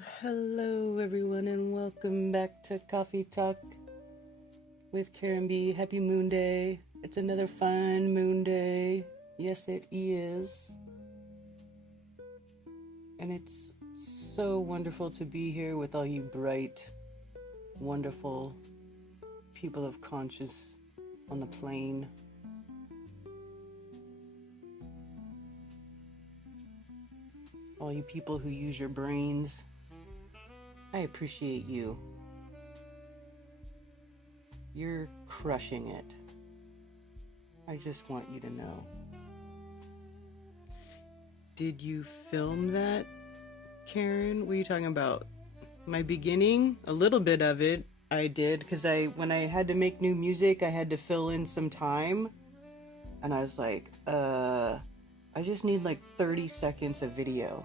Hello everyone, and welcome back to Coffee Talk with Karen B. Happy Moonday. It's another fine Moonday. Yes, it is. And it's so wonderful to be here with all you bright, wonderful people of conscience on the plane. All you people who use your brains. I appreciate you. You're crushing it. I just want you to know. Did you film that, Karen? What are you talking about? My beginning? A little bit of it I did, because when I had to make new music, I had to fill in some time. And I was like, I just need like 30 seconds of video.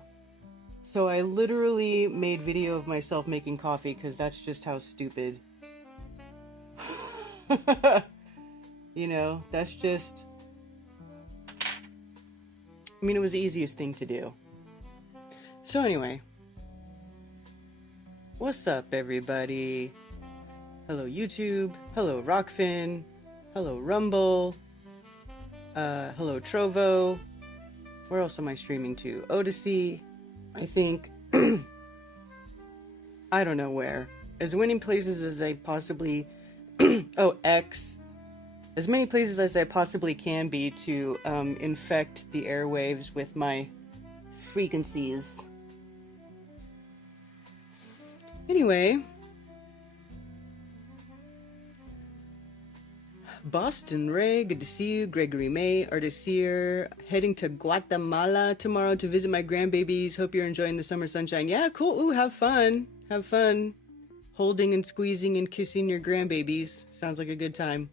So I literally made video of myself making coffee because that's just how stupid. You know, that's just... I mean, it was the easiest thing to do. So anyway. What's up, everybody? Hello, YouTube. Hello, Rockfin. Hello, Rumble. Hello, Trovo. Where else am I streaming to? Odyssey. I think, I don't know where. As many places as I possibly, X. As many places as I possibly can be to infect the airwaves with my frequencies. Anyway. Boston Ray, good to see you. Gregory May, Artisir, heading to Guatemala tomorrow to visit my grandbabies. Hope you're enjoying the summer sunshine. Yeah, cool. Ooh, have fun. Have fun. Holding and squeezing and kissing your grandbabies. Sounds like a good time.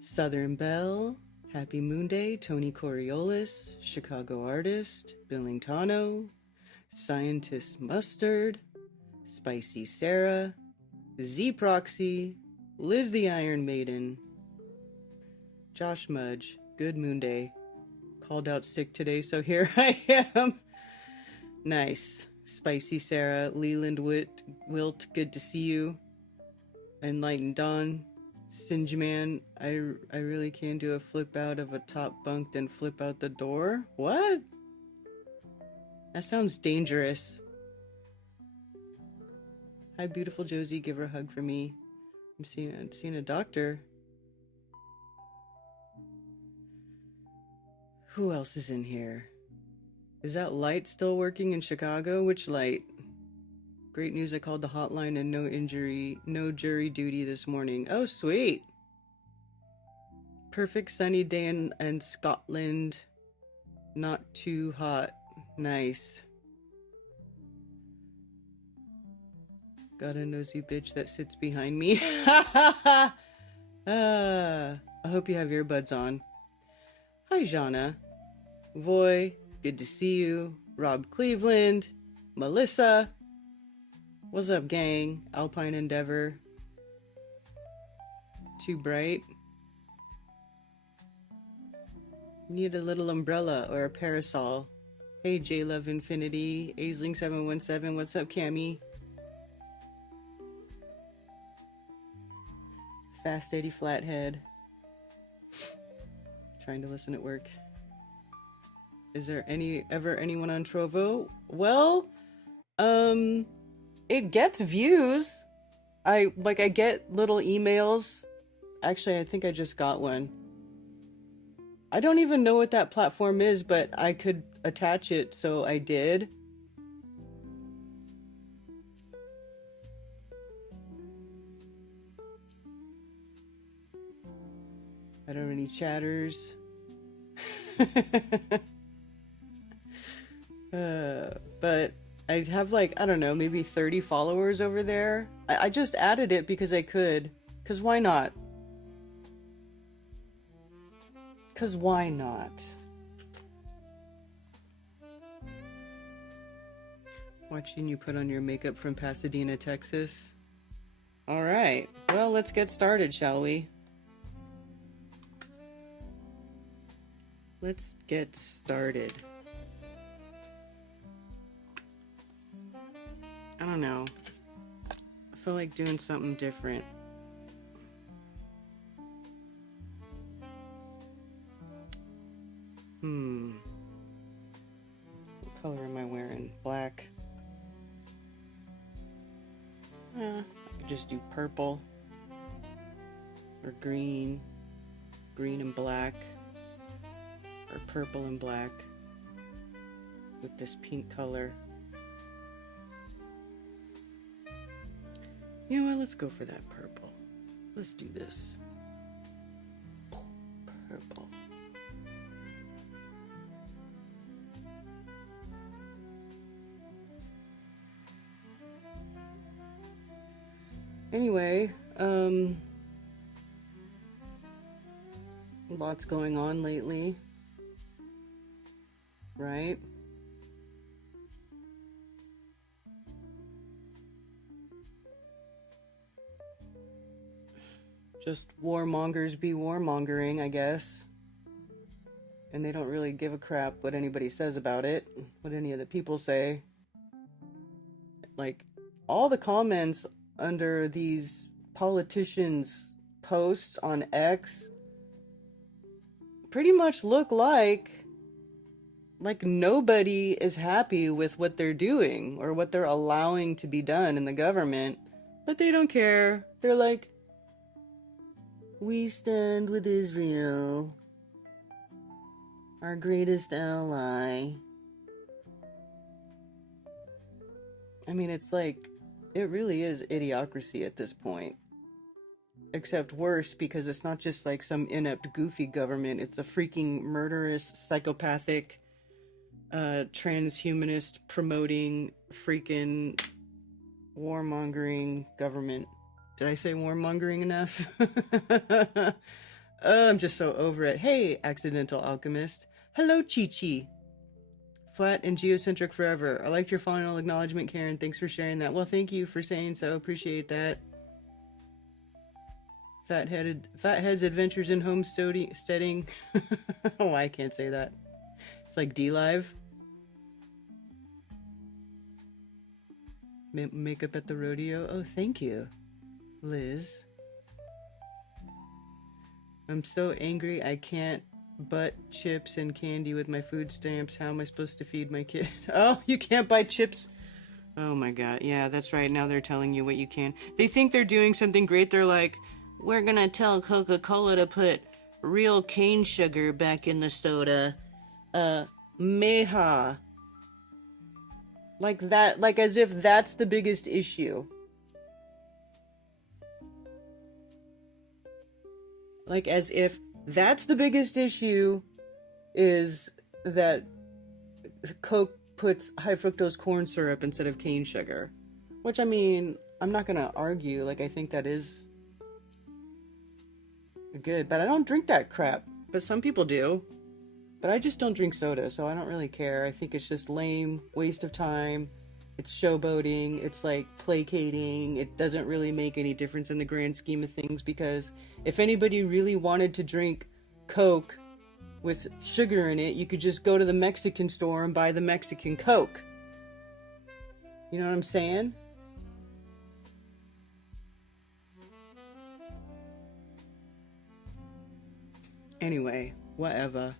Southern Belle, Happy Moonday, Tony Coriolis, Chicago Artist, Billingtano, Scientist Mustard, Spicy Sarah, Z Proxy, Liz the Iron Maiden, Josh Mudge, good Moonday. Called out sick today, so here I am. Nice. Spicy Sarah, Leland Wilt, good to see you. Enlightened Dawn, Singeman, I really can do a flip out of a top bunk, then flip out the door? What? That sounds dangerous. Hi, beautiful Josie, give her a hug for me. I'm seeing a doctor. Who else is in here? Is that light still working in Chicago? Which light? Great news, I called the hotline and no jury duty this morning. Oh, sweet. Perfect sunny day in Scotland. Not too hot. Nice. Got a nosy bitch that sits behind me. I hope you have earbuds on. Hi, Jana. Voy, good to see you. Rob Cleveland. Melissa. What's up, gang? Alpine Endeavor. Too bright. Need a little umbrella or a parasol. Hey, J-Love Infinity. Aisling717. What's up, Cammy? Fast Eddie Flathead. Trying to listen at work. Is there anyone on Trovo? Well, it gets views. I get little emails. Actually, I think I just got one. I don't even know what that platform is, but I could attach it, so I did. I don't have any chatters. But I have I don't know, maybe 30 followers over there. I just added it because I could. Because why not? Because why not? Watching you put on your makeup from Pasadena, Texas. All right. Well, let's get started, shall we? Let's get started. I don't know. I feel like doing something different. What color am I wearing? Black. I could just do purple. Or green. Green and black. Or purple and black. With this pink color. You know what? Let's go for that purple. Let's do this. Purple. Anyway, lots going on lately, right? Just warmongers be warmongering, I guess. And they don't really give a crap what anybody says about it, what any of the people say. Like, all the comments under these politicians' posts on X pretty much look like nobody is happy with what they're doing or what they're allowing to be done in the government, but they don't care. They're like, we stand with Israel, our greatest ally. I mean, it's like, it really is idiocracy at this point. Except worse, because it's not just like some inept, goofy government. It's a freaking murderous, psychopathic, transhumanist, promoting, freaking warmongering government. Did I say warmongering enough? I'm just so over it. Hey, accidental alchemist. Hello, Chi-Chi. Flat and geocentric forever. I liked your final acknowledgement, Karen. Thanks for sharing that. Well, thank you for saying so. Appreciate that. Fathead's Adventures in Homesteading. Oh, I can't say that. It's like D-Live. Makeup at the rodeo. Oh, thank you, Liz. I'm so angry I can't butt chips and candy with my food stamps. How am I supposed to feed my kid? Oh, you can't buy chips. Oh my god. Yeah, that's right. Now they're telling you what you can. They think they're doing something great. They're like, we're gonna tell Coca-Cola to put real cane sugar back in the soda. Meha. Like that, like as if that's the biggest issue. Like as if that's the biggest issue, is that Coke puts high fructose corn syrup instead of cane sugar. Which, I mean, I'm not gonna argue, like I think that is good, but I don't drink that crap. But some people do. But I just don't drink soda, so I don't really care. I think it's just lame, waste of time. It's showboating. It's like placating. It doesn't really make any difference in the grand scheme of things, because if anybody really wanted to drink Coke with sugar in it, you could just go to the Mexican store and buy the Mexican Coke. You know what I'm saying? Anyway, whatever.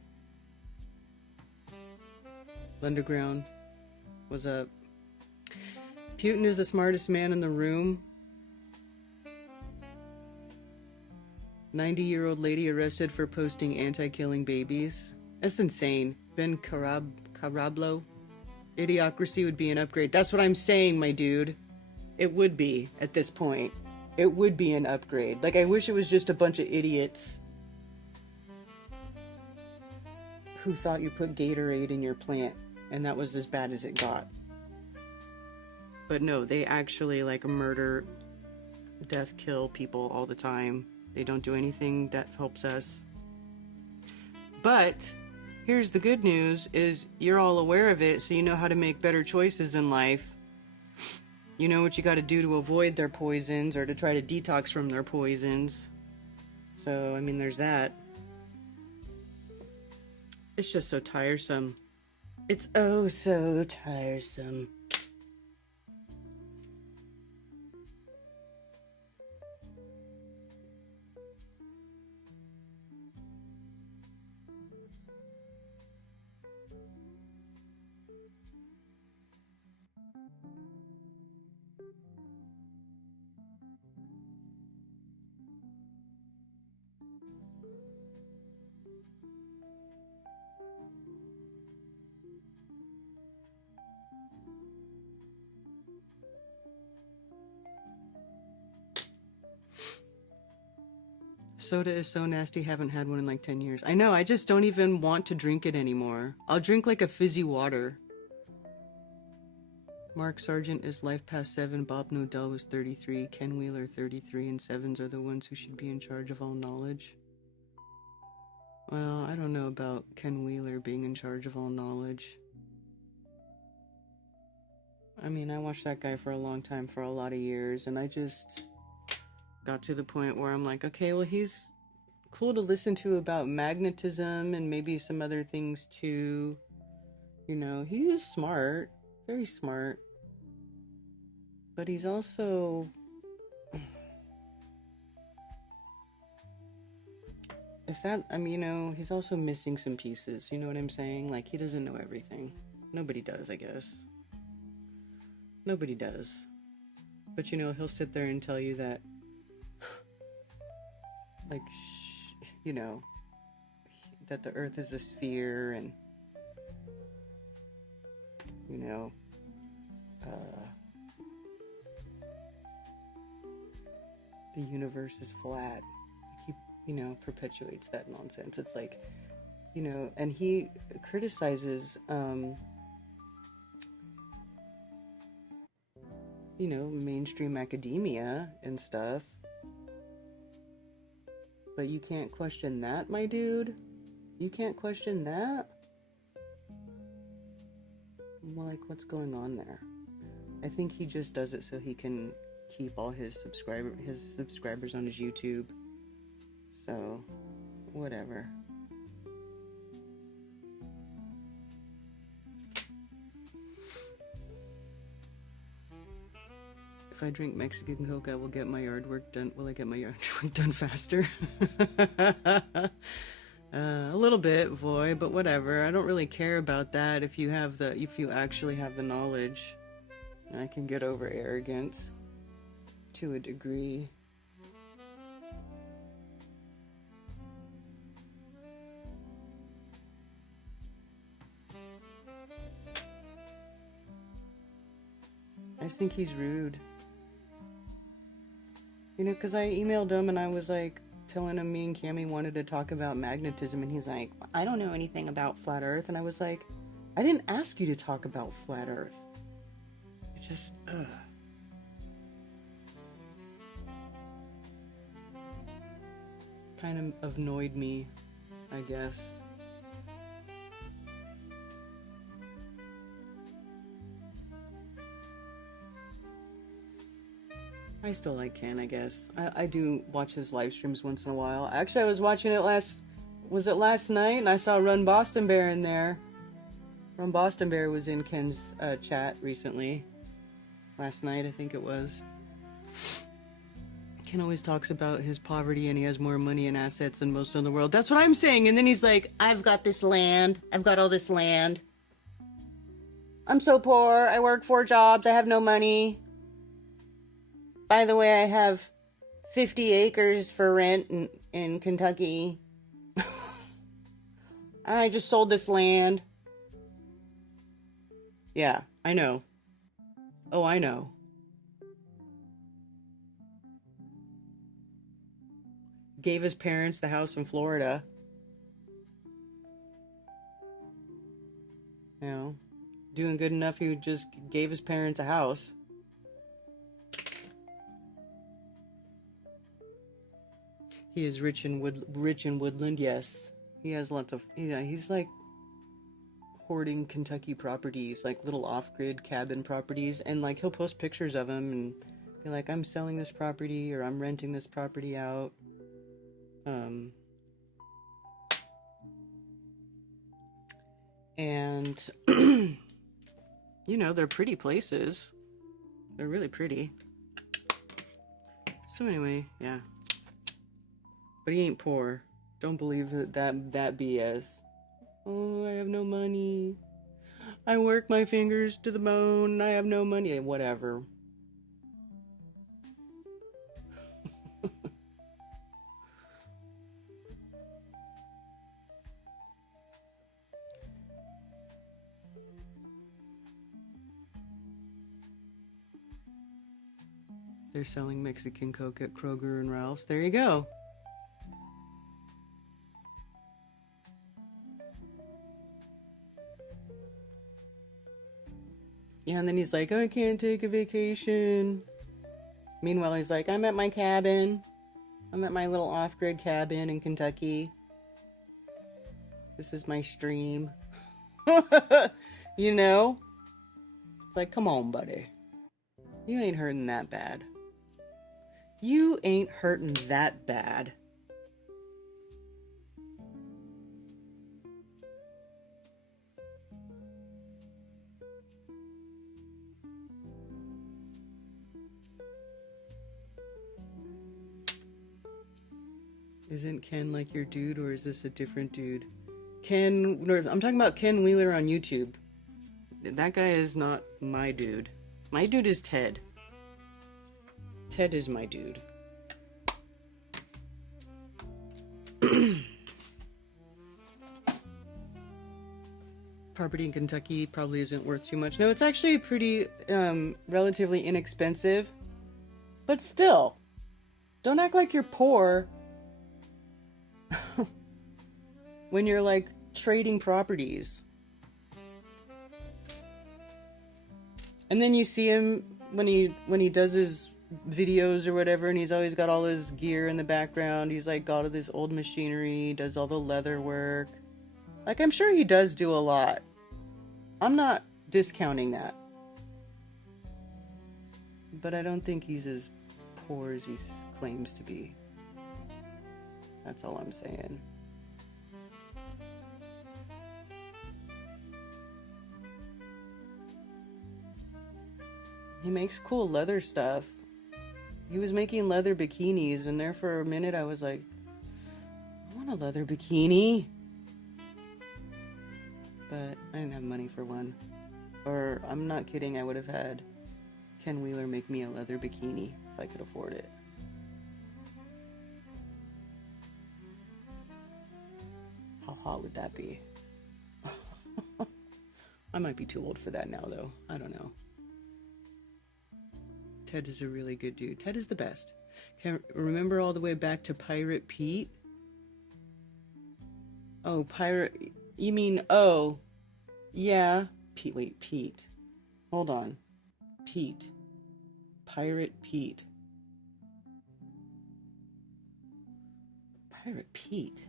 Underground, what's up? Putin is the smartest man in the room. 90-year-old lady arrested for posting anti-killing babies. That's insane. Ben Carablo. Idiocracy would be an upgrade. That's what I'm saying, my dude. It would be, at this point. It would be an upgrade. Like, I wish it was just a bunch of idiots who thought you put Gatorade in your plant, and that was as bad as it got. But no, they actually, like, murder, death, kill people all the time. They don't do anything that helps us. But here's the good news, is you're all aware of it, so you know how to make better choices in life. You know what you got to do to avoid their poisons, or to try to detox from their poisons. So, I mean, there's that. It's just so tiresome. It's oh so tiresome. Soda is so nasty, haven't had one in like 10 years. I know, I just don't even want to drink it anymore. I'll drink like a fizzy water. Mark Sargent is life past 7, Bob Nodell was 33, Ken Wheeler 33, and 7s are the ones who should be in charge of all knowledge. Well, I don't know about Ken Wheeler being in charge of all knowledge. I mean, I watched that guy for a long time, for a lot of years, and I just got to the point where I'm like, okay, well, he's cool to listen to about magnetism and maybe some other things too. You know, he is smart, very smart, but he's also, if that, I mean, you know, he's also missing some pieces, you know what I'm saying? Like, he doesn't know everything. Nobody does, I guess. Nobody does. But, you know, he'll sit there and tell you that, like, you know, that the earth is a sphere and, you know, the universe is flat. He, you know, perpetuates that nonsense. It's like, you know, and he criticizes, you know, mainstream academia and stuff. But you can't question that, my dude? You can't question that? Well, like, what's going on there? I think he just does it so he can keep all his subscribers on his YouTube. So, whatever. If I drink Mexican Coke, I will get my yard work done. Will I get my yard work done faster? A little bit, boy, but whatever. I don't really care about that if you actually have the knowledge. I can get over arrogance to a degree. I just think he's rude. You know, because I emailed him and I was like, telling him me and Cammie wanted to talk about magnetism, and he's like, I don't know anything about flat earth. And I was like, I didn't ask you to talk about flat earth. It just, kind of annoyed me, I guess. I still like Ken, I guess. I do watch his live streams once in a while. Actually, I was watching it last night? And I saw Run Boston Bear in there. Run Boston Bear was in Ken's chat recently. Last night, I think it was. Ken always talks about his poverty and he has more money and assets than most in the world. That's what I'm saying. And then he's like, I've got this land. I've got all this land. I'm so poor. I work 4 jobs. I have no money. By the way, I have 50 acres for rent in Kentucky. I just sold this land. Yeah, I know. Oh, I know. Gave his parents the house in Florida. You know, doing good enough, he just gave his parents a house. He is rich in woodland, yes. He has lots of, he's like hoarding Kentucky properties, like little off-grid cabin properties, and like he'll post pictures of them and be like, I'm selling this property or I'm renting this property out. And you know, they're pretty places. They're really pretty. So anyway, yeah. But he ain't poor. Don't believe that BS. Oh, I have no money. I work my fingers to the bone. I have no money. Whatever. They're selling Mexican Coke at Kroger and Ralph's. There you go. Yeah, and then he's like, I can't take a vacation. Meanwhile, he's like, I'm at my cabin. I'm at my little off-grid cabin in Kentucky. This is my stream. You know? It's like, come on, buddy. You ain't hurting that bad. You ain't hurting that bad. Isn't Ken like your dude, or is this a different dude? Ken, I'm talking about Ken Wheeler on YouTube. That guy is not my dude. My dude is Ted. Ted is my dude. Property in Kentucky probably isn't worth too much. No, it's actually pretty, relatively inexpensive. But still, don't act like you're poor when you're, like, trading properties. And then you see him when he does his videos or whatever, and he's always got all his gear in the background. He's, like, got all this old machinery, does all the leather work. Like, I'm sure he does do a lot. I'm not discounting that. But I don't think he's as poor as he claims to be. That's all I'm saying. He makes cool leather stuff. He was making leather bikinis, and there for a minute I was like, I want a leather bikini. But I didn't have money for one. Or, I'm not kidding, I would have had Ken Wheeler make me a leather bikini if I could afford it. How hot would that be? I might be too old for that now, though. I don't know. Ted is a really good dude. Ted is the best. Can remember all the way back to Pirate Pete? Oh, Pirate... You mean, oh, yeah. Pete, wait, Pete. Hold on. Pete. Pirate Pete. Pirate Pete.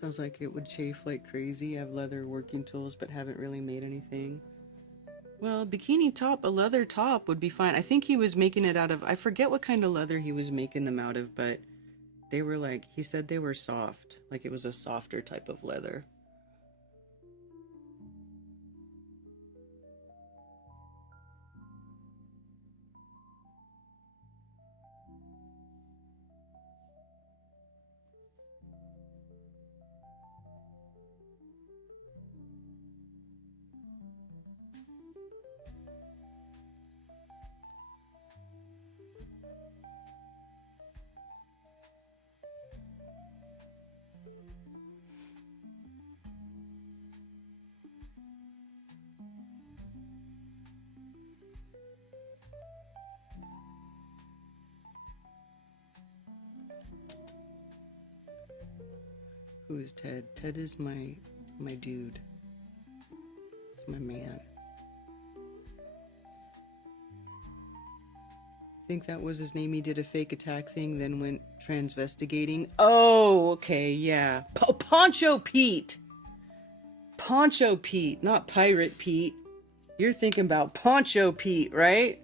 Sounds like it would chafe like crazy. I have leather working tools, but haven't really made anything. Well, bikini top, a leather top would be fine. I think he was making it out of, I forget what kind of leather he was making them out of, but they were like, he said they were soft. Like it was a softer type of leather. Who is Ted? Ted is my dude. It's my man. I think that was his name. He did a fake attack thing, then went transvestigating. Oh, okay, yeah. Poncho Pete! Poncho Pete, not Pirate Pete. You're thinking about Poncho Pete, right?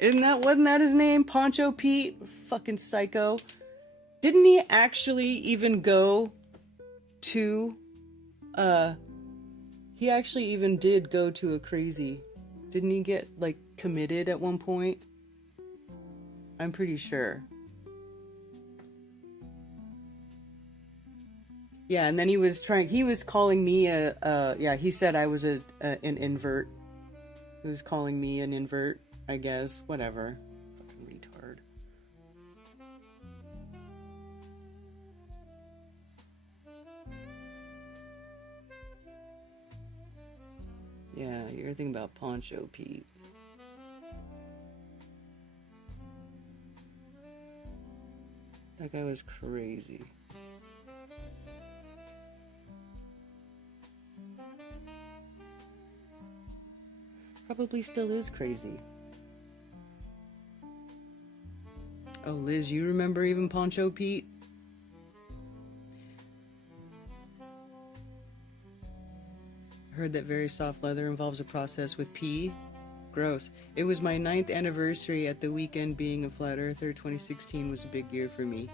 Wasn't that his name? Poncho Pete? Fucking psycho. Didn't he actually even go to, he actually even did go to a crazy, didn't he get, like, committed at one point? I'm pretty sure. Yeah, and then he was calling me yeah, he said I was an invert. He was calling me an invert, I guess. Whatever. Fucking retard. Yeah, you're thinking about Poncho Pete. That guy was crazy. Probably still is crazy. Oh, Liz, you remember even Poncho Pete? Heard that very soft leather involves a process with pee. Gross. It was my 9th anniversary at the weekend. Being a flat earther. 2016 was a big year for me.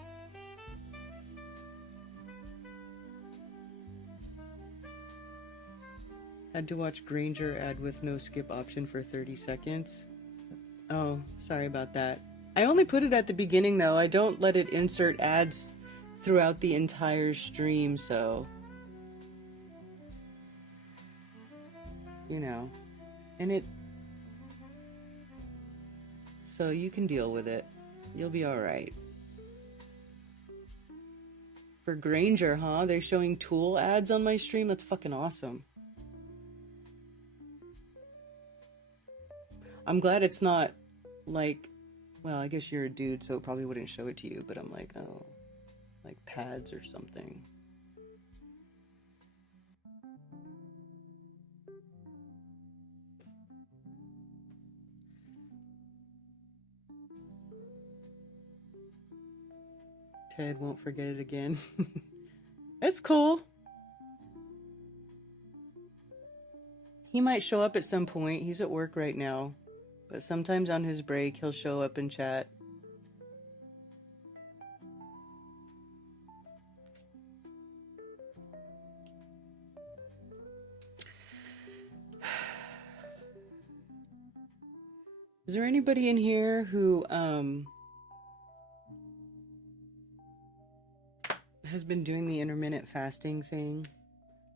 Had to watch Granger ad with no skip option for 30 seconds. Oh, sorry about that. I only put it at the beginning though. I don't let it insert ads throughout the entire stream, so... You know. And it... So you can deal with it. You'll be alright. For Granger, huh? They're showing Tool ads on my stream? That's fucking awesome. I'm glad it's not like... Well, I guess you're a dude, so it probably wouldn't show it to you, but I'm like, oh... Like pads or something. Ted won't forget it again. It's cool. He might show up at some point. He's at work right now. But sometimes on his break, he'll show up and chat. Is there anybody in here who, has been doing the intermittent fasting thing?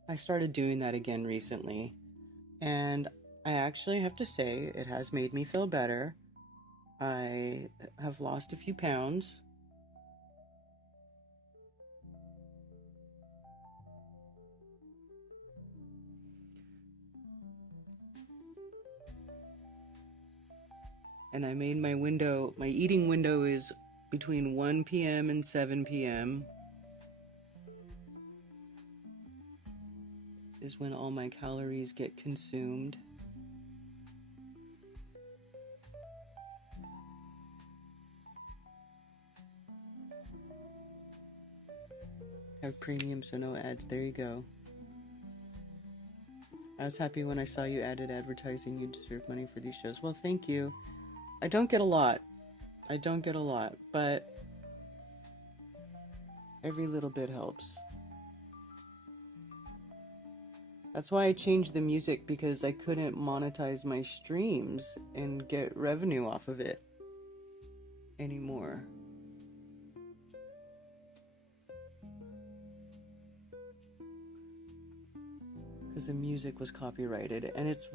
I started doing that again recently, and I actually have to say it has made me feel better. I have lost a few pounds. And I made my eating window is between 1 p.m. and 7 p.m. is when all my calories get consumed. Have premium, so no ads. There you go. I was happy when I saw you added advertising. You deserve money for these shows. Well, thank you. I don't get a lot. But every little bit helps. That's why I changed the music, because I couldn't monetize my streams and get revenue off of it anymore. Because the music was copyrighted, and it's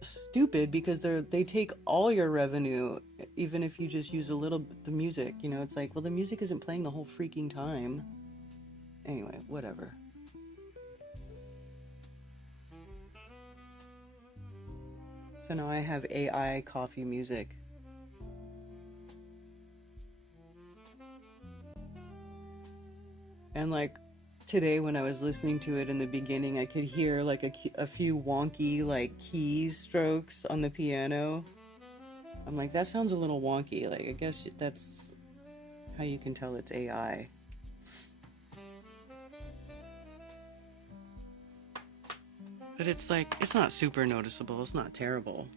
stupid because they take all your revenue, even if you just use a little the music. You know, it's like, well, the music isn't playing the whole freaking time. Anyway, whatever. So now I have AI coffee music. And like today when I was listening to it in the beginning, I could hear like a few wonky like key strokes on the piano. I'm like, that sounds a little wonky. Like, I guess that's how you can tell it's AI. But it's like, it's not super noticeable. It's not terrible.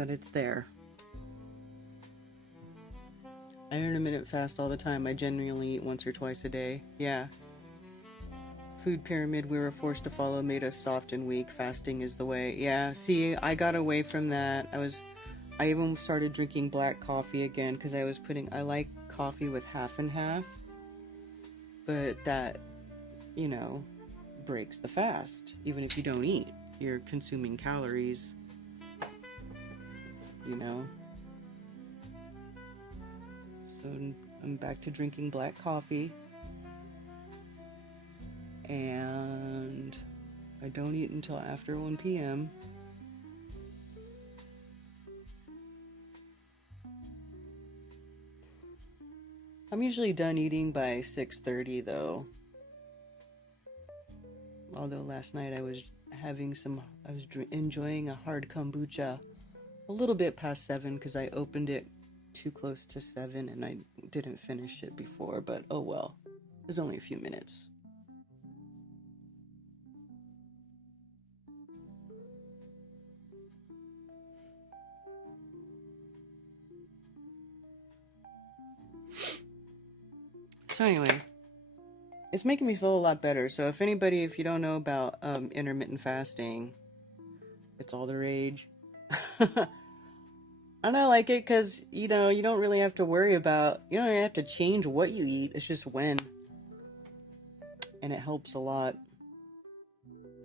but it's there. I intermittent fast all the time. I genuinely eat once or twice a day. Yeah. Food pyramid we were forced to follow made us soft and weak. Fasting is the way. Yeah, see, I got away from that. I even started drinking black coffee again because I like coffee with half and half. But that, breaks the fast. Even if you don't eat, you're consuming calories. So I'm back to drinking black coffee. And I don't eat until after 1 p.m. I'm usually done eating by 6:30 though. Although last night I was enjoying a hard kombucha a little bit past 7 because I opened it too close to 7 and I didn't finish it before, but oh well. It was only a few minutes. So anyway, it's making me feel a lot better. So if you don't know about intermittent fasting, it's all the rage. And I like it because, you don't really have to worry about, you don't really have to change what you eat. It's just when. And it helps a lot.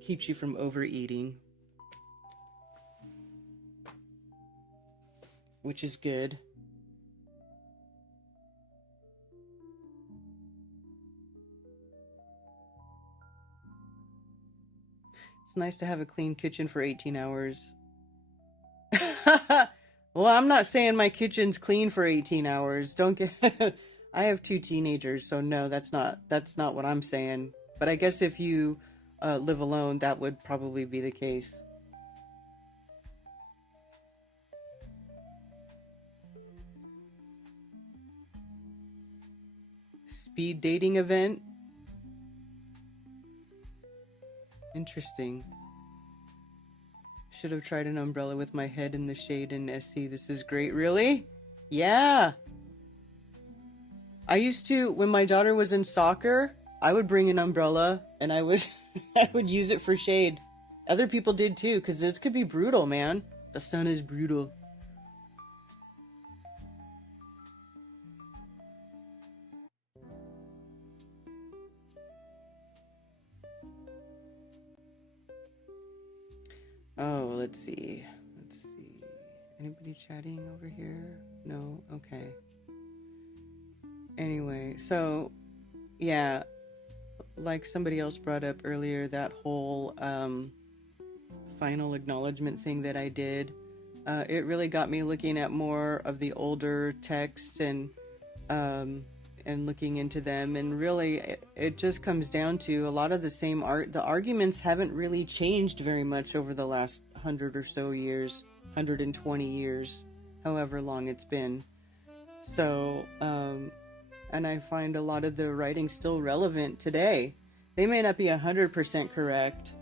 Keeps you from overeating. Which is good. It's nice to have a clean kitchen for 18 hours. Well, I'm not saying my kitchen's clean for 18 hours. Don't get... I have 2 teenagers, so no, that's not what I'm saying. But I guess if you live alone, that would probably be the case. Speed dating event? Interesting. Should have tried an umbrella with my head in the shade in SC. This is great. Really? Yeah. I used to, when my daughter was in soccer, I would bring an umbrella and I would use it for shade. Other people did too, because it could be brutal, man. The sun is brutal. Oh, let's see. Anybody chatting over here? No? Okay. Anyway, so, yeah, like somebody else brought up earlier, that whole final acknowledgement thing that I did, it really got me looking at more of the older texts and looking into them, and really it just comes down to a lot of the same the arguments haven't really changed very much over the last 100 or so years, 120 years, however long it's been. So, and I find a lot of the writing still relevant today. They may not be 100% correct.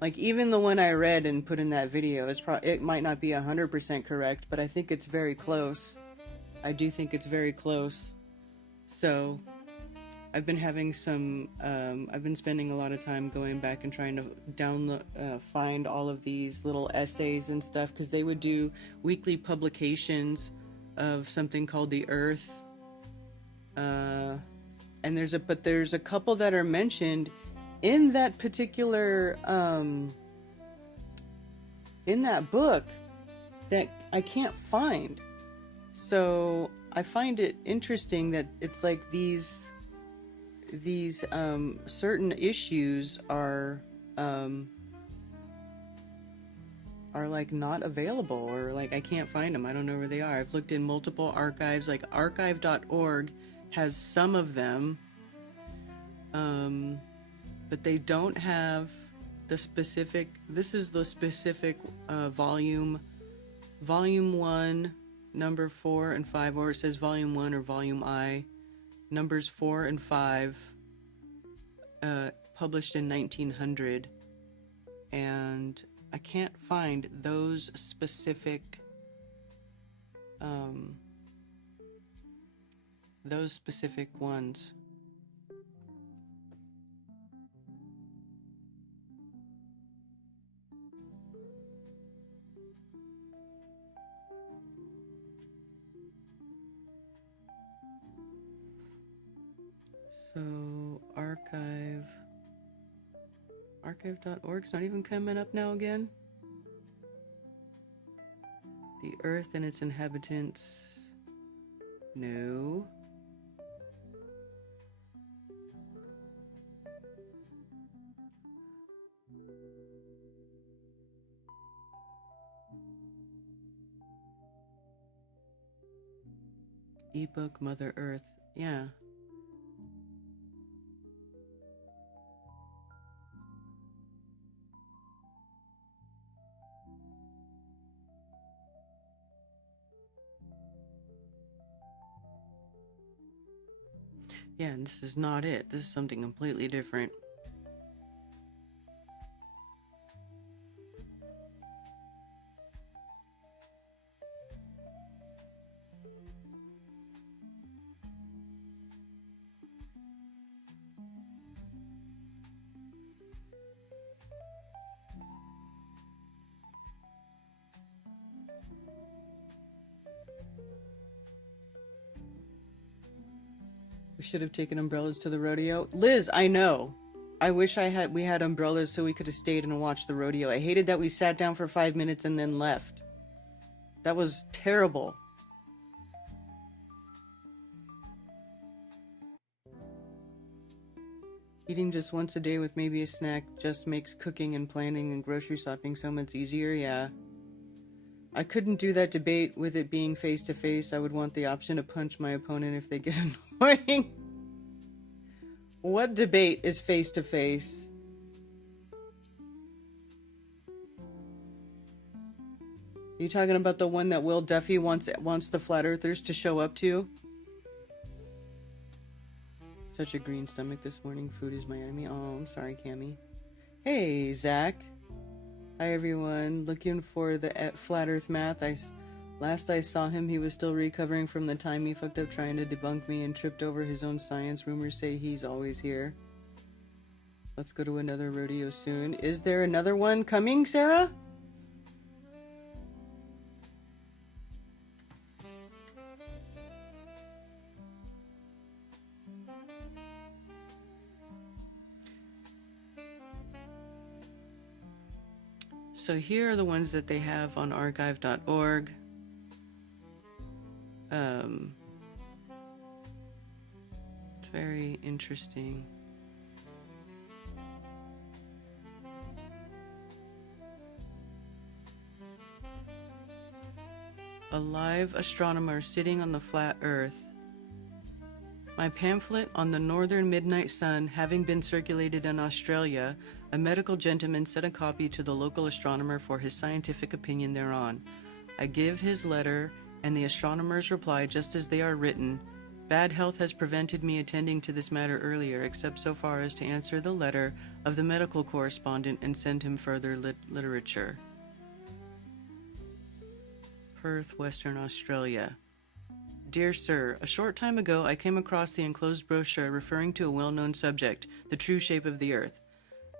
Like even the one I read and put in that video it might not be 100% correct, but I think it's very close. I do think it's very close. So I've been having I've been spending a lot of time going back and trying to download, find all of these little essays and stuff, because they would do weekly publications of something called The Earth. And there's a couple that are mentioned in that particular, in that book that I can't find. So I find it interesting that it's like these certain issues are like not available, or like I can't find them. I don't know where they are. I've looked in multiple archives, like archive.org has some of them, but they don't have the specific. This is the specific volume 1, number 4 and 5, or it says volume 1 or volume I, numbers 4 and 5, published in 1900, and I can't find those specific those specific ones. So archive.org's not even coming up now again. The Earth and its inhabitants. No. Ebook Mother Earth. Yeah. Yeah, and this is not it. This is something completely different. We should have taken umbrellas to the rodeo. Liz, I know. I wish we had umbrellas so we could have stayed and watched the rodeo. I hated that we sat down for 5 minutes and then left. That was terrible. Eating just once a day with maybe a snack just makes cooking and planning and grocery shopping so much easier, yeah. I couldn't do that debate with it being face-to-face. I would want the option to punch my opponent if they get annoying. What debate is face-to-face? Are you talking about the one that Will Duffy wants the flat earthers to show up to? Such a green stomach this morning. Food is my enemy. Oh, I'm sorry, Cammy. Hey, Zach. Hi, everyone. Looking for the flat earth math. Last I saw him, he was still recovering from the time he fucked up trying to debunk me and tripped over his own science. Rumors say he's always here. Let's go to another rodeo soon. Is there another one coming, Sarah? So here are the ones that they have on archive.org. It's very interesting. A live astronomer sitting on the flat Earth. My pamphlet on the northern midnight sun having been circulated in Australia, a medical gentleman sent a copy to the local astronomer for his scientific opinion thereon. I give his letter and the astronomer's reply just as they are written. Bad health has prevented me attending to this matter earlier, except so far as to answer the letter of the medical correspondent and send him further literature. Perth, Western Australia. Dear Sir, a short time ago I came across the enclosed brochure referring to a well-known subject, the true shape of the Earth.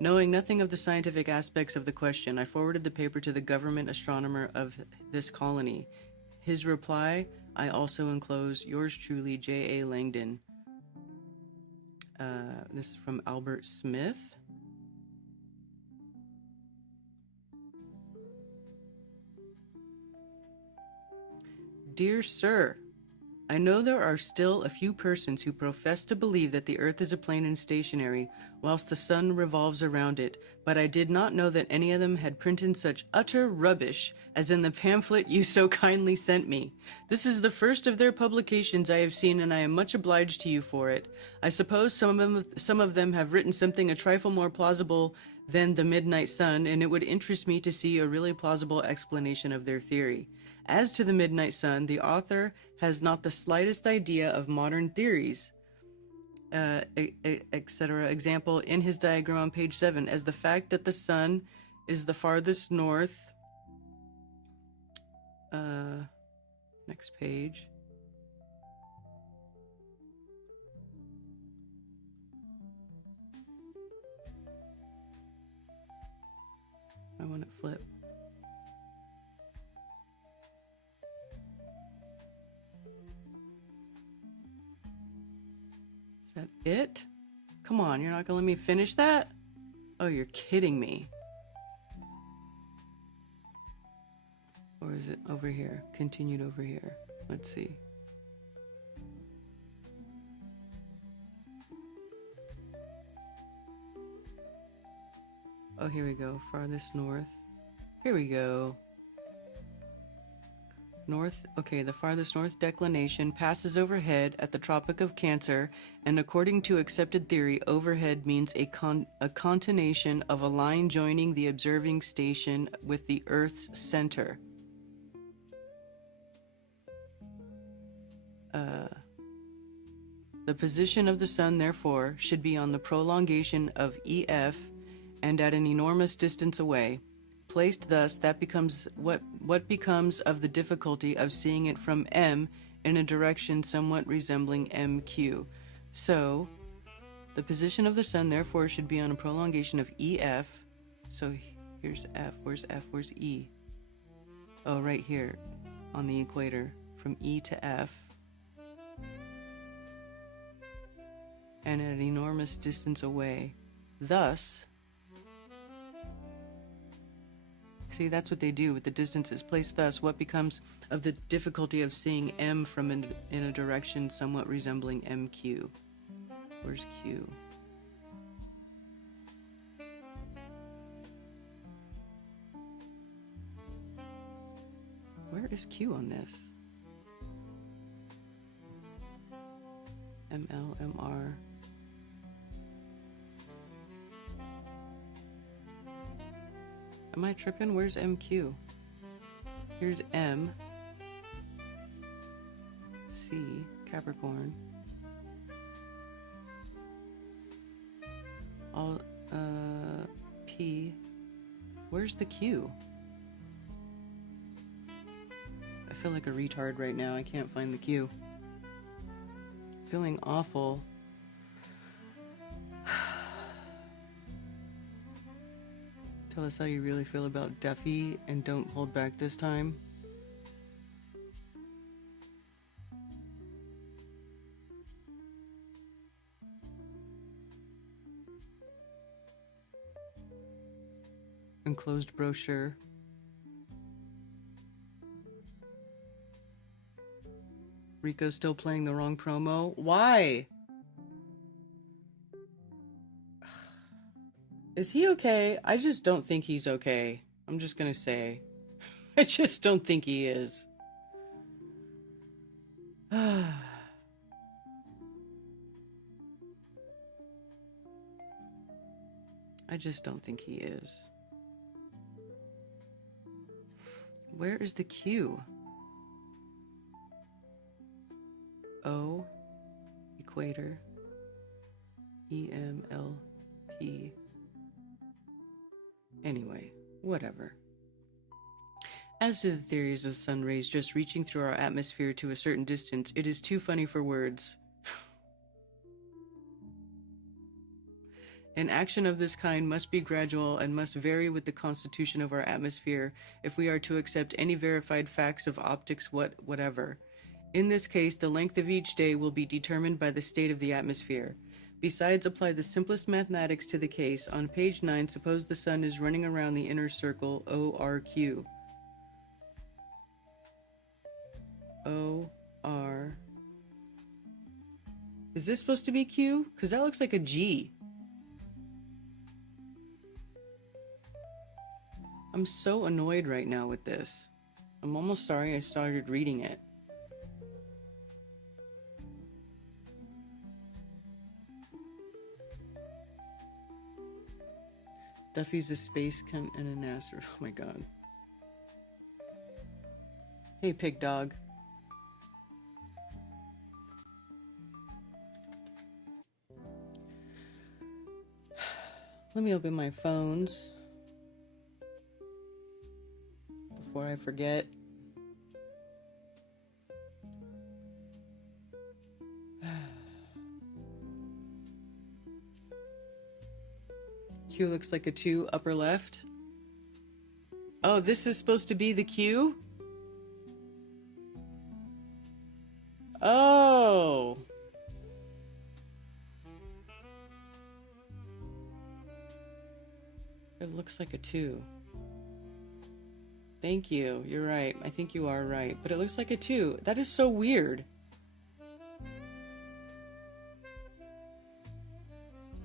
Knowing nothing of the scientific aspects of the question, I forwarded the paper to the government astronomer of this colony. His reply, I also enclose. Yours truly, J.A. Langdon. This is from Albert Smith. Dear Sir, I know there are still a few persons who profess to believe that the Earth is a plane and stationary, whilst the sun revolves around it, but I did not know that any of them had printed such utter rubbish as in the pamphlet you so kindly sent me. This is the first of their publications I have seen, and I am much obliged to you for it. I suppose some of them have written something a trifle more plausible than the midnight sun, and it would interest me to see a really plausible explanation of their theory. As to the midnight sun, the author has not the slightest idea of modern theories, etc. Example, in his diagram on page 7, as the fact that the sun is the farthest north. Next page. I want it flip. Is that it? Come on, you're not gonna let me finish that? Oh, you're kidding me. Or is it over here? Continued over here. Let's see. Oh, here we go. Farthest north. Here we go. North, okay, the farthest north declination passes overhead at the Tropic of Cancer, and according to accepted theory, overhead means a continuation of a line joining the observing station with the Earth's center. The position of the sun, therefore, should be on the prolongation of EF and at an enormous distance away. Placed thus, that becomes what becomes of the difficulty of seeing it from M in a direction somewhat resembling MQ. So, the position of the sun, therefore, should be on a prolongation of EF. So, here's F. Where's F? Where's E? Oh, right here on the equator, from E to F. And at an enormous distance away. Thus, see, that's what they do with the distances. Place thus what becomes of the difficulty of seeing M from in a direction somewhat resembling MQ. Where's Q? Where is Q on this? ML, MR. Am I tripping? Where's MQ? Here's M. C, Capricorn. All, P. Where's the Q? I feel like a retard right now. I can't find the Q. Feeling awful. Tell us how you really feel about Duffy and don't hold back this time. Enclosed brochure. Rico's still playing the wrong promo. Why? Is he okay? I just don't think he's okay. I'm just gonna say. I just don't think he is. I just don't think he is. Where is the Q? O, equator, EMLP. Anyway, whatever. As to the theories of sun rays just reaching through our atmosphere to a certain distance, it is too funny for words. An action of this kind must be gradual and must vary with the constitution of our atmosphere if we are to accept any verified facts of optics whatever. In this case, the length of each day will be determined by the state of the atmosphere. Besides, apply the simplest mathematics to the case. On page 9, suppose the sun is running around the inner circle ORQ. OR. Is this supposed to be Q? Because that looks like a G. I'm so annoyed right now with this. I'm almost sorry I started reading it. Duffy's a space cunt and an ass. Oh my god. Hey, pig dog. Let me open my phones before I forget. Q looks like a 2, upper left. Oh, this is supposed to be the Q? Oh. It looks like a 2. Thank you. You're right. I think you are right. But it looks like a 2. That is so weird.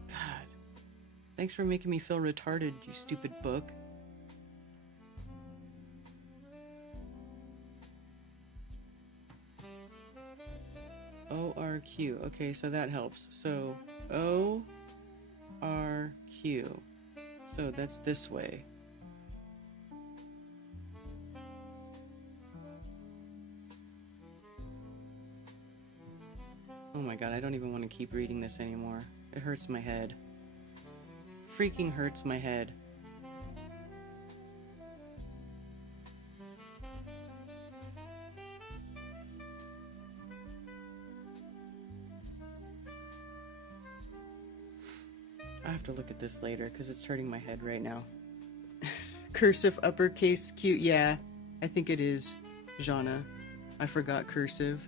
God. Thanks for making me feel retarded, you stupid book. ORQ. Okay, so that helps. So ORQ. So that's this way. Oh my god, I don't even want to keep reading this anymore. It hurts my head. Freaking hurts my head. I have to look at this later because it's hurting my head right now. Cursive uppercase Q. Yeah, I think it is, Jana. I forgot cursive.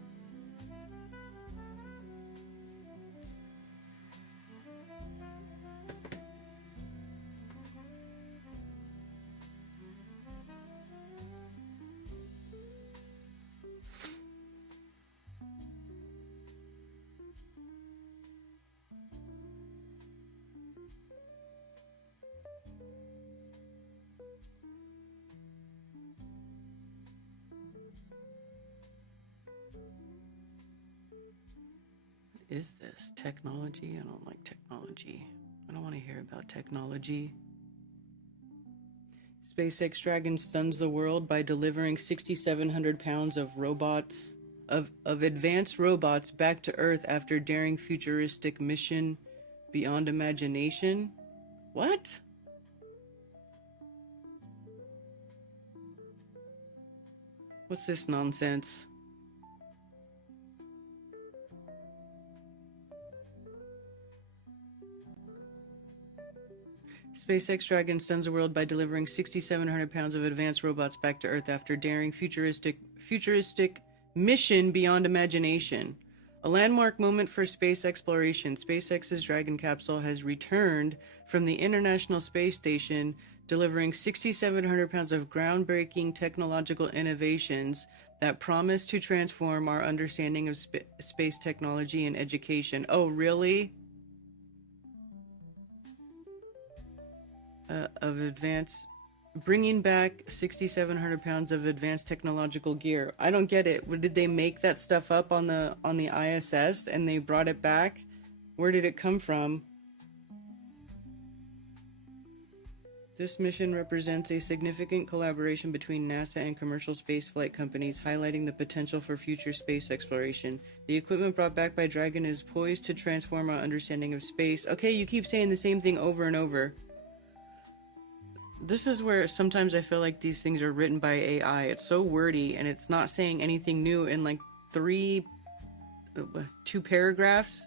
Is this technology? I don't like technology. I don't want to hear about technology. SpaceX Dragon stuns the world by delivering 6,700 pounds of robots, of advanced robots back to Earth after daring futuristic mission beyond imagination. What? What's this nonsense? SpaceX Dragon stuns the world by delivering 6,700 pounds of advanced robots back to Earth after daring futuristic mission beyond imagination. A landmark moment for space exploration. SpaceX's Dragon capsule has returned from the International Space Station, delivering 6,700 pounds of groundbreaking technological innovations that promise to transform our understanding of space technology and education. Oh, really? Bringing back 6,700 pounds of advanced technological gear. I don't get it. Did they make that stuff up on the ISS and they brought it back? Where did it come from? This mission represents a significant collaboration between NASA and commercial spaceflight companies, highlighting the potential for future space exploration. The equipment brought back by Dragon is poised to transform our understanding of space. Okay, you keep saying the same thing over and over. This is where sometimes I feel like these things are written by AI. It's so wordy and it's not saying anything new in like 2 paragraphs.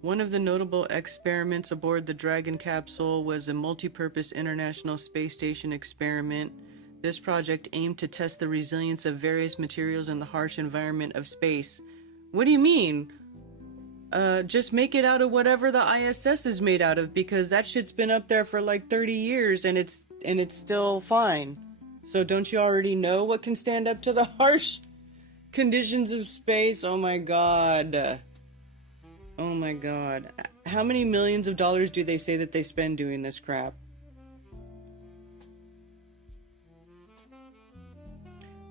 One of the notable experiments aboard the Dragon capsule was a multi-purpose International Space Station experiment. This project aimed to test the resilience of various materials in the harsh environment of space. What do you mean? Just make it out of whatever the ISS is made out of, because that shit's been up there for like 30 years and it's still fine. So don't you already know what can stand up to the harsh conditions of space? Oh my god. Oh my god. How many millions of dollars do they say that they spend doing this crap?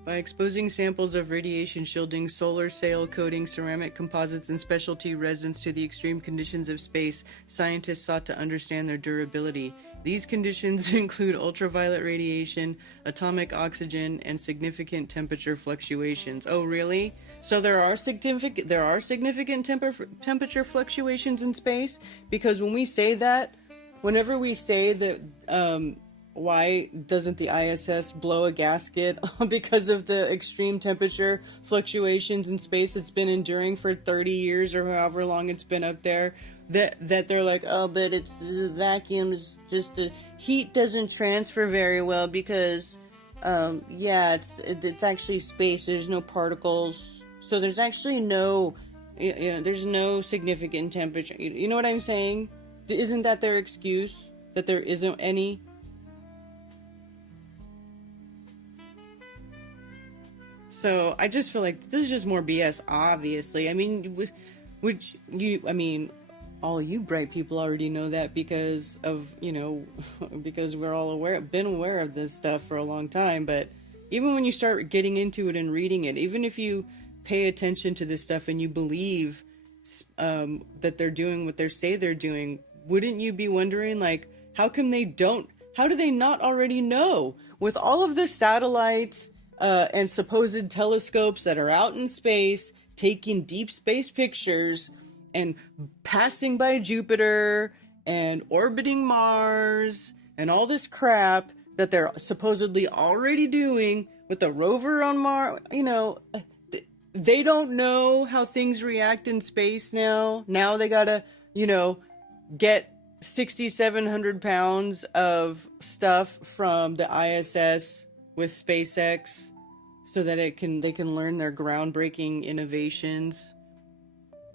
By exposing samples of radiation shielding, solar sail coating, ceramic composites, and specialty resins to the extreme conditions of space, scientists sought to understand their durability. These conditions include ultraviolet radiation, atomic oxygen, and significant temperature fluctuations. Oh, really? So there are significant temperature fluctuations in space? Because when we say that, whenever we say that why doesn't the ISS blow a gasket because of the extreme temperature fluctuations in space it's been enduring for 30 years or however long it's been up there? That they're like, oh, but it's the vacuum's just the heat doesn't transfer very well because, yeah, it's actually space. There's no particles, so there's actually no, there's no significant temperature. You know what I'm saying? Isn't that their excuse? That there isn't any? So I just feel like this is just more BS, obviously. I mean, all you bright people already know that because of, because we're all been aware of this stuff for a long time. But even when you start getting into it and reading it, even if you pay attention to this stuff and you believe that they're doing what they say they're doing, wouldn't you be wondering, like, how do they not already know? With all of the satellites and supposed telescopes that are out in space, taking deep space pictures and passing by Jupiter and orbiting Mars and all this crap that they're supposedly already doing with the rover on Mars, they don't know how things react in space now. Now they gotta, get 6,700 pounds of stuff from the ISS with SpaceX so that they can learn their groundbreaking innovations,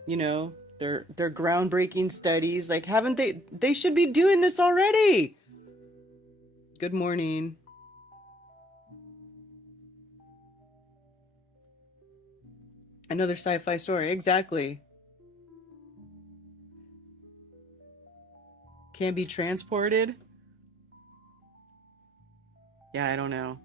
their groundbreaking studies. Like, haven't they should be doing this already. Good morning. Another sci-fi story, exactly. Can be transported? Yeah, I don't know.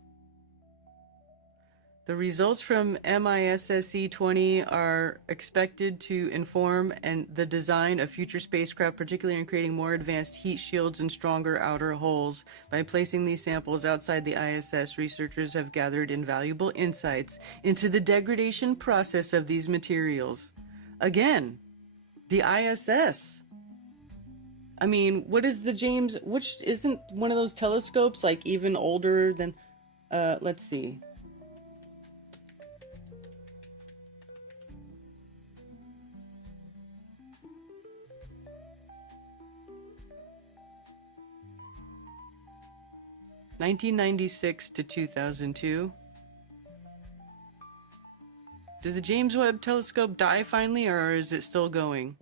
The results from MISSE 20 are expected to inform the design of future spacecraft, particularly in creating more advanced heat shields and stronger outer hulls. By placing these samples outside the ISS, researchers have gathered invaluable insights into the degradation process of these materials. Again, the ISS. I mean, what is the James, which isn't one of those telescopes like even older than, let's see. (1996 to 2002). Did the James Webb Telescope die finally, or is it still going?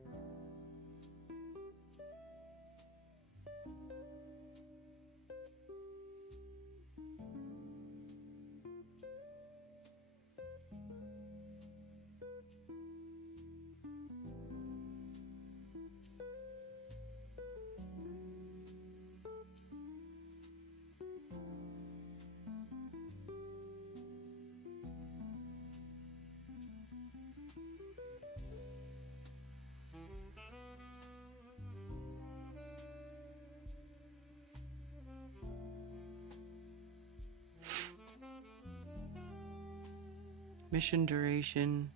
Mission duration,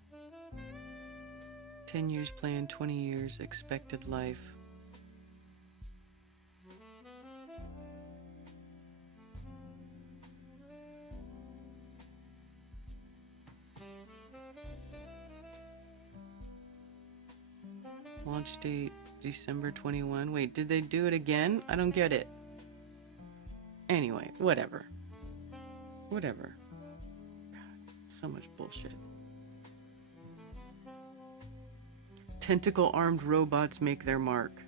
10 years planned, 20 years expected life. Launch date, December 21. Wait, did they do it again? I don't get it. Anyway, whatever. Whatever. So much bullshit. Tentacle-armed robots make their mark.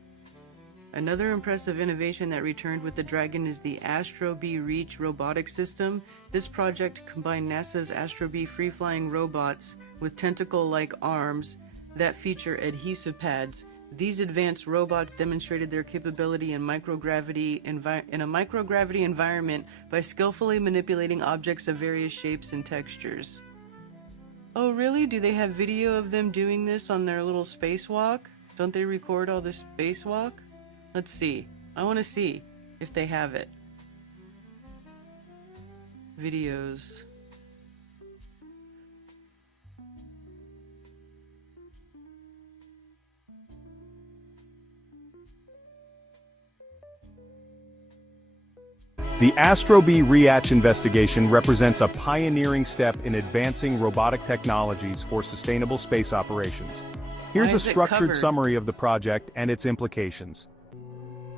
Another impressive innovation that returned with the Dragon is the Astro Bee Reach robotic system. This project combined NASA's Astro Bee free-flying robots with tentacle-like arms that feature adhesive pads. These advanced robots demonstrated their capability in microgravity in a microgravity environment by skillfully manipulating objects of various shapes and textures. Oh, really? Do they have video of them doing this on their little spacewalk? Don't they record all this spacewalk? Let's see. I want to see if they have it. Videos. The Astrobee Reach investigation represents a pioneering step in advancing robotic technologies for sustainable space operations. Here's a structured summary of the project and its implications.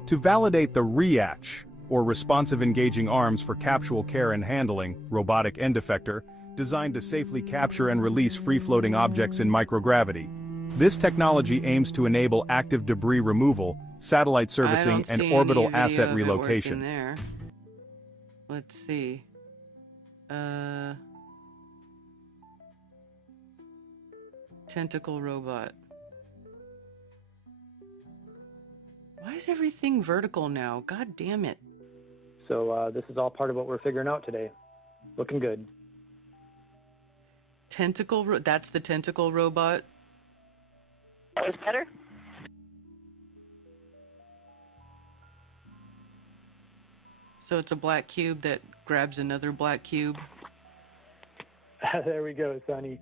To validate the REACH, or Responsive Engaging Arms for Capsule Care and Handling, robotic end effector, designed to safely capture and release free-floating objects in microgravity. This technology aims to enable active debris removal, satellite servicing, and orbital asset relocation. Let's see. Tentacle robot. Why is everything vertical now? God damn it. So this is all part of what we're figuring out today. Looking good. That's the tentacle robot? That was better? So it's a black cube that grabs another black cube? There we go, Sonny.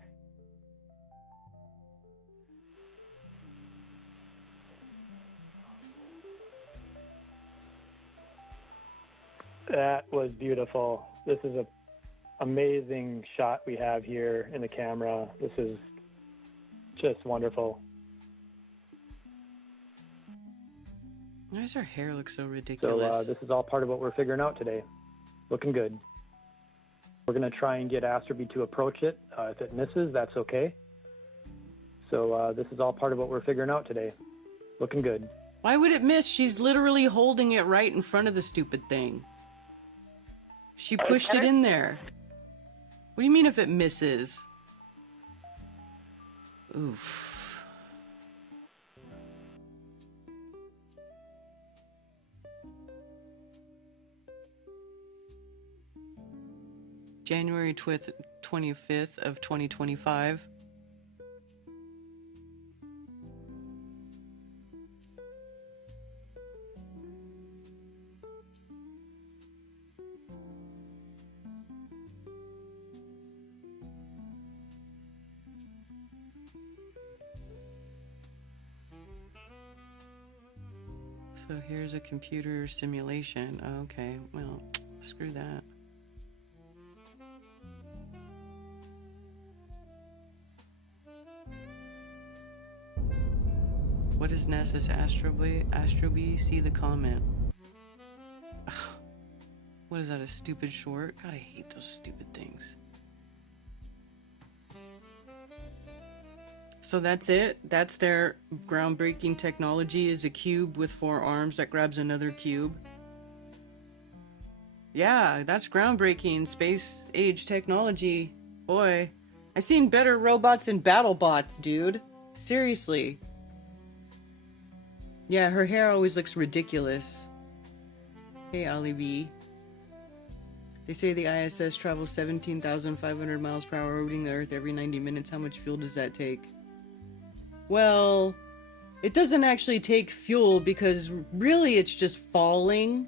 That was beautiful. This is an amazing shot we have here in the camera. This is just wonderful. Why does her hair look so ridiculous? So this is all part of what we're figuring out today. Looking good. We're going to try and get Astrobee to approach it. If it misses, that's okay. So this is all part of what we're figuring out today. Looking good. Why would it miss? She's literally holding it right in front of the stupid thing. She pushed it in there. What do you mean if it misses? Oof. January 25th of 2025. So here's a computer simulation. Okay, well, screw that. What is NASA's Astrobee? See the comment. Ugh. What is that, a stupid short? God, I hate those stupid things. So that's it? That's their groundbreaking technology, is a cube with 4 arms that grabs another cube? Yeah, that's groundbreaking space age technology. Boy, I've seen better robots and battle bots, dude. Seriously. Yeah, her hair always looks ridiculous. Hey, Ali B. They say the ISS travels 17,500 miles per hour orbiting the Earth every 90 minutes. How much fuel does that take? Well, it doesn't actually take fuel because really it's just falling.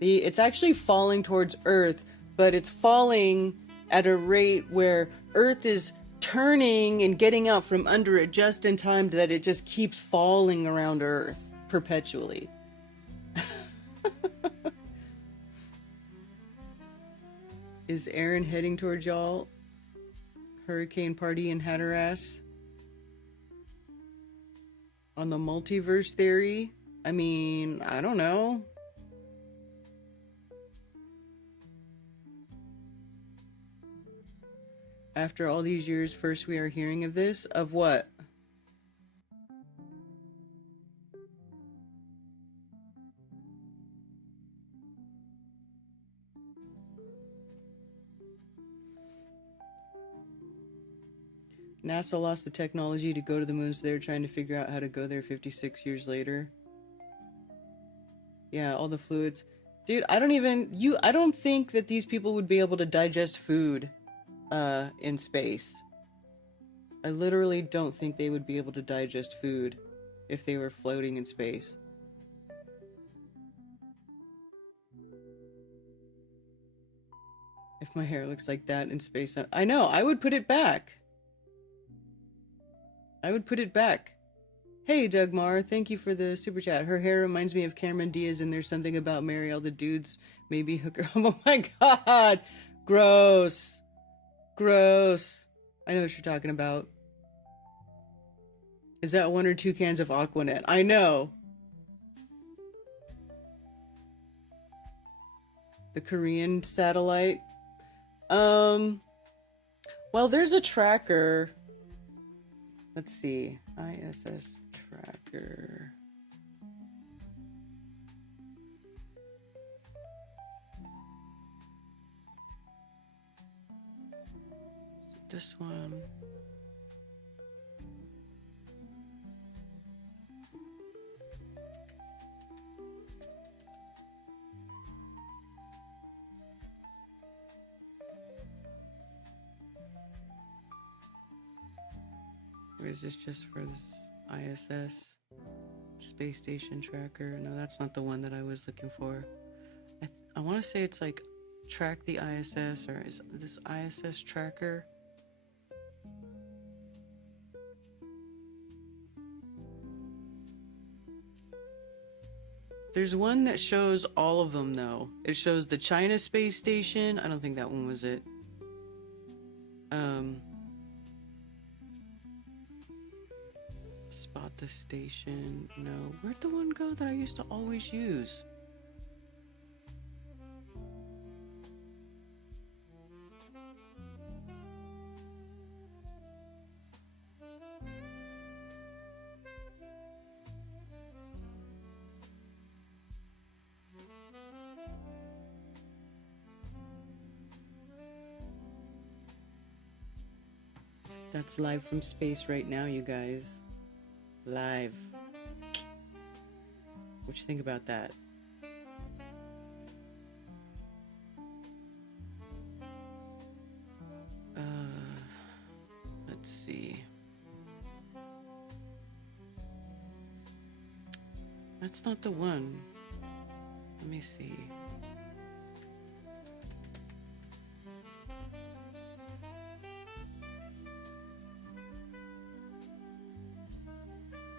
It's actually falling towards Earth, but it's falling at a rate where Earth is turning and getting out from under it just in time that it just keeps falling around Earth perpetually. Is Aaron heading towards y'all? Hurricane party in Hatteras? On the multiverse theory? I mean, I don't know. After all these years, first we are hearing of this? Of what? NASA lost the technology to go to the moon, so they're trying to figure out how to go there 56 years later. Yeah, all the fluids. Dude, I don't think that these people would be able to digest food in space. I literally don't think they would be able to digest food if they were floating in space. If my hair looks like that in space, I know, I would put it back. I would put it back. Hey, Dugmar, thank you for the super chat. Her hair reminds me of Cameron Diaz, and there's something about Mary all the dudes Maybe hooker. Oh my god! Gross. Gross. I know what you're talking about. Is that 1 or 2 cans of Aquanet? I know. The Korean satellite. Well, there's a tracker. Let's see. ISS tracker. This one. Or is this just for this ISS space station tracker? No, that's not the one that I was looking for. I want to say it's like track the ISS, or is this ISS tracker? There's one that shows all of them though. It shows the China space station. I don't think that one was it. Spot the station. No. Where'd the one go that I used to always use? That's live from space right now, you guys. Live. What you think about that? Let's see. That's not the one. Let me see.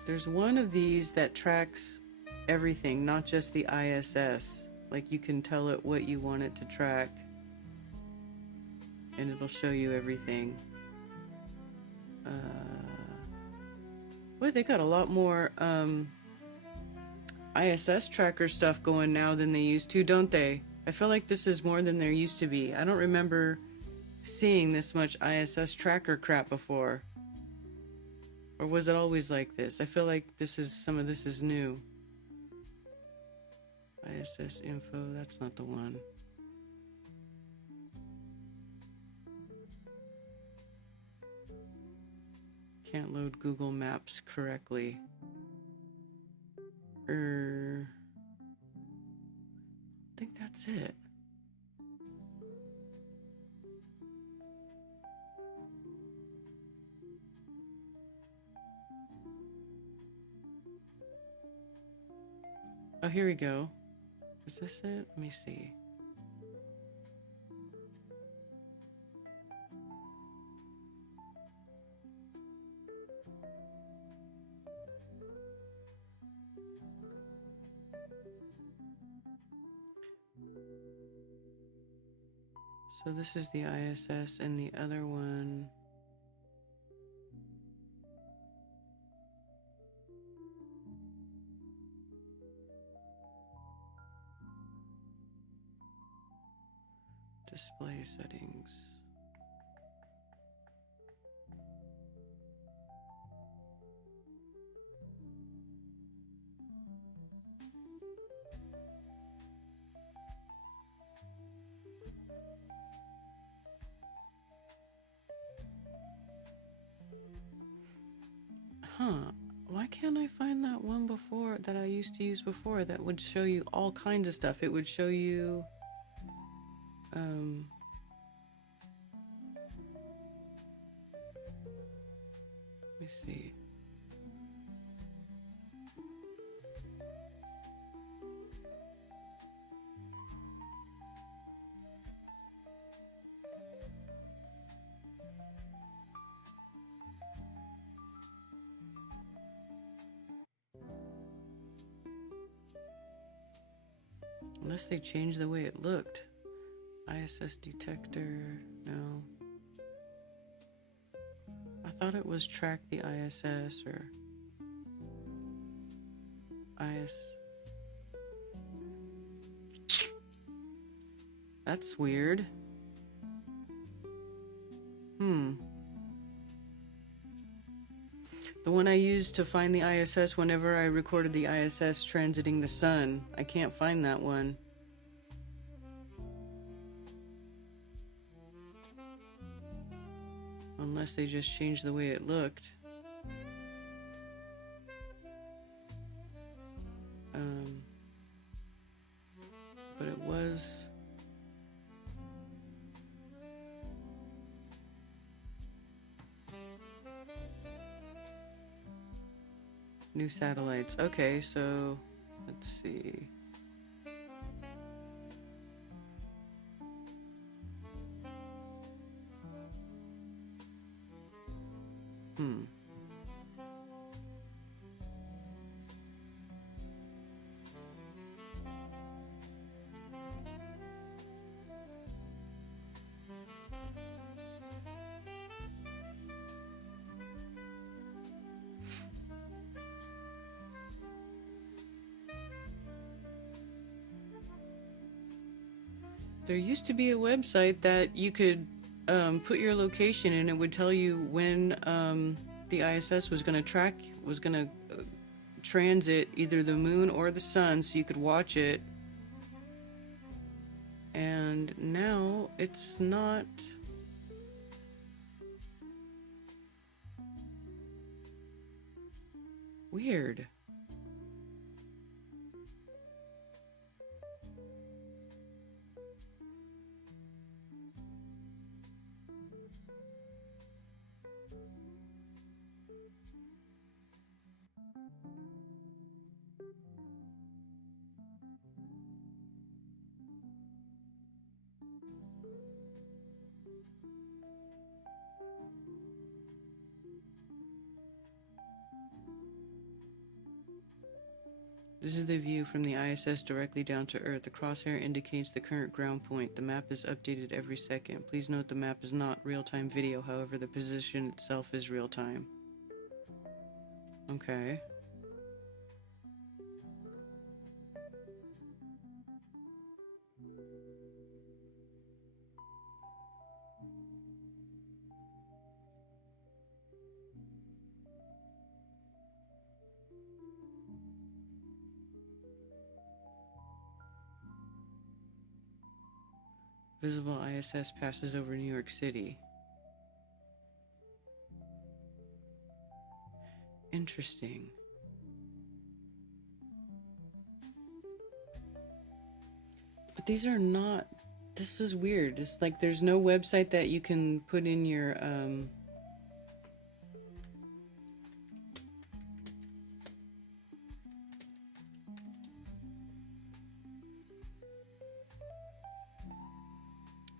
There's one of these that tracks everything, not just the ISS. Like you can tell it what you want it to track, and it'll show you everything. Boy, they got a lot more ISS tracker stuff going now than they used to, don't they? I feel like this is more than there used to be. I don't remember seeing this much ISS tracker crap before. Or was it always like this? I feel like some of this is new. ISS info, that's not the one. Can't load Google Maps correctly. I think that's it. Oh, here we go. Is this it? Let me see. So this is the ISS, and the other one... Display settings. Huh. Why can't I find that one before that I used to use before that would show you all kinds of stuff? It would show you let me see. Unless they changed the way it looked. ISS detector, no. I thought it was track the ISS or IS. That's weird. The one I used to find the ISS whenever I recorded the ISS transiting the sun. I can't find that one. Unless they just changed the way it looked. But it was... New satellites. Okay, so let's see. There used to be a website that you could put your location and it would tell you when the ISS was going to transit either the moon or the sun so you could watch it. And now it's not. Weird. This is the view from the ISS directly down to Earth. The crosshair indicates the current ground point. The map is updated every second. Please note the map is not real-time video, however, the position itself is real-time. Okay. Visible ISS passes over New York City. Interesting. But these are not... This is weird. It's like there's no website that you can put in your...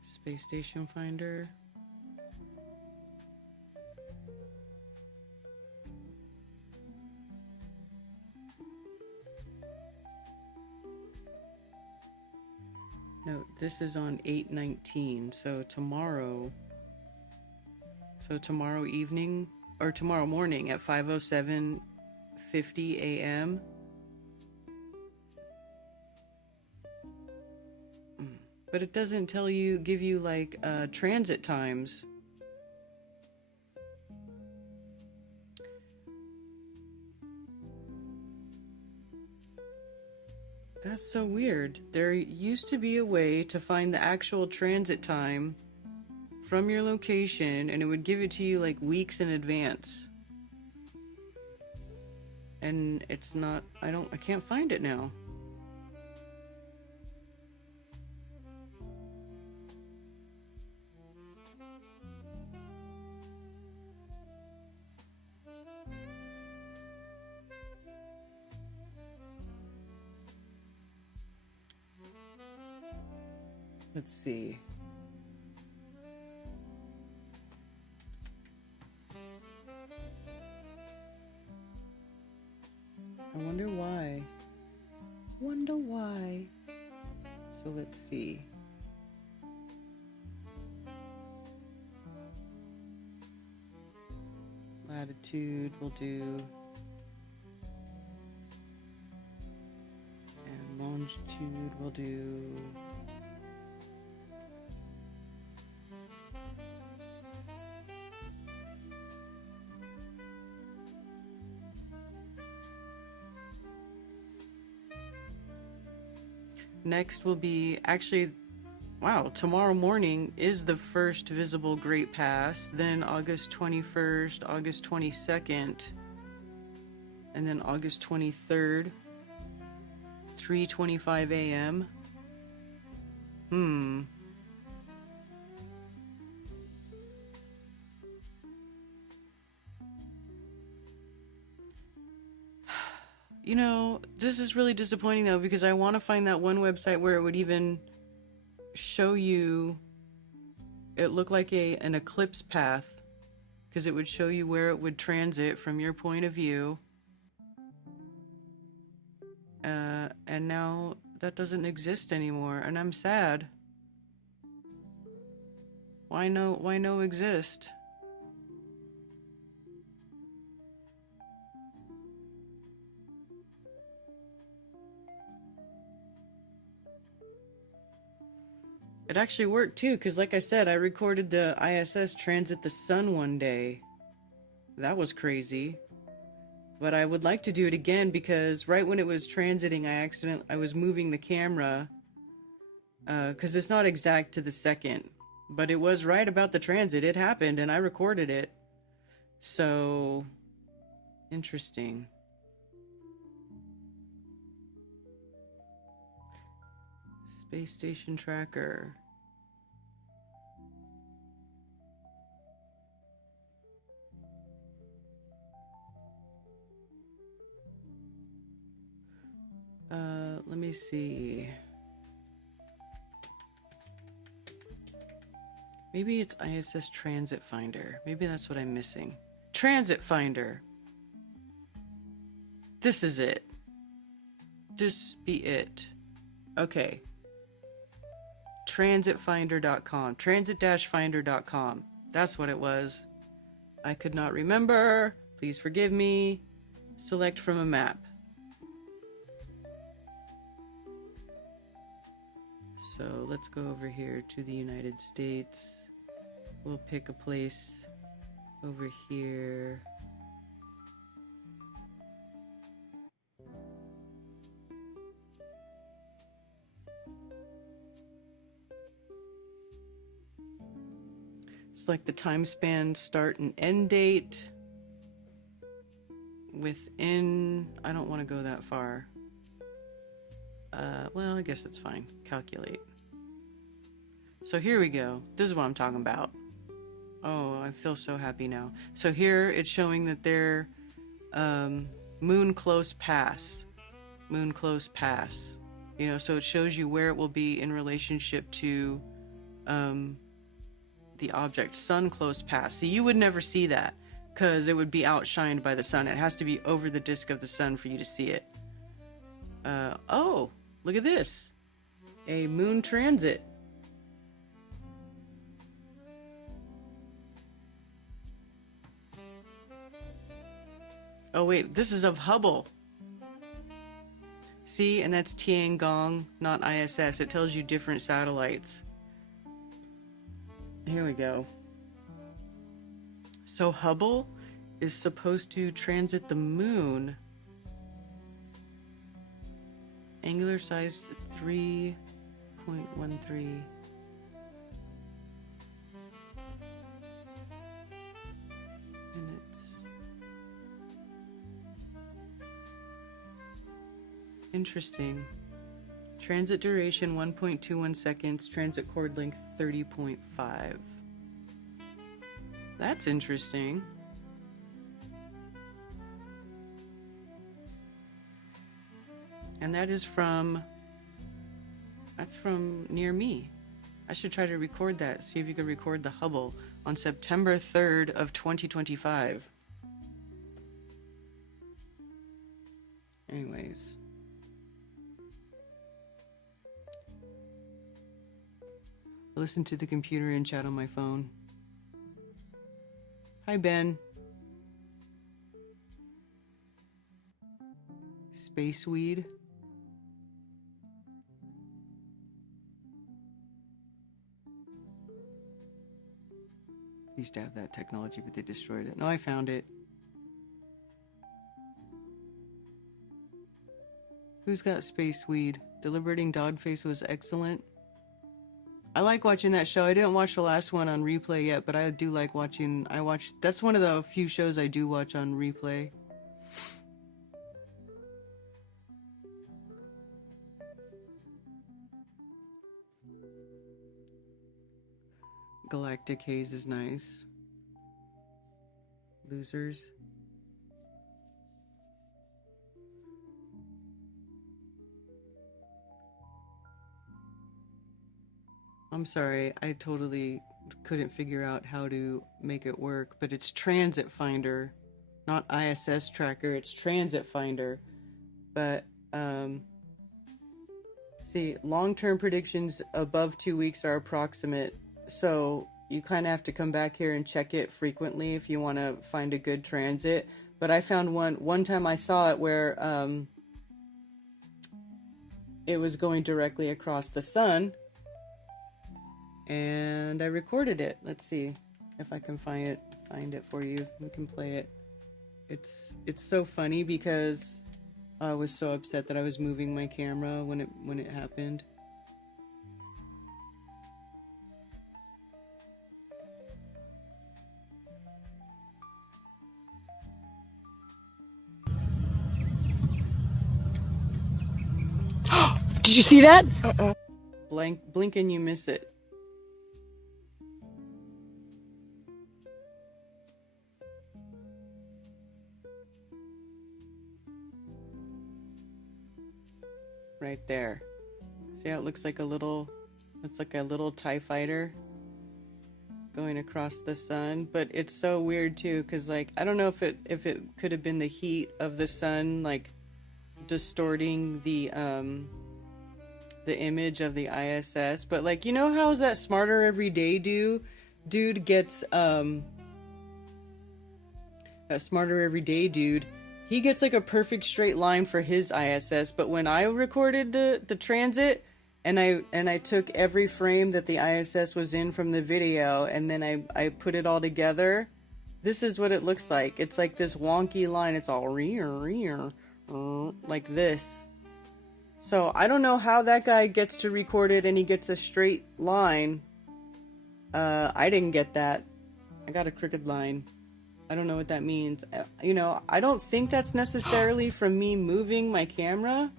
Space Station Finder. No, this is on 8/19, so tomorrow evening, or tomorrow morning at 5:07:50 a.m. But it doesn't give you like transit times. That's so weird. There used to be a way to find the actual transit time from your location, and it would give it to you like weeks in advance. And it's not, I can't find it now. Let's see. I wonder why. Wonder why. So let's see. Latitude we'll do. And longitude we'll do. Next will be, actually, wow, tomorrow morning is the first visible Great Pass, then August 21st, August 22nd, and then August 23rd, 3:25 a.m. You know, this is really disappointing though, because I want to find that one website where it would even show you, it looked like an eclipse path, because it would show you where it would transit from your point of view. And now that doesn't exist anymore, and I'm sad. Why no exist? It actually worked too, because like I said, I recorded the ISS transit the sun one day. That was crazy. But I would like to do it again, because right when it was transiting, I was moving the camera, because it's not exact to the second, but it was right about the transit. It happened and I recorded it. So interesting. Space station tracker. Let me see. Maybe it's ISS Transit Finder. Maybe that's what I'm missing. Transit Finder. This is it. This be it. Okay. Transitfinder.com. Transit-finder.com. That's what it was. I could not remember. Please forgive me. Select from a map. So let's go over here to the United States. We'll pick a place over here. Select the time span, start and end date. Within, I don't want to go that far. Well, I guess it's fine. Calculate. So here we go. This is what I'm talking about. Oh, I feel so happy now. So here it's showing that they're moon close pass. Moon close pass. You know, so it shows you where it will be in relationship to the object. Sun close pass. See, you would never see that because it would be outshined by the sun. It has to be over the disk of the sun for you to see it. Oh, look at this. A moon transit. Oh wait, this is of Hubble. See, and that's Tiangong, not ISS. It tells you different satellites. Here we go. So Hubble is supposed to transit the moon. Angular size 3.13. Minutes. Interesting. Transit duration 1.21 seconds. Transit chord length 30.5. That's interesting. And that's from near me. I should try to record that. See if you can record the Hubble on September 3rd of 2025. Anyways. I listen to the computer and chat on my phone. Hi, Ben. Space weed. I used to have that technology, but they destroyed it. No, I found it. Who's got space weed? Deliberating Dogface was excellent. I like watching that show. I didn't watch the last one on replay yet, but I do like watching. That's one of the few shows I do watch on replay. Galactic Haze is nice. Losers. I'm sorry, I totally couldn't figure out how to make it work, but it's Transit Finder, not ISS Tracker, it's Transit Finder. But, see, long-term predictions above 2 weeks are approximate, so you kind of have to come back here and check it frequently if you want to find a good transit. But I found one time I saw it where, it was going directly across the sun, and I recorded it. Let's see if I can find it for you. We can play it. It's so funny because I was so upset that I was moving my camera when it happened. Did you see that? Blink and you miss it. Right there. See how it looks like it's like a little TIE fighter going across the sun, but it's so weird too, because like I don't know if it could have been the heat of the sun like distorting the image of the ISS, but like, you know how that Smarter Every Day dude gets that Smarter Every Day dude, he gets like a perfect straight line for his ISS, but when I recorded the transit and I took every frame that the ISS was in from the video and then I put it all together, this is what it looks like. It's like this wonky line. It's all like this. So I don't know how that guy gets to record it and he gets a straight line. I didn't get that. I got a crooked line. I don't know what that means. You know, I don't think that's necessarily from me moving my camera.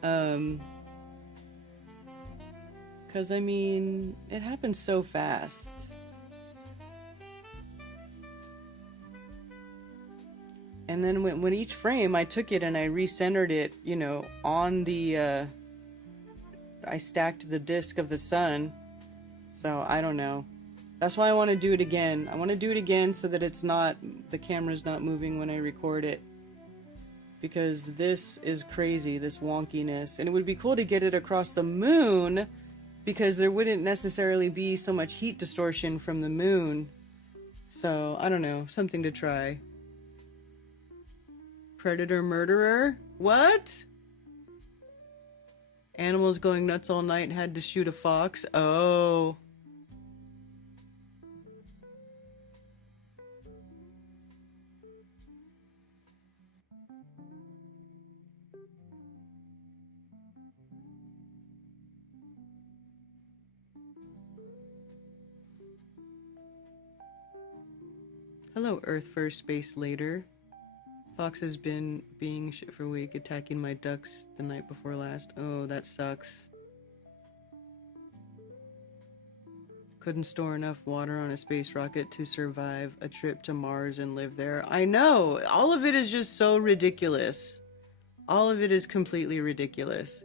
Because, I mean, it happens so fast. And then when each frame, I took it and I recentered it, you know, on the, I stacked the disk of the sun. So, I don't know. That's why I want to do it again. I want to do it again so that the camera's not moving when I record it. Because this is crazy, this wonkiness. And it would be cool to get it across the moon, because there wouldn't necessarily be so much heat distortion from the moon. So, I don't know, something to try. Predator murderer? What? Animals going nuts all night, had to shoot a fox? Oh. Hello, Earth first, space later. Fox has been being shit for a week, attacking my ducks the night before last. Oh, that sucks. Couldn't store enough water on a space rocket to survive a trip to Mars and live there. I know! All of it is just so ridiculous. All of it is completely ridiculous.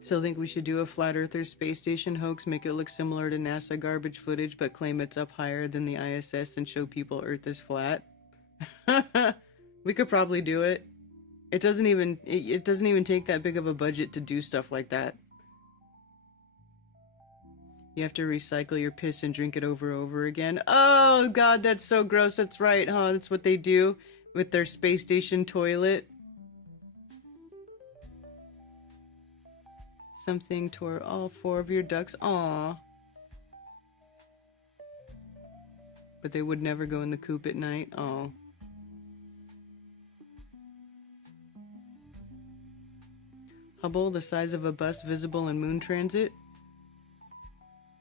Still think we should do a flat earther space station hoax, make it look similar to NASA garbage footage, but claim it's up higher than the ISS and show people Earth is flat. We could probably do it. It doesn't even take that big of a budget to do stuff like that. You have to recycle your piss and drink it over again. Oh, God, that's so gross. That's right, huh? That's what they do with their space station toilet. Something tore all 4 of your ducks. Aw. But they would never go in the coop at night. Aw. Hubble, the size of a bus visible in moon transit.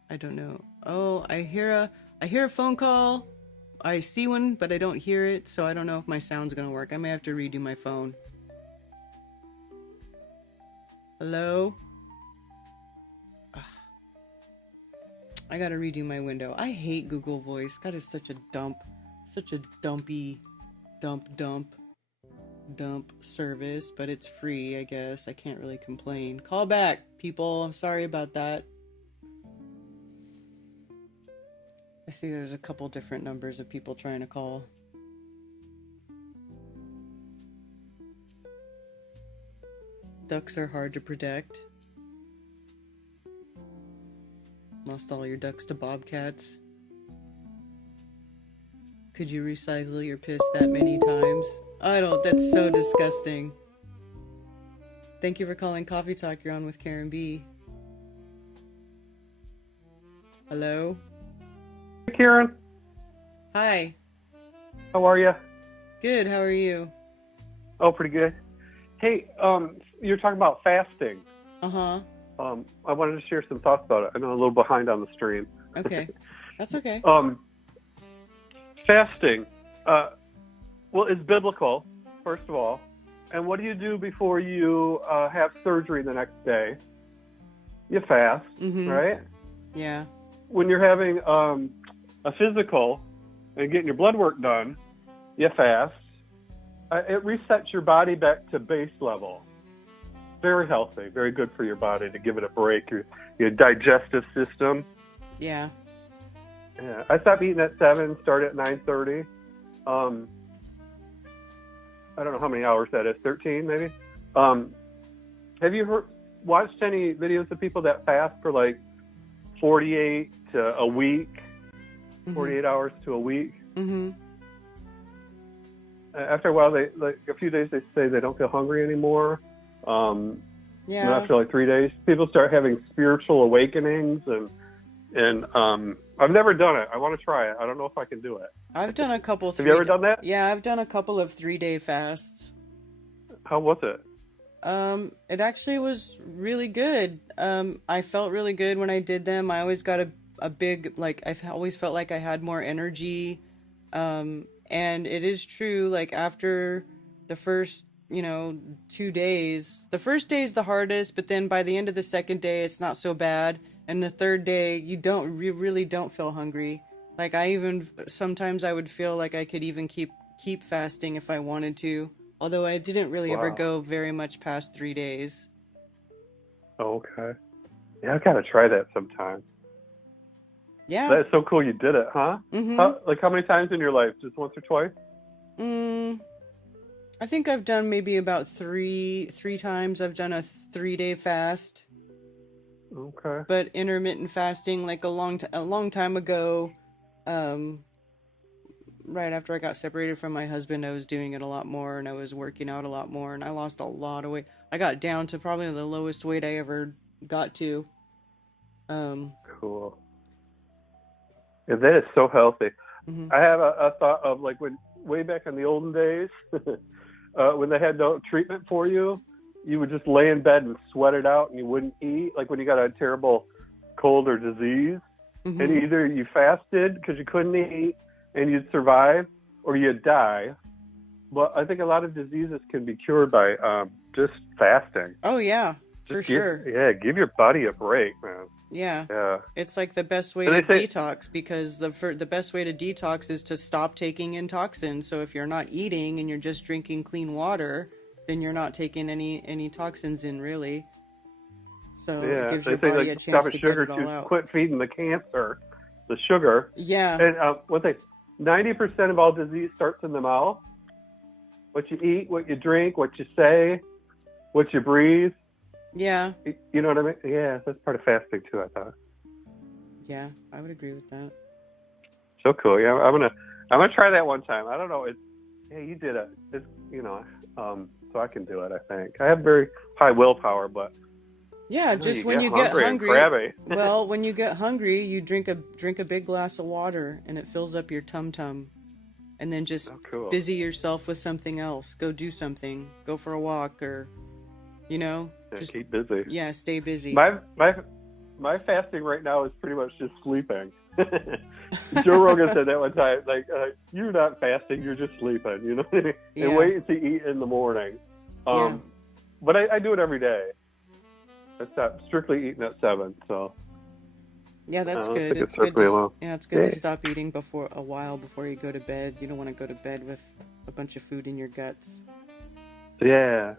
I don't know. Oh, I hear a phone call. I see one, but I don't hear it, so I don't know if my sound's gonna work. I may have to redo my phone. Hello? Ugh. I gotta redo my window. I hate Google Voice. God, it's such a dumpy dump service, but it's free, I guess. I can't really complain. Call back, people. I'm sorry about that. I see there's a couple different numbers of people trying to call. Ducks are hard to protect. Lost all your ducks to bobcats. Could you recycle your piss that many times? That's so disgusting. Thank you for calling Coffee Talk. You're on with Karen B. Hello? Hey, Karen. Hi. How are you? Good, how are you? Oh, pretty good. Hey, you're talking about fasting. Uh-huh. I wanted to share some thoughts about it. I know I'm a little behind on the stream. Okay. That's okay. Fasting. Well, it's biblical, first of all. And what do you do before you have surgery the next day? You fast, right? Yeah. When you're having a physical and getting your blood work done, you fast. It resets your body back to base level. Very healthy, very good for your body to give it a break. Your digestive system. Yeah. Yeah. I stopped eating at 7, started at 9:30. I don't know how many hours that is, 13 maybe. Have you watched any videos of people that fast for like 48 to a week, 48 hours to a week? After a while, a few days, they say they don't feel hungry anymore. And after like 3 days, people start having spiritual awakenings, and I've never done it. I want to try it. I don't know if I can do it. I've done a couple. Have you ever done that? Yeah, I've done a couple of 3-day fasts. How was it? It actually was really good. I felt really good when I did them. I always got a big, I've always felt like I had more energy. And it is true, like after the first, 2 days, the first day is the hardest, but then by the end of the second day, it's not so bad. And the third day, you really don't feel hungry. Like sometimes I would feel like I could even keep fasting if I wanted to. Although I didn't really ever go very much past 3 days. Okay. Yeah, I've got to try that sometime. Yeah. That's so cool you did it, huh? How many times in your life? Just once or twice? I think I've done maybe about three times. I've done a 3-day fast. Okay. But intermittent fasting, like a long time ago, right after I got separated from my husband, I was doing it a lot more, and I was working out a lot more, and I lost a lot of weight. I got down to probably the lowest weight I ever got to. Cool. Yeah, that is so healthy. I have a thought of like way back in the olden days, when they had no treatment for you, you would just lay in bed and sweat it out, and you wouldn't eat. Like when you got a terrible cold or disease, and either you fasted because you couldn't eat and you'd survive, or you'd die. But I think a lot of diseases can be cured by just fasting. Oh yeah, sure. Yeah, give your body a break, man. Yeah. It's like the best way to detox, because the best way to detox is to stop taking in toxins. So if you're not eating and you're just drinking clean water, then you're not taking any toxins in, really. So it gives your body a chance to get it all out. Quit feeding the cancer, the sugar. Yeah. And one thing, 90% of all disease starts in the mouth. What you eat, what you drink, what you say, what you breathe. Yeah. You know what I mean? Yeah, that's part of fasting too, I thought. Yeah, I would agree with that. So cool. Yeah, I'm gonna try that one time. I don't know. You did it. It's so I can do it. I think I have very high willpower, but Yeah, just when you get get hungry. crabby. Well, when you get hungry, you drink a big glass of water, and it fills up your tum-tum. And then just busy yourself with something else. Go do something. Go for a walk, or just keep busy. Yeah, stay busy. My fasting right now is pretty much just sleeping. Joe Rogan said that one time, like, you're not fasting, you're just sleeping, you know what I mean? Yeah. And wait to eat in the morning. But I do it every day. I stop strictly eating at 7, so. Yeah, that's good. It's good to stop eating before you go to bed. You don't want to go to bed with a bunch of food in your guts. Yeah.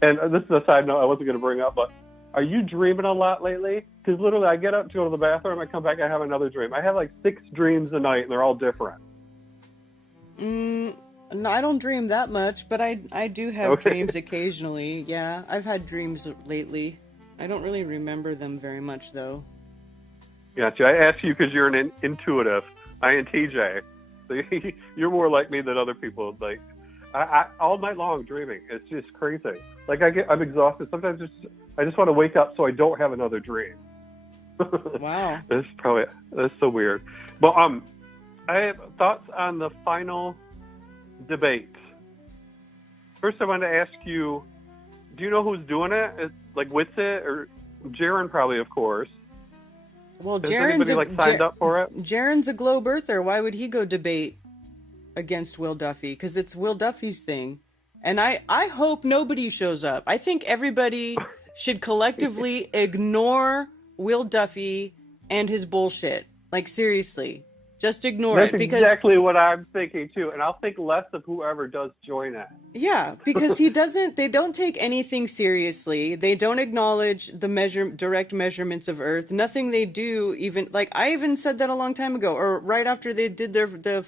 And this is a side note I wasn't going to bring up, but are you dreaming a lot lately? Because literally I get up to go to the bathroom, I come back, I have another dream. I have like 6 dreams a night, and they're all different. No, I don't dream that much, but I do have dreams occasionally. Yeah, I've had dreams lately. I don't really remember them very much, though. Gotcha. I asked you because you're an intuitive, INTJ. So you're more like me than other people. Like, I all night long dreaming. It's just crazy. Like I'm exhausted. Sometimes I just want to wake up so I don't have another dream. Wow. That's so weird. But I have thoughts on the final debate. First, I wanted to ask you, do you know who's doing it? It's like Witsit or Jaron, probably, of course. Well, Has anybody signed up for it? Jaron's a globe earther. Why would he go debate against Will Duffy? Because it's Will Duffy's thing. And I hope nobody shows up. I think everybody should collectively ignore Will Duffy and his bullshit. Like, seriously. Just ignore it. That's exactly what I'm thinking, too. And I'll think less of whoever does join it. Yeah, because they don't take anything seriously. They don't acknowledge the direct measurements of Earth. Nothing they do, even, like, I even said that a long time ago, or right after they did their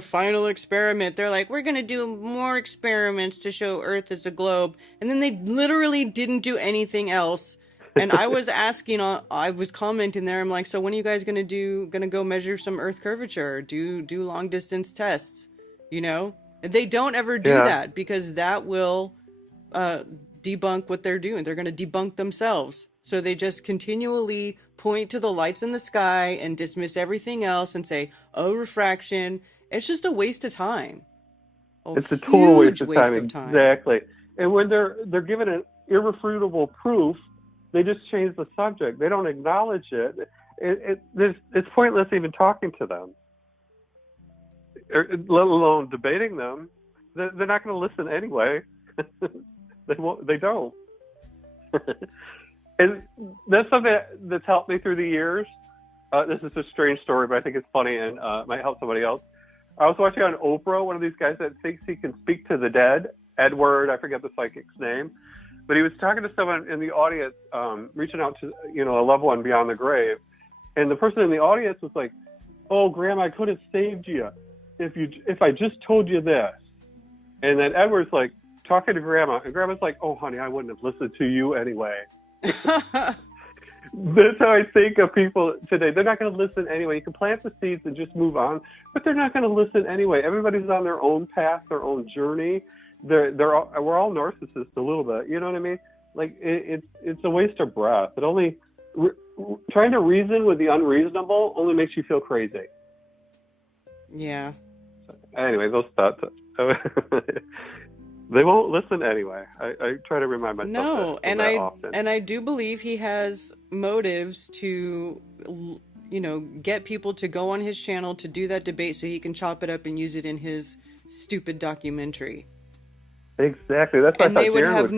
final experiment. They're like, we're going to do more experiments to show Earth as a globe. And then they literally didn't do anything else. And I was I was commenting there. I'm like, so when are you guys gonna go measure some Earth curvature? Do long distance tests? They don't ever do that because that will debunk what they're doing. They're gonna debunk themselves. So they just continually point to the lights in the sky and dismiss everything else and say, "Oh, refraction." It's just a waste of time. It's a total waste of time. Exactly. And when they're given an irrefutable proof, they just change the subject. They don't acknowledge it. It's pointless even talking to them, let alone debating them. They're not going to listen anyway. They don't. And that's something that's helped me through the years. This is a strange story, but I think it's funny and might help somebody else. I was watching on Oprah, one of these guys that thinks he can speak to the dead, Edward, I forget the psychic's name. But he was talking to someone in the audience, reaching out to, a loved one beyond the grave. And the person in the audience was like, "Oh, Grandma, I could have saved you if I just told you this." And then Edward's like talking to Grandma, and Grandma's like, "Oh, honey, I wouldn't have listened to you anyway." That's how I think of people today. They're not going to listen anyway. You can plant the seeds and just move on, but they're not going to listen anyway. Everybody's on their own path, their own journey. We're all narcissists a little bit. You know what I mean? Like it's a waste of breath. It only trying to reason with the unreasonable only makes you feel crazy. Yeah. Anyway, those thoughts. They won't listen anyway. I try to remind myself. No, often. And I do believe he has motives to, get people to go on his channel to do that debate so he can chop it up and use it in his stupid documentary. Exactly. That's what and they would have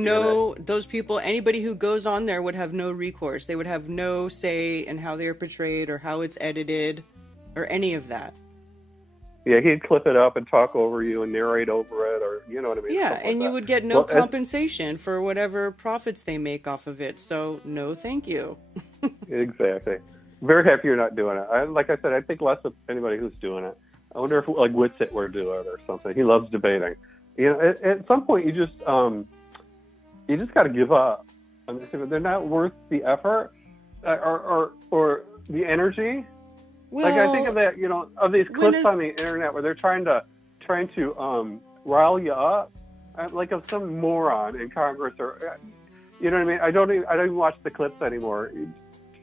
those people, anybody who goes on there would have no recourse. They would have no say in how they are portrayed or how it's edited or any of that. Yeah, he'd clip it up and talk over you and narrate over it, or you know what I mean? Yeah, and you would get no compensation for whatever profits they make off of it. So, no, thank you. Exactly. Very happy you're not doing it. Like I said, I think less of anybody who's doing it. I wonder if like Witsit were doing it or something. He loves debating. At some point you just got to give up. I mean, they're not worth the effort, or the energy. Well, like I think of that, of these clips on the internet where they're trying to rile you up, like of some moron in Congress, or you know what I mean. I don't even watch the clips anymore to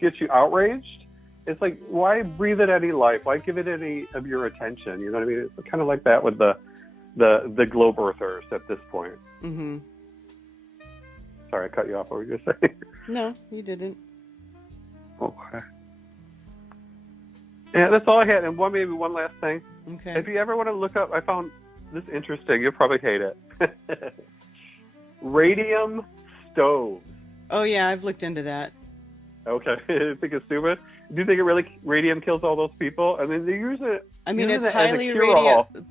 get you outraged. It's like, why breathe it any life? Why give it any of your attention? You know what I mean? It's kind of like that with the globe earthers at this point. Mm-hmm. Sorry, I cut you off. What were you going to say? No, you didn't. Okay. Yeah, that's all I had. And maybe one last thing. Okay. If you ever want to look up, I found this interesting. You'll probably hate it. Radium stoves. Oh yeah, I've looked into that. Okay. You think it's stupid? Do you think radium kills all those people? I mean, they use it. I mean, it's highly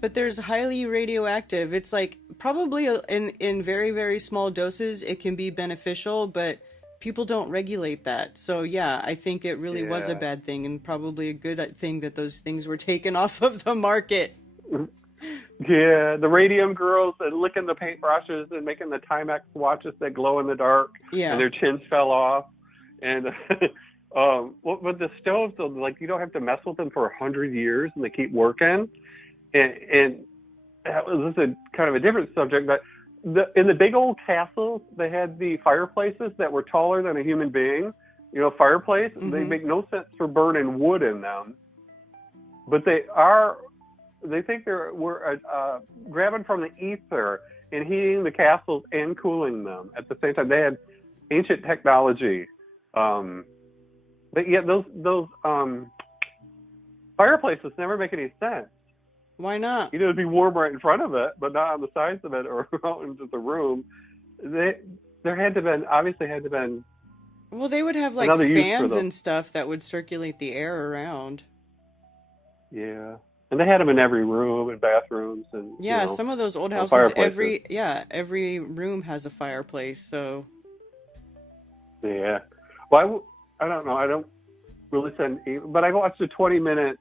but there's highly radioactive. It's like probably in very, very small doses, it can be beneficial, but people don't regulate that. So yeah, I think it really was a bad thing, and probably a good thing that those things were taken off of the market. Yeah, the radium girls that licking the paintbrushes and making the Timex watches that glow in the dark. Yeah. And their chins fell off. And with the stoves, though, like, you don't have to mess with them for 100 years, and they keep working. And this is kind of a different subject, but in the big old castles, they had the fireplaces that were taller than a human being. Fireplace. Mm-hmm. They make no sense for burning wood in them, but they think we're grabbing from the ether and heating the castles and cooling them at the same time. They had ancient technology. But yet those fireplaces never make any sense. Why not? It'd be warm right in front of it, but not on the sides of it or out into the room. There had to been. Well, they would have like fans and stuff that would circulate the air around. Yeah, and they had them in every room and bathrooms and. Yeah, some of those old houses, every room has a fireplace. So. Yeah. Well, I don't know. I don't really but I watched a 20-minute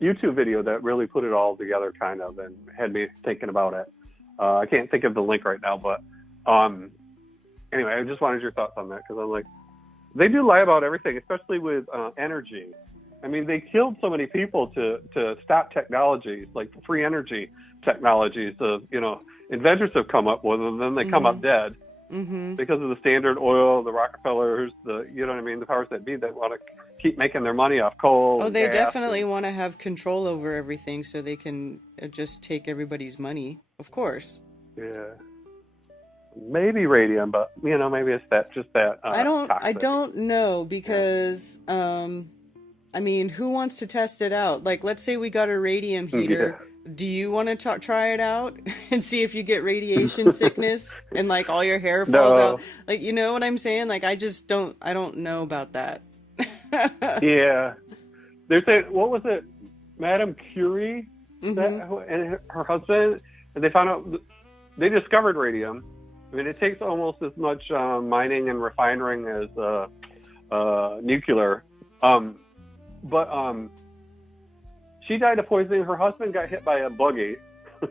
YouTube video that really put it all together, kind of, and had me thinking about it. I can't think of the link right now, but anyway, I just wanted your thoughts on that, because I'm like, they do lie about everything, especially with energy. I mean, they killed so many people to stop technologies, like free energy technologies. Inventors have come up with them, then they come up dead. Mm-hmm. Because of the Standard Oil, the Rockefellers, the powers that be that want to keep making their money off coal. Oh, they definitely want to have control over everything so they can just take everybody's money. Of course. Yeah. Maybe radium, but maybe it's that I don't know, because I mean, who wants to test it out? Like, let's say we got a radium heater. Yeah. Do you want to try it out and see if you get radiation sickness and like all your hair falls out? Like, you know what I'm saying? Like, I don't know about that. Yeah. They're saying, what was it? Madame Curie and her husband, and they found out, they discovered radium. I mean, it takes almost as much mining and refining as nuclear. She died of poisoning. Her husband got hit by a buggy,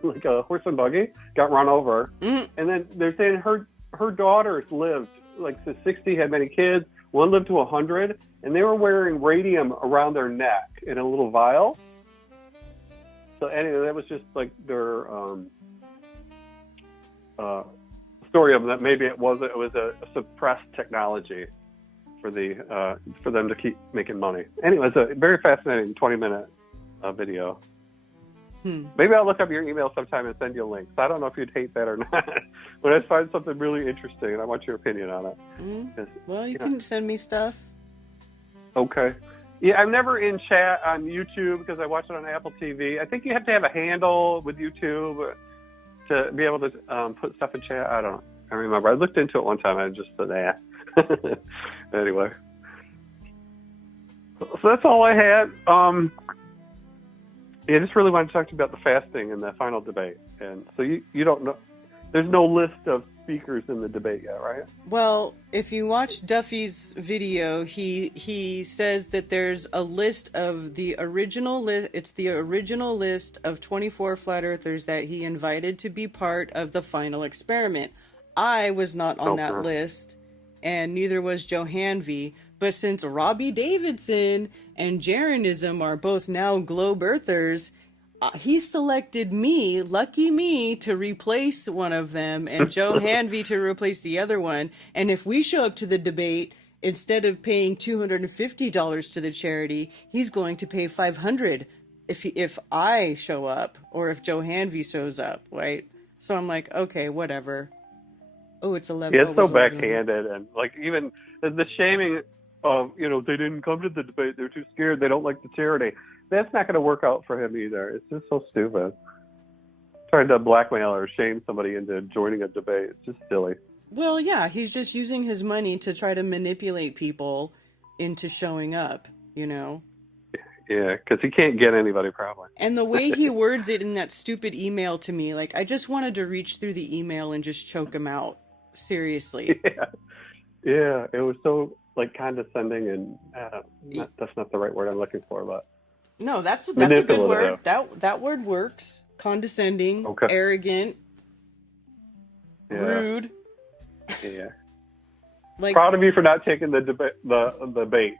like a horse and buggy, got run over. Mm. And then they're saying her daughters lived like to 60, had many kids. One lived to 100, and they were wearing radium around their neck in a little vial. So anyway, that was just like their story of that. Maybe it was a suppressed technology for them to keep making money. Anyway, it's a very fascinating 20-minute video. Maybe I'll look up your email sometime and send you a link. So I don't know if you'd hate that or not, but I find something really interesting, and I want your opinion on it. Well, you can send me stuff. Okay. Yeah, I'm never in chat on YouTube because I watch it on Apple TV. I think you have to have a handle with YouTube to be able to put stuff in chat. I don't remember. I looked into it one time. I just said, Anyway. So that's all I had. I just really wanted to talk to you about the fasting in the final debate. And so you don't know, there's no list of speakers in the debate yet, right? Well, if you watch Duffy's video, he says that there's a list of the original list. It's the original list of 24 flat earthers that he invited to be part of the final experiment. I was not on that list, and neither was Johanvi. But since Robbie Davidson and Jaronism are both now globe earthers, he selected me, lucky me, to replace one of them, and Joe Hanvey to replace the other one. And if we show up to the debate, instead of paying $250 to the charity, he's going to pay $500 if I show up, or if Joe Hanvey shows up, right? So I'm like, okay, whatever. Oh, it's 11. Yeah, it's so backhanded, and like even the shaming of, you know, they didn't come to the debate, they're too scared, they don't like the charity. That's not going to work out for him either. It's just so stupid. Trying to blackmail or shame somebody into joining a debate. It's just silly. Well, yeah, he's just using his money to try to manipulate people into showing up, you know? Yeah, because he can't get anybody, probably. And the way he words it in that stupid email to me, like, I just wanted to reach through the email and just choke him out. Seriously. Yeah, it was so, like, condescending, and that's not the right word I'm looking for, but... No, that's a good word. That word works. Condescending, arrogant, rude. Yeah. Like, proud of you for not taking the bait.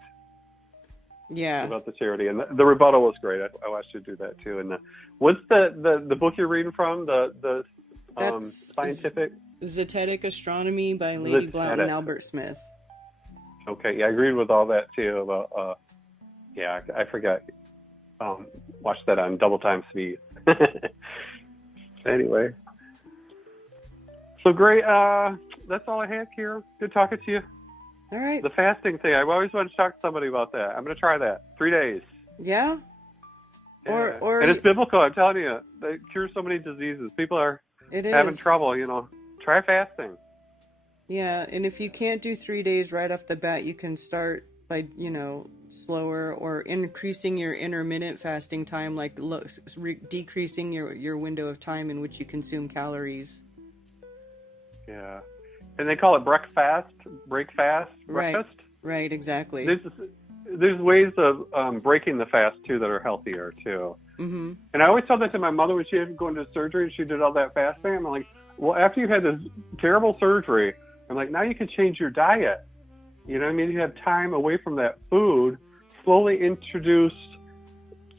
Yeah. About the charity, and the rebuttal was great. I watched you do that too. And what's the book you're reading from? The scientific Zetetic Astronomy by Lady Blount and Albert Smith. Okay, yeah, I agreed with all that too. About I forgot. Watch that on double time speed. Anyway, so great. That's all I had, Kira. Good talking to you. All right. The fasting thing. I've always wanted to talk to somebody about that. I'm going to try that. 3 days. Yeah. Or and it's biblical. I'm telling you, they cure so many diseases. People are having trouble. You know, try fasting. Yeah, and if you can't do 3 days right off the bat, you can start by, you know, slower, or increasing your intermittent fasting time, like decreasing your window of time in which you consume calories. Yeah. And they call it breakfast. Right, exactly. There's ways of breaking the fast, too, that are healthier, too. Mm-hmm. And I always told that to my mother when she had to go into surgery and she did all that fasting. I'm like, well, after you had this terrible surgery, I'm like, now you can change your diet. You know what I mean? You have time away from that food, slowly introduce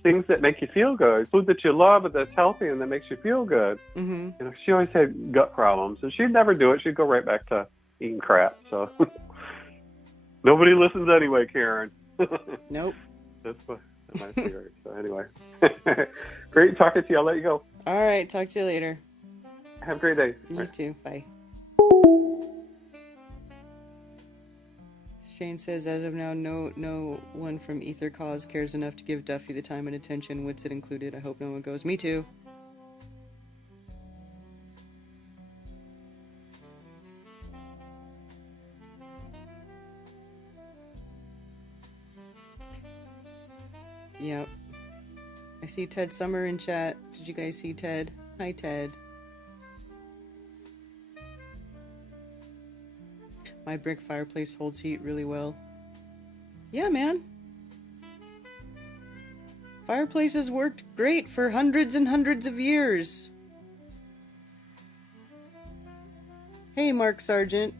things that make you feel good, food that you love but that's healthy and that makes you feel good. Mm-hmm. You know, she always had gut problems, and she'd never do it. She'd go right back to eating crap. So nobody listens anyway, Karen. Nope. That's my theory. So anyway, great talking to you. I'll let you go. All right, talk to you later. Have a great day. You too. Bye. Shane says, as of now, no one from Ether Cause cares enough to give Duffy the time and attention, Witsit included. I hope no one goes. Me too. Yep. I see Ted Summer in chat. Did you guys see Ted? Hi, Ted. My brick fireplace holds heat really well. Yeah, man. Fireplaces worked great for hundreds and hundreds of years. Hey, Mark Sargent.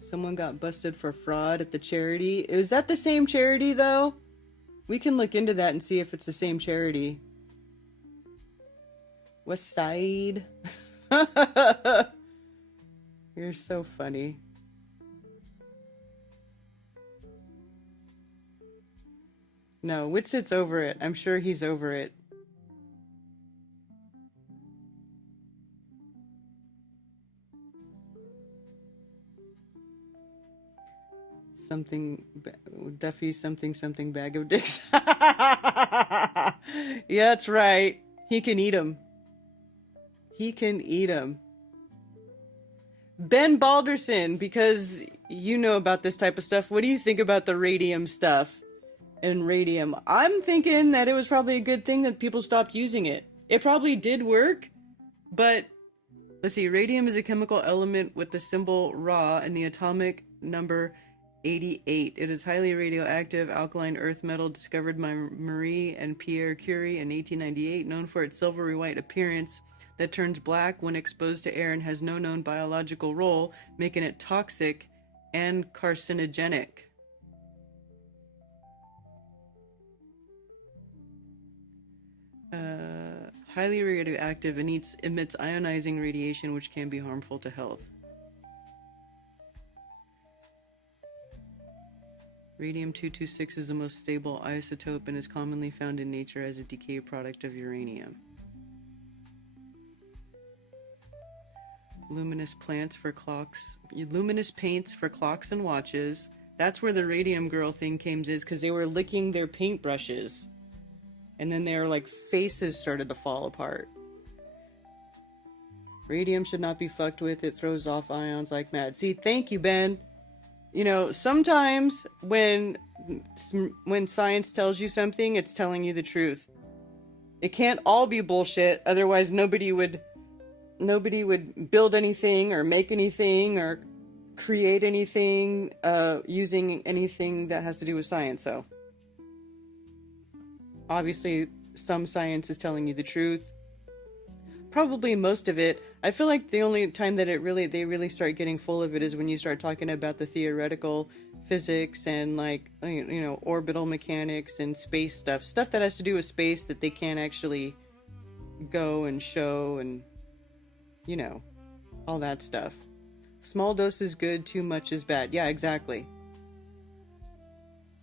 Someone got busted for fraud at the charity. Is that the same charity, though? We can look into that and see if it's the same charity. West Side. You're so funny. No, Witsit's over it. I'm sure he's over it. Duffy something bag of dicks. Yeah, that's right. He can eat them. He can eat them. Ben Balderson, because you know about this type of stuff, what do you think about the radium stuff? And radium, I'm thinking that it was probably a good thing that people stopped using it. It probably did work, but let's see, radium is a chemical element with the symbol Ra and the atomic number 88. It is highly radioactive alkaline earth metal discovered by Marie and Pierre Curie in 1898, known for its silvery white appearance. that turns black when exposed to air and has no known biological role, making it toxic and carcinogenic. Highly radioactive and emits ionizing radiation which can be harmful to health. Radium-226 is the most stable isotope and is commonly found in nature as a decay product of uranium. Luminous paints for clocks and watches. That's where the radium girl thing came, is because they were licking their paintbrushes. And then their faces started to fall apart. Radium should not be fucked with. It throws off ions like mad. See, thank you, Ben. You know, sometimes when science tells you something, it's telling you the truth. It can't all be bullshit. Otherwise, nobody would build anything or make anything or create anything using anything that has to do with science. So obviously some science is telling you the truth, probably most of it. I feel like the only time that they really start getting full of it is when you start talking about the theoretical physics and orbital mechanics and space stuff that has to do with space that they can't actually go and show, and all that stuff. Small dose is good, too much is bad. Yeah, exactly.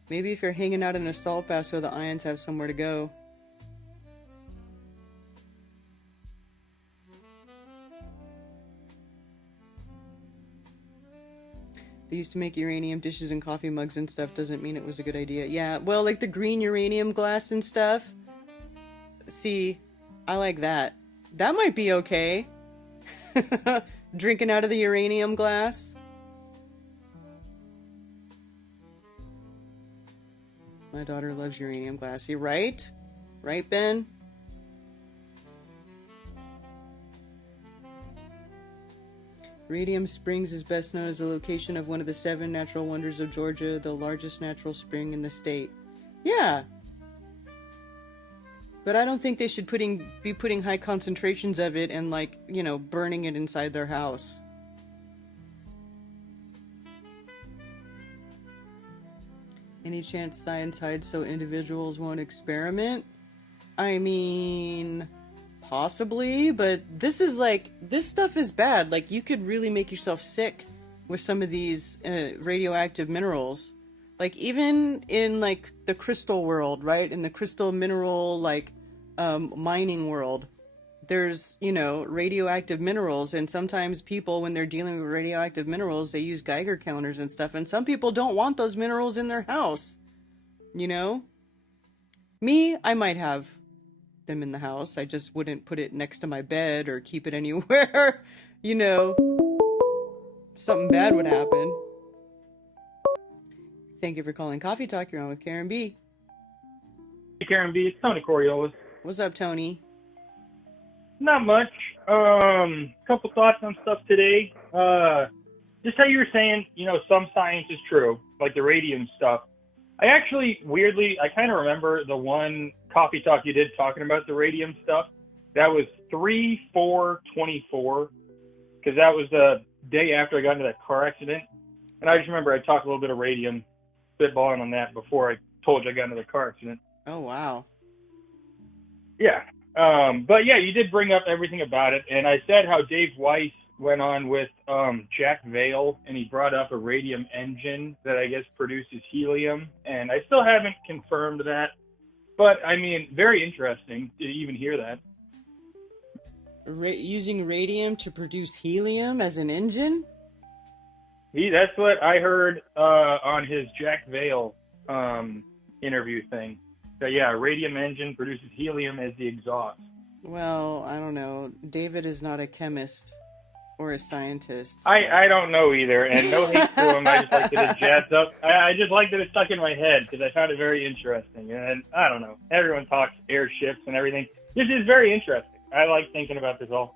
Maybe if you're hanging out in a salt bath so the ions have somewhere to go. They used to make uranium dishes and coffee mugs and stuff. Doesn't mean it was a good idea. Yeah, well, like the green uranium glass and stuff. See, I like that. That might be okay. Drinking out of the uranium glass. My daughter loves uranium glass. You right? Right, Ben? Radium Springs is best known as the location of one of the 7 natural wonders of Georgia, the largest natural spring in the state. Yeah. But I don't think they should be putting high concentrations of it and burning it inside their house. Any chance science hides so individuals won't experiment? I mean, possibly, but this stuff is bad. You could really make yourself sick with some of these radioactive minerals. Even in the crystal world, right? In the crystal mineral mining world, there's radioactive minerals, and sometimes people, when they're dealing with radioactive minerals, they use Geiger counters and stuff, and some people don't want those minerals in their house. Me, I might have them in the house. I just wouldn't put it next to my bed or keep it anywhere. Something bad would happen. Thank you for calling Coffee Talk. You're on with Karen B. Hey, Karen B. It's Tony Coriolis. What's up, Tony? Not much. Couple thoughts on stuff today. Just how you were saying, some science is true, like the radium stuff. I actually, weirdly, I kind of remember the one Coffee Talk you did talking about the radium stuff. That was 3/4/24, because that was the day after I got into that car accident. And I just remember I talked a little bit of radium, spitballing on that before I told you I got into the car accident. Oh, wow. Yeah. But yeah, you did bring up everything about it. And I said how Dave Weiss went on with Jack Vale, and he brought up a radium engine that I guess produces helium. And I still haven't confirmed that. But, I mean, very interesting to even hear that. Using radium to produce helium as an engine? That's what I heard on his Jack Vale interview thing. So, yeah, a radium engine produces helium as the exhaust. Well, I don't know. David is not a chemist or a scientist. So. I don't know either, and no hate to him. I just like that it jazzed up. I just like that it stuck in my head because I found it very interesting. And I don't know. Everyone talks airships and everything. This is very interesting. I like thinking about this all.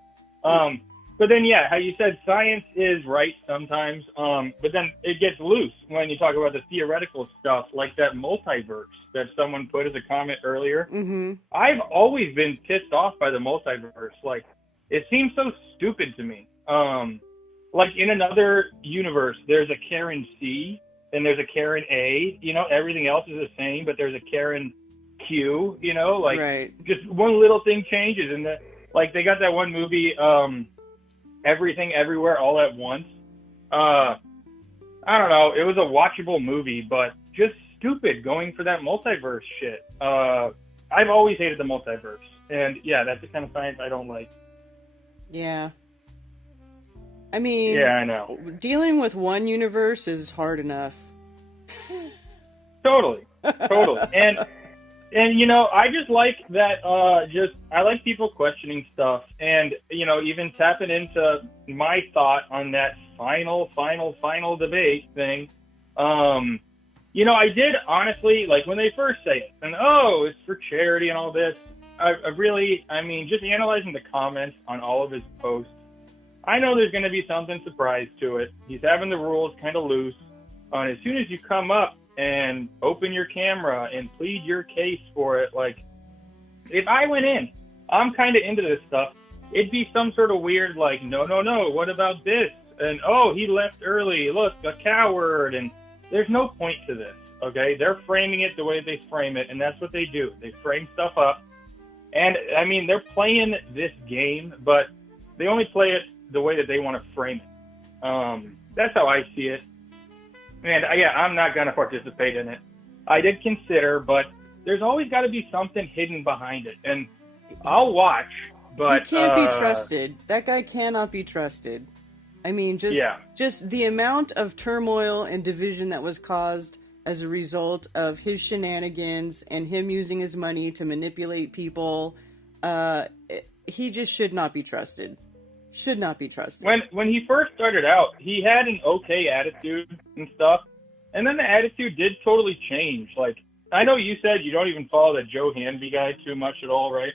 But then, yeah, how you said science is right sometimes, but then it gets loose when you talk about the theoretical stuff, like that multiverse that someone put as a comment earlier. Mm-hmm. I've always been pissed off by the multiverse. it seems so stupid to me. Like in another universe, there's a Karen C and there's a Karen A. You know, everything else is the same, but there's a Karen Q. You know, like just one little thing changes, and like they got that one movie, Everything Everywhere All at Once. I don't know. It was a watchable movie, but just stupid going for that multiverse shit. I've always hated the multiverse, and yeah, that's the kind of science I don't like. Yeah. I mean, yeah, I know. Dealing with one universe is hard enough. Totally. And you know, I just like that. I like people questioning stuff, and you know, even tapping into my thought on that final debate thing. You know, I did honestly, like when they first say it, and it's for charity and all this. I mean, just analyzing the comments on all of his posts, I know there's going to be something surprise to it. He's having the rules kind of loose. As soon as you come up and open your camera and plead your case for it, like, if I went in, I'm kind of into this stuff, it'd be some sort of weird, like, no, what about this? And, he left early, look, a coward, and there's no point to this, okay? They're framing it the way they frame it, and that's what they do. They frame stuff up. And, I mean, they're playing this game, but they only play it the way that they want to frame it. That's how I see it. And, I'm not going to participate in it. I did consider, but there's always got to be something hidden behind it. And I'll watch, but... He can't be trusted. That guy cannot be trusted. I mean, just the amount of turmoil and division that was caused as a result of his shenanigans and him using his money to manipulate people, he just should not be trusted. Should not be trusted. When he first started out, he had an okay attitude and stuff, and then the attitude did totally change. Like, I know you said you don't even follow that Joe Hanby guy too much at all, right?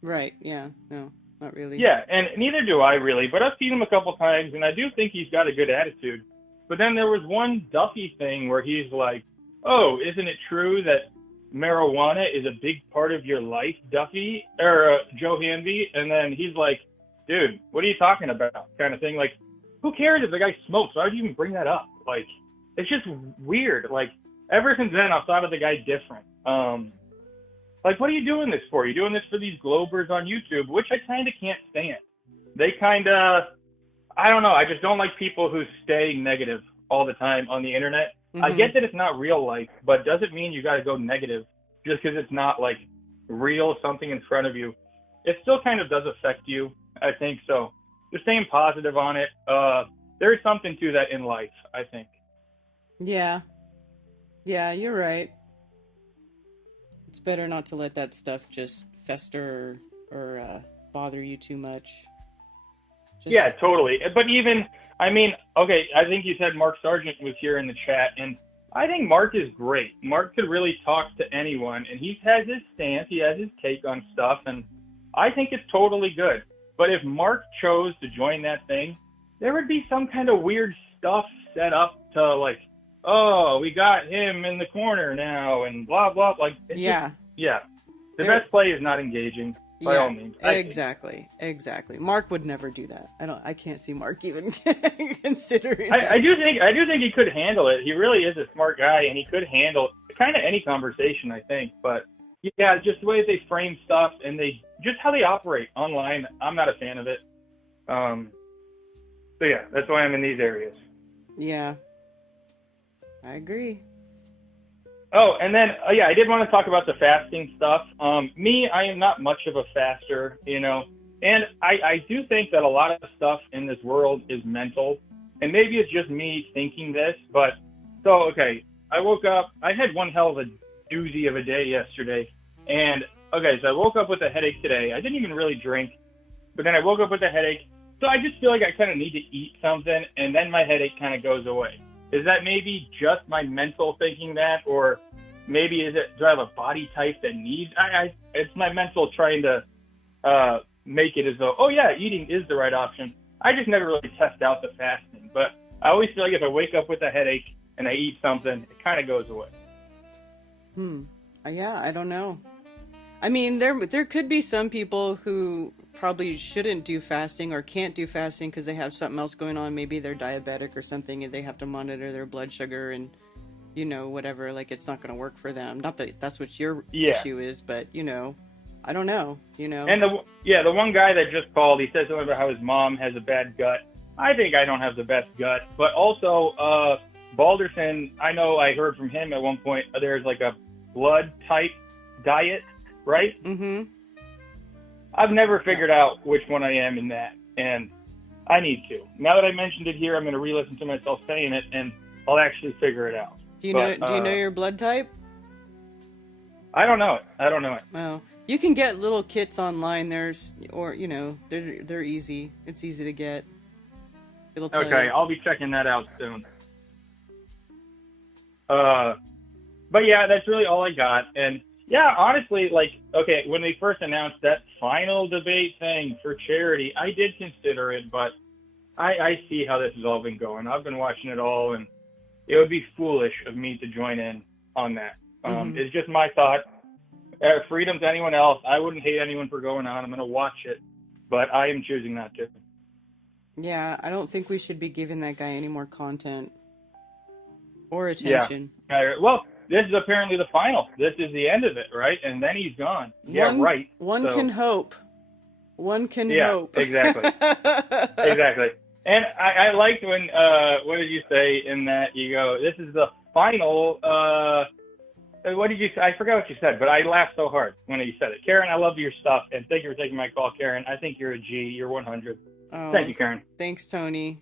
Right, yeah, no, not really. Yeah, and neither do I really, but I've seen him a couple times, and I do think he's got a good attitude. But then there was one Duffy thing where he's like, isn't it true that marijuana is a big part of your life, Duffy, or Joe Hanby? And then he's like, dude, what are you talking about? Kind of thing. Like, who cares if the guy smokes? Why would you even bring that up? Like, it's just weird. Like, ever since then, I've thought of the guy different. Like, what are you doing this for? You're doing this for these Globers on YouTube, which I kind of can't stand. They kind of, I don't know. I just don't like people who stay negative all the time on the internet. Mm-hmm. I get that it's not real life, but doesn't mean you got to go negative just because it's not like real something in front of you. It still kind of does affect you, I think. So just staying positive on it. There is something to that in life, I think. Yeah, you're right. It's better not to let that stuff just fester or bother you too much. Yeah, totally. But even, I mean, okay, I think you said Mark Sargent was here in the chat, and I think Mark is great. Mark could really talk to anyone, and he has his stance, he has his take on stuff, and I think it's totally good. But if Mark chose to join that thing, there would be some kind of weird stuff set up to, like, we got him in the corner now, and blah, blah, like, yeah. The best play is not engaging. By all means. Exactly. Mark would never do that. I can't see Mark even considering that. I do think he could handle it. He really is a smart guy, and he could handle kind of any conversation, I think. But yeah, just the way they frame stuff and just how they operate online, I'm not a fan of it. So yeah, that's why I'm in these areas. Yeah. I agree. Oh, and then, I did want to talk about the fasting stuff. I am not much of a faster, you know, and I do think that a lot of stuff in this world is mental, and maybe it's just me thinking this, but, I woke up, I had one hell of a doozy of a day yesterday, and, so I woke up with a headache today. I didn't even really drink, but then I woke up with a headache, so I just feel like I kind of need to eat something, and then my headache kind of goes away. Is that maybe just my mental thinking that, or maybe do I have a body type that needs? It's my mental trying to make it as though, eating is the right option. I just never really test out the fasting, but I always feel like if I wake up with a headache and I eat something, it kind of goes away. Yeah, I don't know. I mean, there could be some people who probably shouldn't do fasting or can't do fasting because they have something else going on. Maybe they're diabetic or something and they have to monitor their blood sugar and, whatever. Like, it's not going to work for them. Not that that's what your issue is, but, I don't know, And the one guy that just called, he said something about how his mom has a bad gut. I think I don't have the best gut. But also, Balderson, I know I heard from him at one point, there's like a blood type diet, right? Mm-hmm. I've never figured out which one I am in that, and I need to. Now that I mentioned it here, I'm going to re-listen to myself saying it, and I'll actually figure it out. Do you know your blood type? I don't know it. Oh, you can get little kits online. They're easy. It's easy to get. It'll tell Okay, you. I'll be checking that out soon. But yeah, that's really all I got. And yeah, honestly, when they first announced that final debate thing for charity, I did consider it, but I see how this has all been going. I've been watching it all, and it would be foolish of me to join in on that. It's just my thought. Freedom to anyone else. I wouldn't hate anyone for going on. I'm going to watch it, but I am choosing not to. Yeah, I don't think we should be giving that guy any more content or attention. Yeah. Well, this is apparently the final. This is the end of it, right? And then he's gone. One can hope. One can hope. Exactly. Exactly. And I liked when, what did you say in that? You go, this is the final, what did you say? I forgot what you said, but I laughed so hard when you said it. Karen, I love your stuff, and thank you for taking my call, Karen. I think you're a G. You're 100. Oh, thank you, Karen. Thanks, Tony.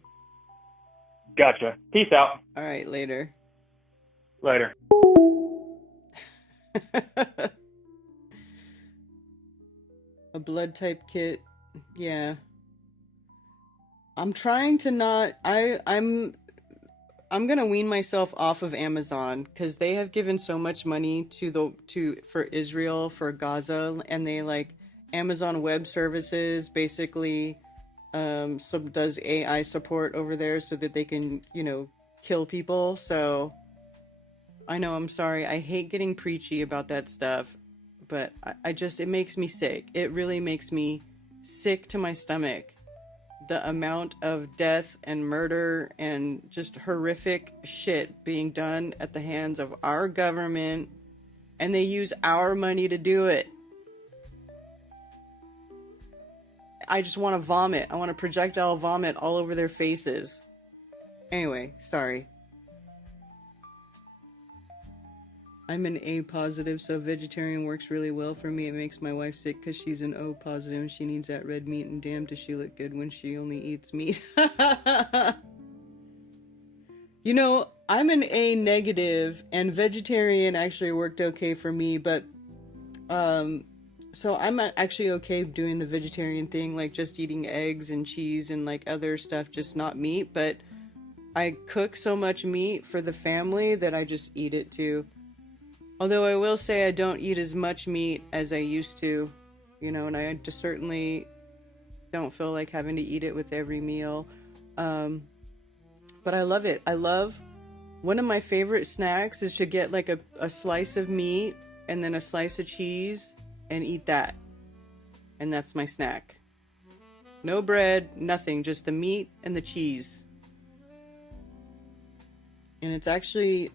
Gotcha. Peace out. All right, later. Later. A blood type kit. Yeah. I'm trying to not... I'm gonna wean myself off of Amazon because they have given so much money for Israel, for Gaza, and they Amazon Web Services basically does AI support over there so that they can kill people. So I know, I'm sorry, I hate getting preachy about that stuff, but it makes me sick. It really makes me sick to my stomach. The amount of death and murder and just horrific shit being done at the hands of our government, and they use our money to do it. I just want to vomit. I want to projectile vomit all over their faces. Anyway, sorry. I'm an A positive, so vegetarian works really well for me. It makes my wife sick because she's an O positive and she needs that red meat, and damn does she look good when she only eats meat. I'm an A negative, and vegetarian actually worked okay for me, but so I'm actually okay doing the vegetarian thing, like just eating eggs and cheese and other stuff, just not meat. But I cook so much meat for the family that I just eat it too. Although I will say I don't eat as much meat as I used to, and I just certainly don't feel like having to eat it with every meal. But I love it. One of my favorite snacks is to get a slice of meat and then a slice of cheese and eat that. And that's my snack. No bread, nothing, just the meat and the cheese. And it actually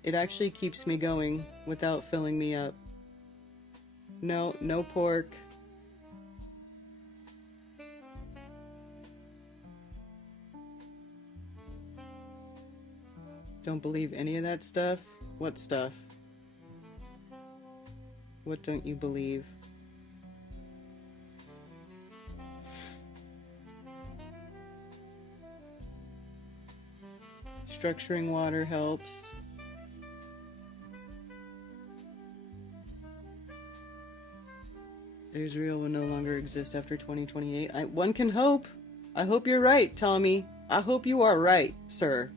keeps me going without filling me up. No pork. Don't believe any of that stuff? What stuff? What don't you believe? Structuring water helps. Israel will no longer exist after 2028. One can hope. I hope you're right, Tommy. I hope you are right, sir.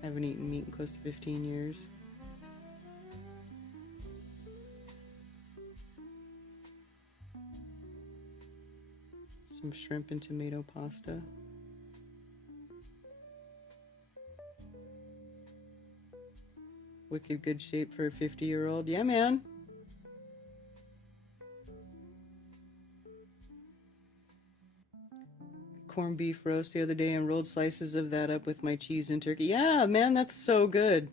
I haven't eaten meat in close to 15 years. Some shrimp and tomato pasta. Wicked good shape for a 50-year-old. Yeah, man. Corned beef roast the other day and rolled slices of that up with my cheese and turkey. Yeah, man, that's so good.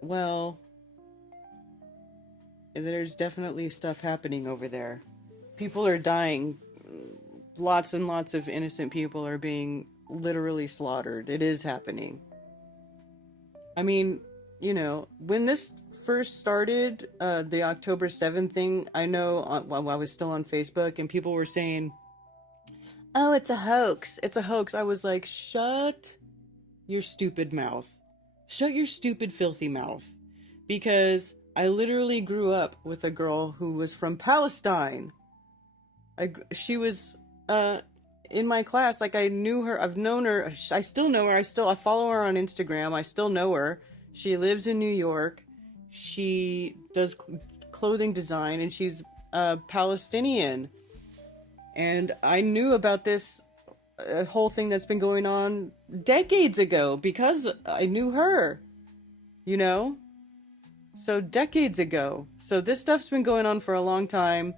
Well, there's definitely stuff happening over there. People are dying. Lots and lots of innocent people are being literally slaughtered. It is happening. I mean, you know, when this first started, the October 7th thing, I know while I was still on Facebook and people were saying, oh, it's a hoax. It's a hoax. I was like, shut your stupid mouth. Shut your stupid, filthy mouth. Because I literally grew up with a girl who was from Palestine. She was in my class. Like, I knew her. I've known her. I still know her. I follow her on Instagram. I still know her. She lives in New York. She does clothing design, and she's Palestinian. And I knew about this whole thing that's been going on decades ago because I knew her, you know? So decades ago. So this stuff's been going on for a long time.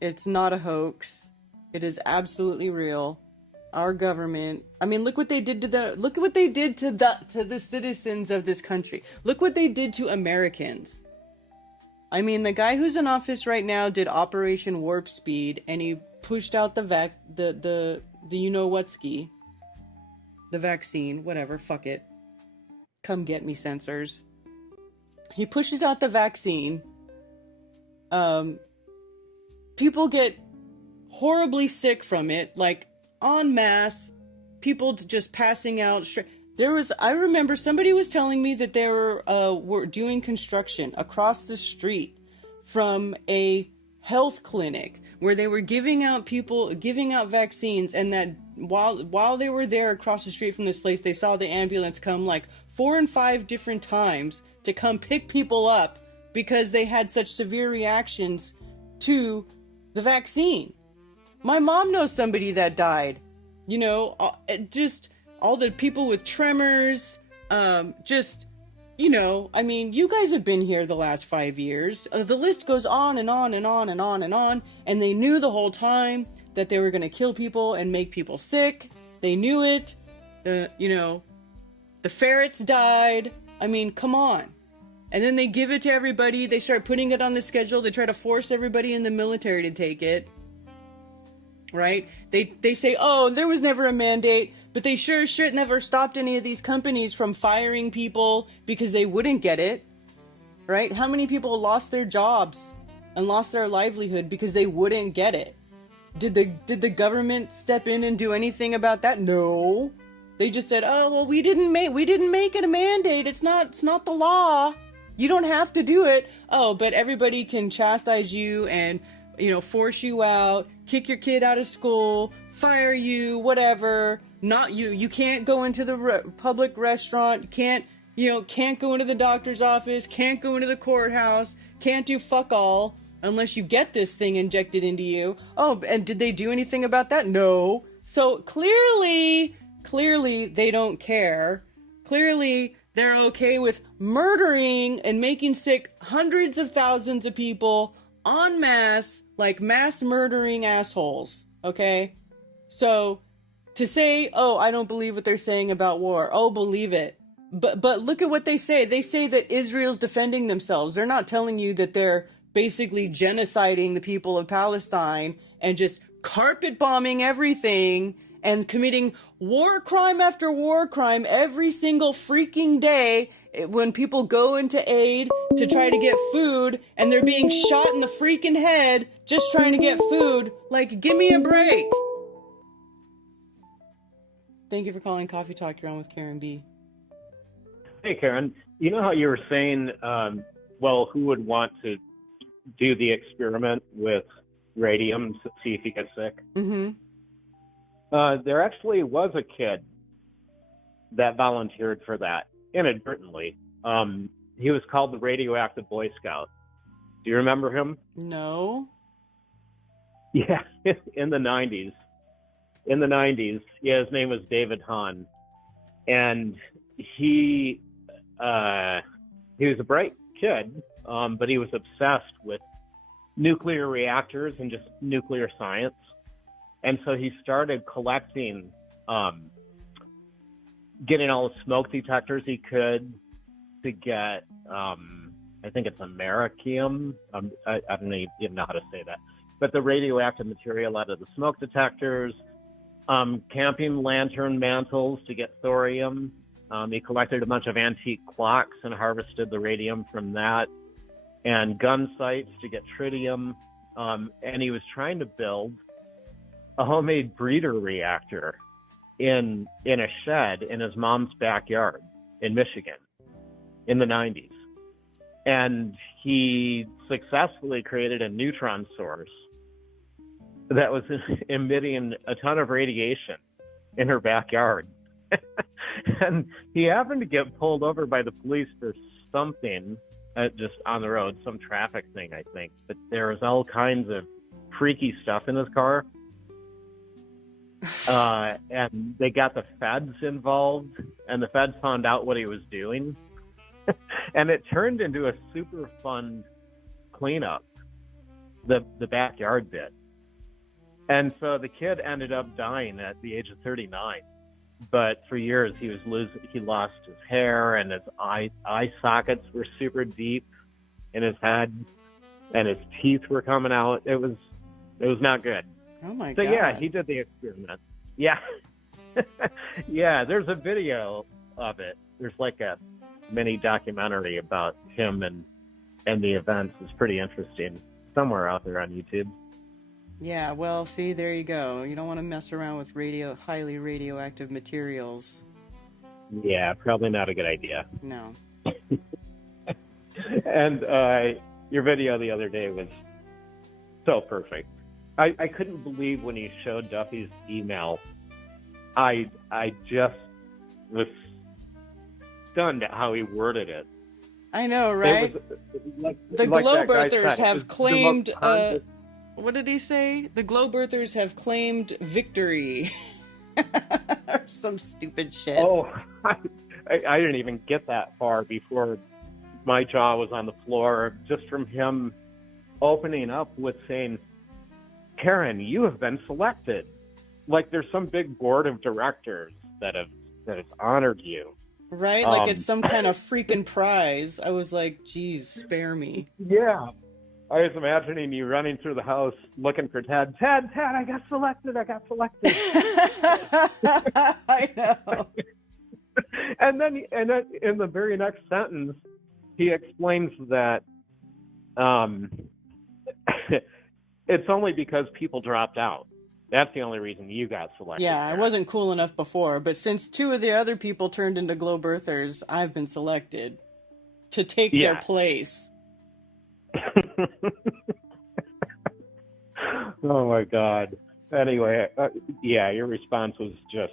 It's not a hoax. It is absolutely real. Our government, I mean, look what they did to the citizens of this country. Look what they did to Americans. I mean, the guy who's in office right now did Operation Warp Speed, and he pushed out the you know what ski, the vaccine, whatever, fuck it. Come get me, censors. He pushes out the vaccine. People get horribly sick from it, like en masse. People just passing out. I remember somebody was telling me that they were doing construction across the street from a health clinic where they were giving out vaccines, and that while they were there across the street from this place, they saw the ambulance come like 4 and 5 different times to come pick people up because they had such severe reactions to the vaccine. My mom knows somebody that died, you know, just all the people with tremors, you know, I mean, you guys have been here the last 5 years. The list goes on and on and on and on and on. And they knew the whole time that they were going to kill people and make people sick. They knew it. You know, the ferrets died. I mean, come on. And then they give it to everybody. They start putting it on the schedule. They try to force everybody in the military to take it. Right? They say, oh, there was never a mandate. But they sure shit never stopped any of these companies from firing people because they wouldn't get it, right? How many people lost their jobs and lost their livelihood because they wouldn't get it? Did the government step in and do anything about that? No. They just said, oh, well, we didn't make it a mandate. It's not the law. You don't have to do it. Oh, but everybody can chastise you and, you know, force you out, kick your kid out of school, fire you, whatever. Not you can't go into the public restaurant, can't go into the doctor's office, can't go into the courthouse, can't do fuck all unless you get this thing injected into you. Oh, and did they do anything about that? No. So clearly they don't care. Clearly they're okay with murdering and making sick hundreds of thousands of people en masse, like mass murdering assholes. Okay? So to say, oh, I don't believe what they're saying about war. Oh, believe it. But look at what they say. They say that Israel's defending themselves. They're not telling you that they're basically genociding the people of Palestine and just carpet bombing everything and committing war crime after war crime every single freaking day when people go into aid to try to get food and they're being shot in the freaking head just trying to get food. Like, give me a break. Thank you for calling Coffee Talk. You're on with Karen B. Hey, Karen. You know how you were saying, well, who would want to do the experiment with radium to see if he gets sick? Mm-hmm. There actually was a kid that volunteered for that inadvertently. He was called the Radioactive Boy Scout. Do you remember him? No. Yeah, in the 90s. In the 90s, yeah, his name was David Hahn, and he was a bright kid, but he was obsessed with nuclear reactors and just nuclear science. And so he started collecting, getting all the smoke detectors he could to get, I think it's americium. I don't even know how to say that. But the radioactive material out of the smoke detectors, camping lantern mantles to get thorium. He collected a bunch of antique clocks and harvested the radium from that, and gun sights to get tritium. And he was trying to build a homemade breeder reactor in a shed in his mom's backyard in Michigan in the 90s. And he successfully created a neutron source that was emitting a ton of radiation in her backyard. And he happened to get pulled over by the police for something just on the road, some traffic thing, I think. But there was all kinds of freaky stuff in his car. And they got the feds involved, and the feds found out what he was doing. And it turned into a super fun cleanup, the backyard bit. And so the kid ended up dying at the age of 39. But for years he lost his hair, and his eye sockets were super deep in his head, and his teeth were coming out. It was not good. Oh my God. So yeah, he did the experiment. Yeah. Yeah, there's a video of it. There's like a mini documentary about him and the events. It's pretty interesting. Somewhere out there on YouTube. Yeah, well, see, there you go. You don't want to mess around with highly radioactive materials. Yeah, probably not a good idea. No. And your video the other day was so perfect. I couldn't believe when you showed Duffy's email. I just was stunned at how he worded it. I know, right? The globe earthers have claimed... what did he say? The globe earthers have claimed victory. Or some stupid shit. Oh, I didn't even get that far before my jaw was on the floor, just from him opening up with saying, Karen, you have been selected. Like there's some big board of directors that has honored you. Right? Like it's some kind of freaking prize. I was like, geez, spare me. Yeah. I was imagining you running through the house looking for Ted. Ted, I got selected. I know. And then in the very next sentence, he explains that it's only because people dropped out. That's the only reason you got selected. Yeah, I wasn't cool enough before, but since 2 of the other people turned into globe earthers, I've been selected to take their place. Oh my God. Anyway, yeah, your response was just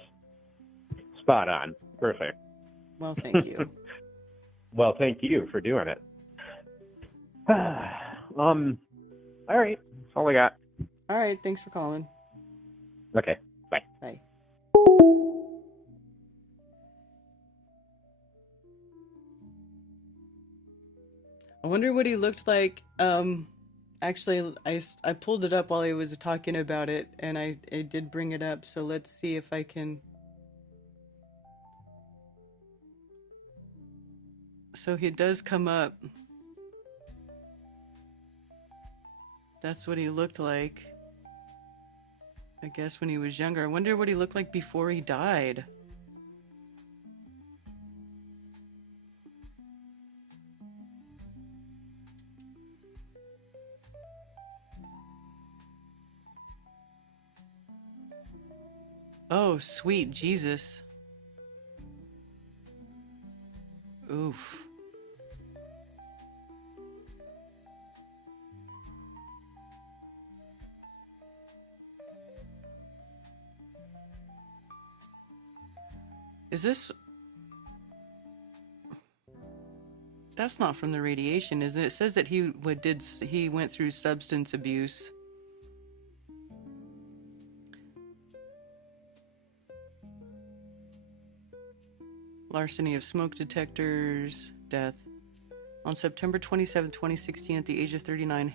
spot on. Perfect. Well, thank you. Well, thank you for doing it. All right. That's all I got. All right. Thanks for calling. Okay. Bye. Bye. I wonder what he looked like. Actually, I pulled it up while he was talking about it, and I did bring it up, so let's see if I can... So he does come up. That's what he looked like, I guess, when he was younger. I wonder what he looked like before he died. Oh, sweet Jesus. Oof. Is this... That's not from the radiation, is it? It says that he went through substance abuse. larceny of smoke detectors, death. On September 27, 2016, at the age of 39,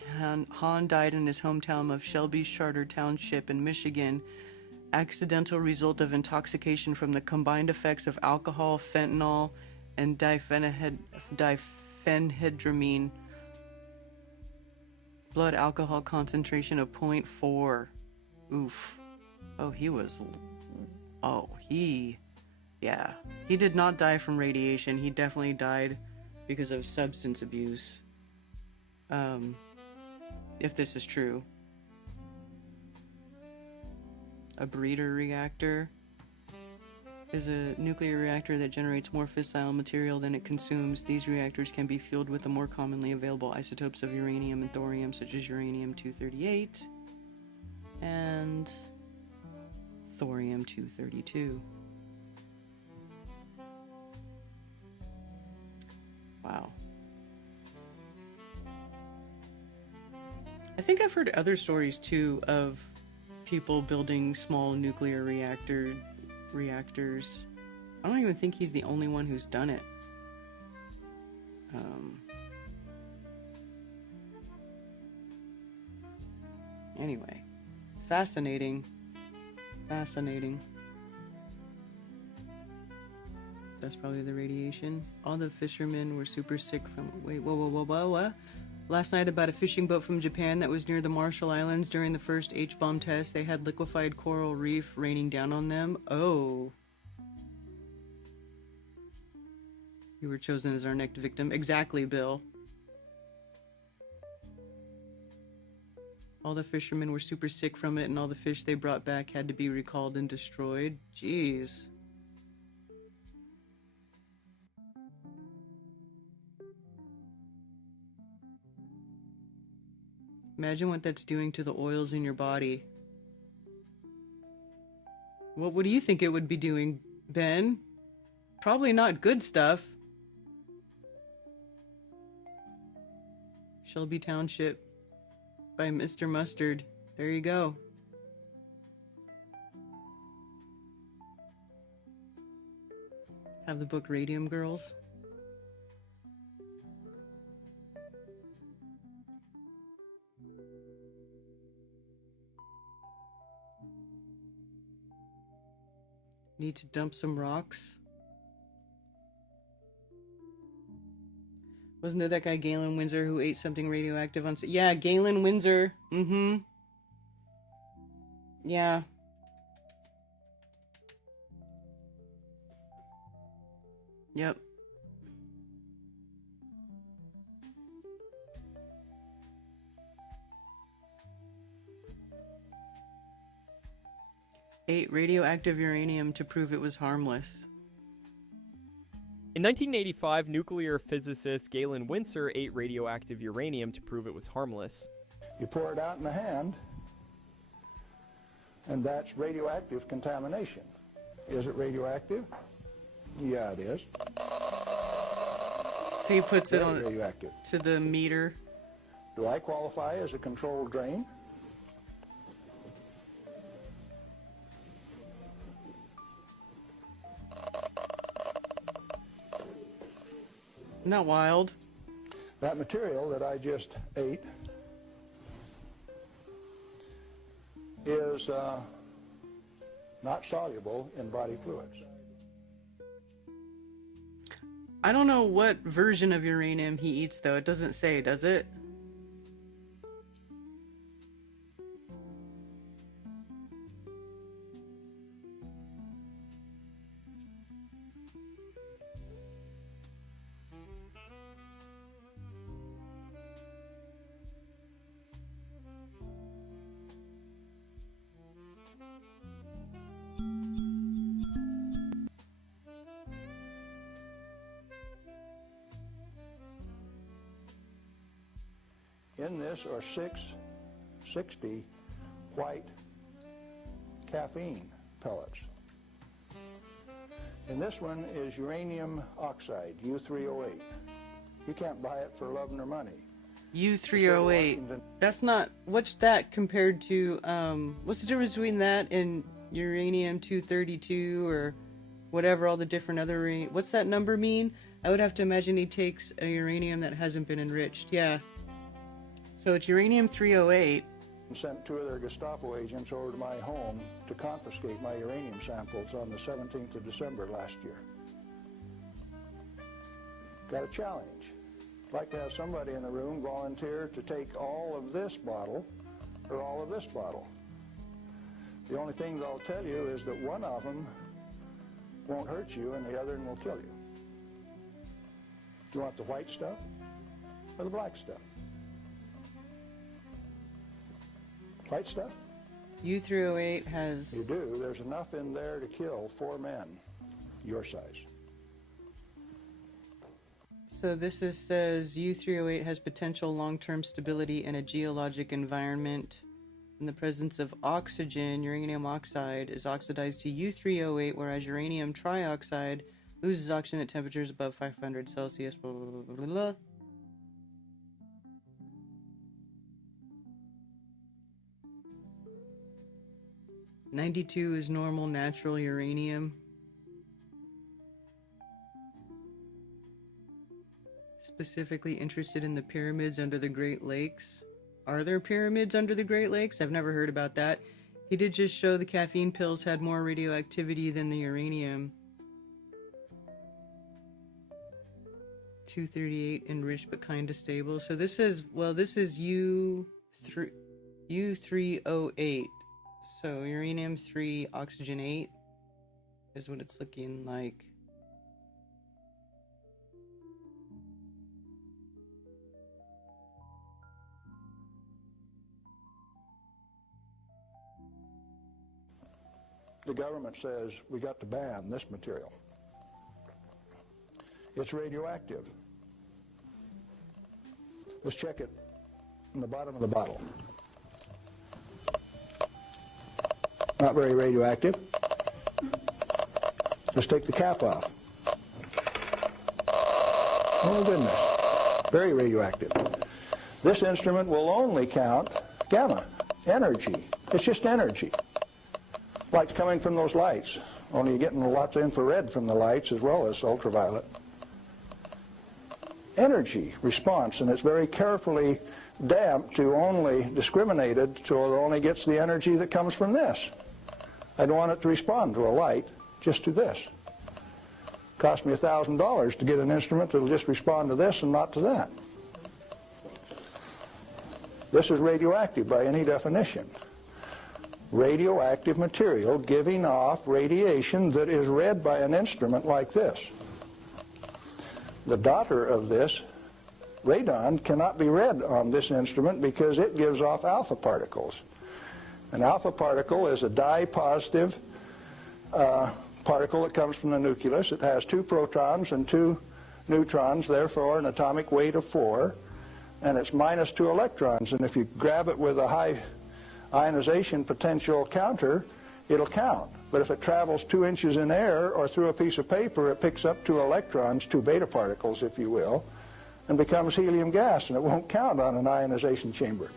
Hahn died in his hometown of Shelby's Charter Township in Michigan. Accidental result of intoxication from the combined effects of alcohol, fentanyl, and diphenhydramine. Blood alcohol concentration of 0.4. Oof. Oh, yeah. He did not die from radiation. He definitely died because of substance abuse. If this is true. A breeder reactor is a nuclear reactor that generates more fissile material than it consumes. These reactors can be fueled with the more commonly available isotopes of uranium and thorium, such as uranium-238 and thorium-232. Wow. I think I've heard other stories too of people building small nuclear reactors. I don't even think he's the only one who's done it. Anyway, fascinating. That's probably the radiation. All the fishermen were super sick from... Wait, whoa. Last night, about a fishing boat from Japan that was near the Marshall Islands during the first H-bomb test, they had liquefied coral reef raining down on them. Oh. You were chosen as our next victim. Exactly, Bill. All the fishermen were super sick from it, and all the fish they brought back had to be recalled and destroyed. Jeez. Imagine what that's doing to the oils in your body. What do you think it would be doing, Ben? Probably not good stuff. Shelby Township by Mr. Mustard. There you go. Have the book Radium Girls. Need to dump some rocks. Wasn't there that guy Galen Windsor who ate something radioactive on... Yeah, Galen Windsor. Mm-hmm. Yeah. Yep. Ate radioactive uranium to prove it was harmless. In 1985, nuclear physicist Galen Windsor ate radioactive uranium to prove it was harmless. You pour it out in the hand, and that's radioactive contamination. Is it radioactive? Yeah, it is. So he puts it on radioactive to the meter. Do I qualify as a controlled drain? Not wild. That material that I just ate is not soluble in body fluids. I don't know what version of uranium he eats, though. It doesn't say, does it? In this are 660 white caffeine pellets. And this one is uranium oxide, U308. You can't buy it for love nor money. U308. That's not... What's that compared to... what's the difference between that and uranium-232 or whatever all the different other... What's that number mean? I would have to imagine he takes a uranium that hasn't been enriched. Yeah. So it's uranium-308. Sent 2 of their Gestapo agents over to my home to confiscate my uranium samples on the 17th of December last year. Got a challenge. I'd like to have somebody in the room volunteer to take all of this bottle or all of this bottle. The only thing that I'll tell you is that one of them won't hurt you and the other one will kill you. Do you want the white stuff or the black stuff? White stuff? U-308 has... You do. There's enough in there to kill 4 men your size. So this says U-308 has potential long-term stability in a geologic environment. In the presence of oxygen, uranium oxide is oxidized to U-308, whereas uranium trioxide loses oxygen at temperatures above 500 Celsius, blah, blah, blah, blah, blah. $92 is normal natural uranium. Specifically interested in the pyramids under the Great Lakes. Are there pyramids under the Great Lakes? I've never heard about that. He did just show the caffeine pills had more radioactivity than the uranium. 238 enriched but kinda stable. So this is, well, this is U-308. So uranium-3 oxygen 8 is what it's looking like. The government says we got to ban this material. It's radioactive. Let's check it in the bottom of the bottle. Not very radioactive. Let's take the cap off. Oh goodness, very radioactive. This instrument will only count gamma, energy. It's just energy. Light's coming from those lights, only you're getting lots of infrared from the lights as well as ultraviolet. Energy response, and it's very carefully damped to only discriminated so it only gets the energy that comes from this. I don't want it to respond to a light, just to this. Cost me $1,000 to get an instrument that'll just respond to this and not to that. This is radioactive by any definition. Radioactive material giving off radiation that is read by an instrument like this. The daughter of this, radon, cannot be read on this instrument because it gives off alpha particles. An alpha particle is a dye-positive particle that comes from the nucleus. It has 2 protons and 2 neutrons, therefore an atomic weight of 4, and it's minus 2 electrons. And if you grab it with a high ionization potential counter, it'll count. But if it travels 2 inches in air or through a piece of paper, it picks up 2 electrons, 2 beta particles, if you will, and becomes helium gas, and it won't count on an ionization chamber.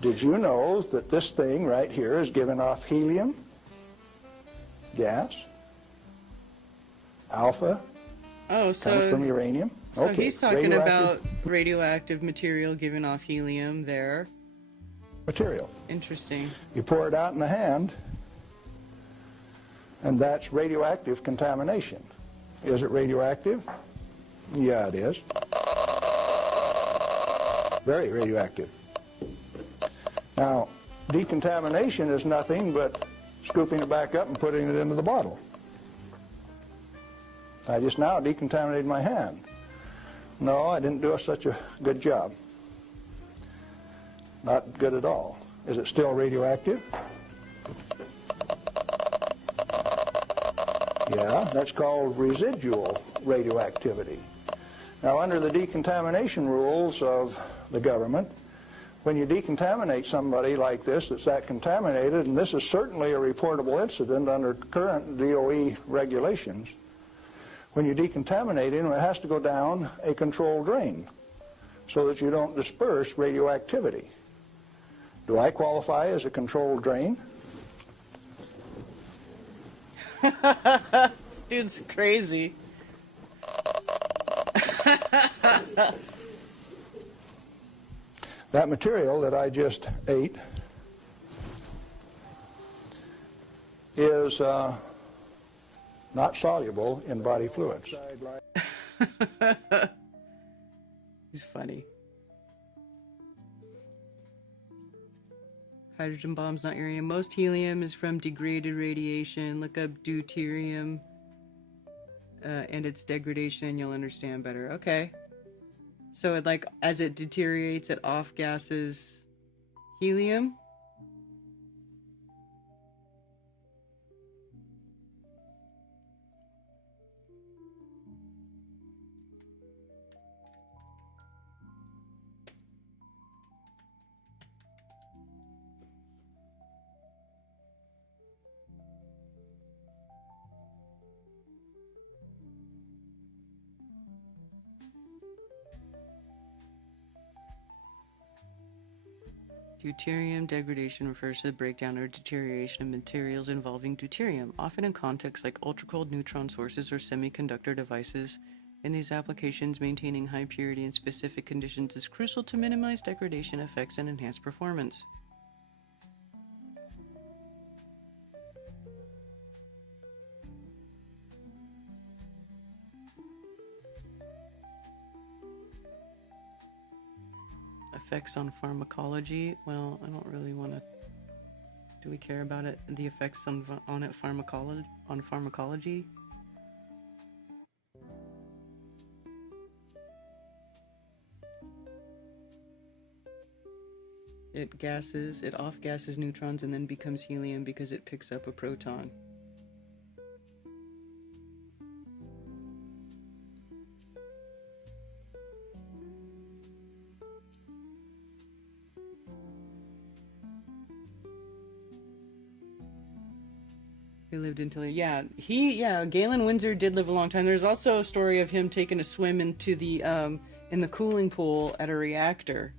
Did you know that this thing right here is giving off helium gas? Alpha comes from uranium. So okay. he's talking about radioactive material giving off helium there. Material. Interesting. You pour it out in the hand, and that's radioactive contamination. Is it radioactive? Yeah, it is. Very radioactive. Now, decontamination is nothing but scooping it back up and putting it into the bottle. I just now decontaminated my hand. No, I didn't do such a good job. Not good at all. Is it still radioactive? Yeah, that's called residual radioactivity. Now, under the decontamination rules of the government, when you decontaminate somebody like this that's that contaminated, and this is certainly a reportable incident under current DOE regulations, when you decontaminate him, it has to go down a controlled drain so that you don't disperse radioactivity. Do I qualify as a controlled drain? This dude's crazy. That material that I just ate is not soluble in body fluids. He's funny. Hydrogen bomb's not uranium. Most helium is from degraded radiation. Look up deuterium and its degradation and you'll understand better. Okay. So it, like, as it deteriorates, it off gases helium. Deuterium degradation refers to the breakdown or deterioration of materials involving deuterium, often in contexts like ultra-cold neutron sources or semiconductor devices. In these applications, maintaining high purity in specific conditions is crucial to minimize degradation effects and enhance performance. Effects on pharmacology. Well, I don't really want to. Do we care about it? The effects on it pharmacology. It off gases neutrons and then becomes helium because it picks up a proton. He lived until Galen Windsor did live a long time. There's also a story of him taking a swim into the in the cooling pool at a reactor.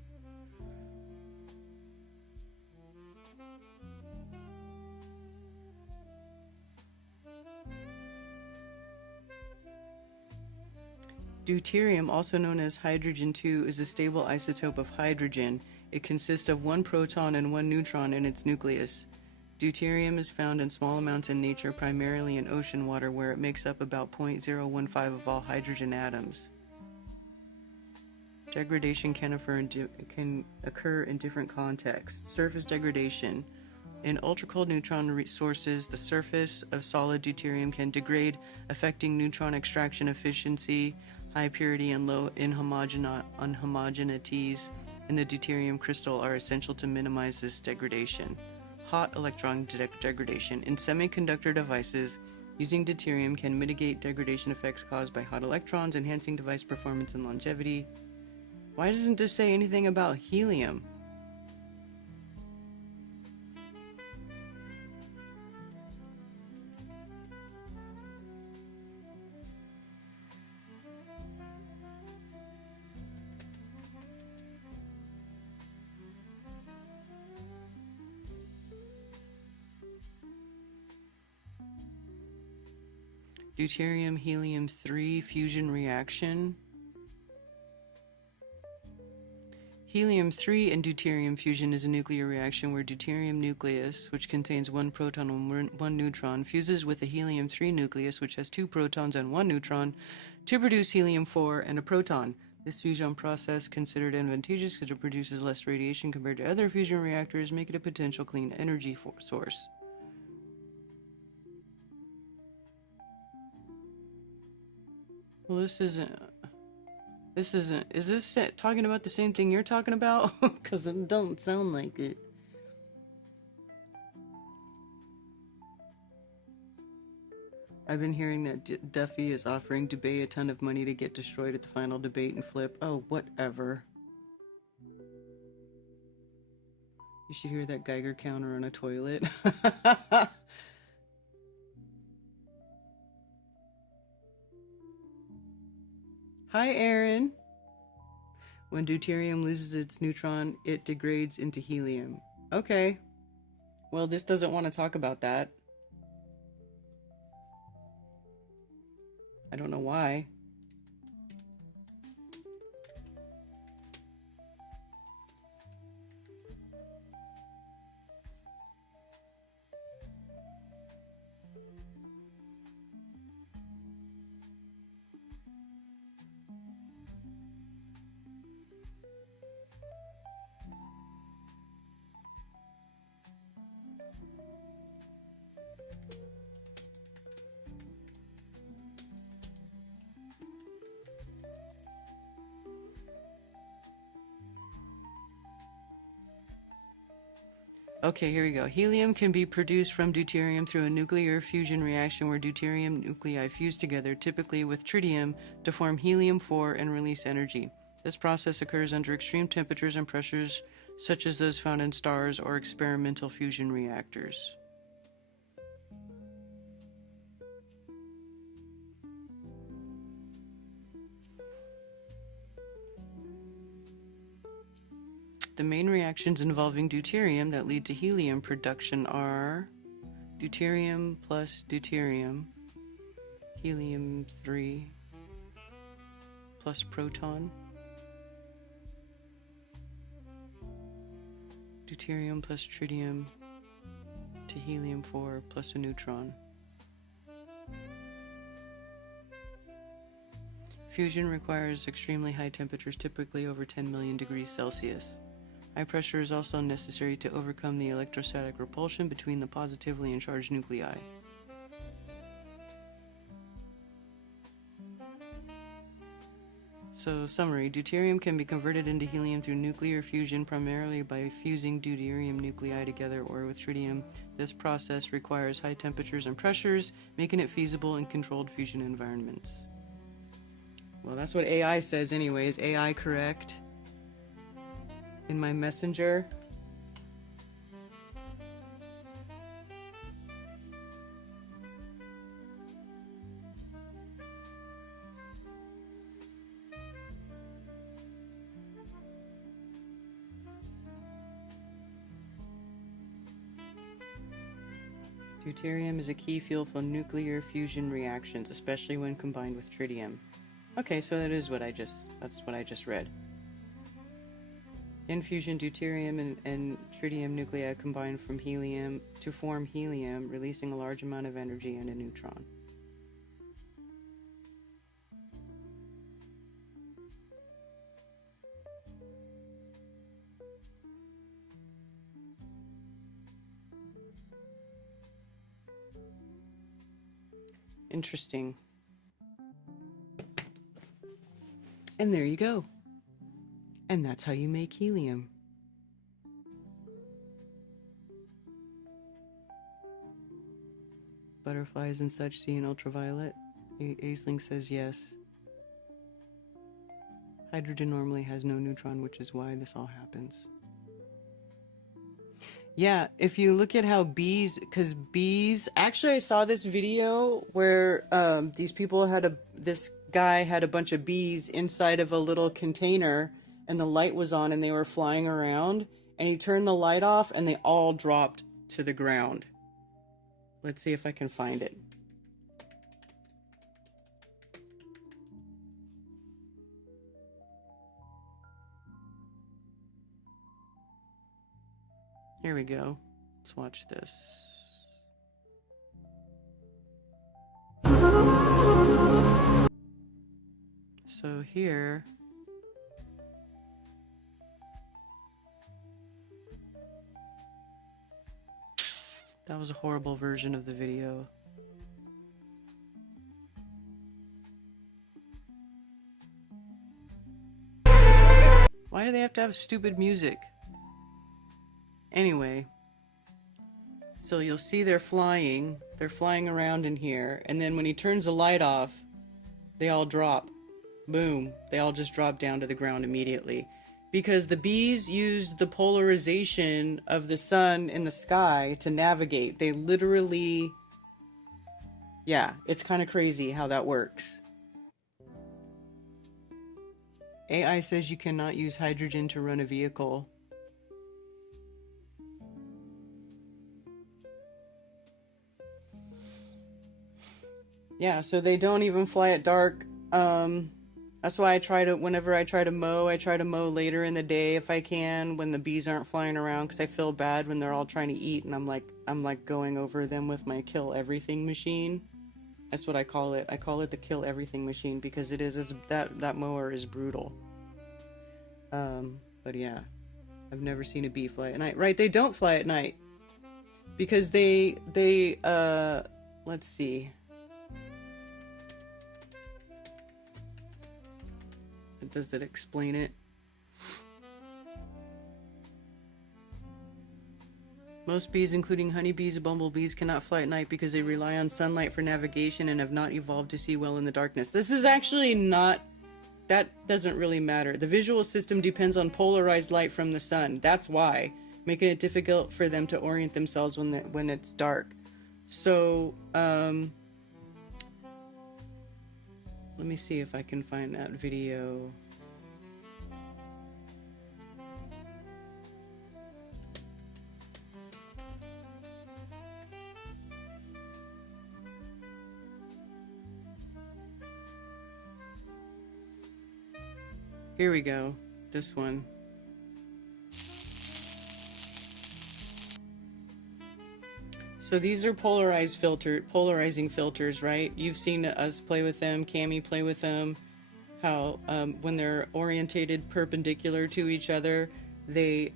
Deuterium, also known as hydrogen-2, is a stable isotope of hydrogen. It consists of one proton and one neutron in its nucleus. Deuterium is found in small amounts in nature, primarily in ocean water, where it makes up about 0.015 of all hydrogen atoms. Degradation can occur in different contexts. Surface degradation. In ultra-cold neutron sources, the surface of solid deuterium can degrade, affecting neutron extraction efficiency. High purity and low inhomogeneities in the deuterium crystal are essential to minimize this degradation. Hot electron degradation. In semiconductor devices, using deuterium can mitigate degradation effects caused by hot electrons, enhancing device performance and longevity. Why doesn't this say anything about helium? Deuterium helium-3 fusion reaction. Helium-3 and deuterium fusion is a nuclear reaction where deuterium nucleus, which contains one proton and one neutron, fuses with a helium-3 nucleus, which has two protons and one neutron, to produce helium-4 and a proton. This fusion process, considered advantageous because it produces less radiation compared to other fusion reactors, make it a potential clean energy source. Well, this isn't, is this talking about the same thing you're talking about? Because it don't sound like it. I've been hearing that Duffy is offering Dubay a ton of money to get destroyed at the final debate and flip. Oh, whatever. You should hear that Geiger counter on a toilet. Hi, Aaron. When deuterium loses its neutron, it degrades into helium. Okay. Well, this doesn't want to talk about that. I don't know why. Okay, here we go. Helium can be produced from deuterium through a nuclear fusion reaction where deuterium nuclei fuse together, typically with tritium, to form helium-4 and release energy. This process occurs under extreme temperatures and pressures, such as those found in stars or experimental fusion reactors. The main reactions involving deuterium that lead to helium production are deuterium plus deuterium, helium-3 plus proton, deuterium plus tritium to helium-4 plus a neutron. Fusion requires extremely high temperatures, typically over 10 million degrees Celsius. High pressure is also necessary to overcome the electrostatic repulsion between the positively charged nuclei. So, summary. Deuterium can be converted into helium through nuclear fusion, primarily by fusing deuterium nuclei together or with tritium. This process requires high temperatures and pressures, making it feasible in controlled fusion environments. Well, that's what AI says anyways. AI correct? In my messenger. Deuterium is a key fuel for nuclear fusion reactions, especially when combined with tritium. Okay, so that's what I just read. In fusion, deuterium and tritium nuclei combine from helium to form helium, releasing a large amount of energy and a neutron. Interesting. And there you go. And that's how you make helium. Butterflies and such see in ultraviolet. Aisling says yes. Hydrogen normally has no neutron, which is why this all happens. Yeah, if you look at how bees, because bees, actually I saw this video where these people this guy had a bunch of bees inside of a little container and the light was on and they were flying around and he turned the light off and they all dropped to the ground. Let's see if I can find it. Here we go. Let's watch this. So here, that was a horrible version of the video. Why do they have to have stupid music? Anyway, so you'll see they're flying around in here, and then when he turns the light off, they all drop. Boom, they all just drop down to the ground immediately. Because the bees use the polarization of the sun in the sky to navigate. They literally, yeah, it's kind of crazy how that works. AI says you cannot use hydrogen to run a vehicle. Yeah, so they don't even fly at dark. That's why whenever I try to mow later in the day if I can, when the bees aren't flying around, because I feel bad when they're all trying to eat and I'm like going over them with my kill everything machine. That's what I call it. I call it the kill everything machine because that mower is brutal. But yeah, I've never seen a bee fly at night. Right, they don't fly at night because they let's see. Does it explain it? Most bees, including honeybees and bumblebees, cannot fly at night because they rely on sunlight for navigation and have not evolved to see well in the darkness. This is actually not... That doesn't really matter. The visual system depends on polarized light from the sun. That's why, making it difficult for them to orient themselves when it's dark. So, let me see if I can find that video. Here we go. This one. So these are polarizing filters, right? You've seen us play with them, Cami play with them, how when they're orientated perpendicular to each other, they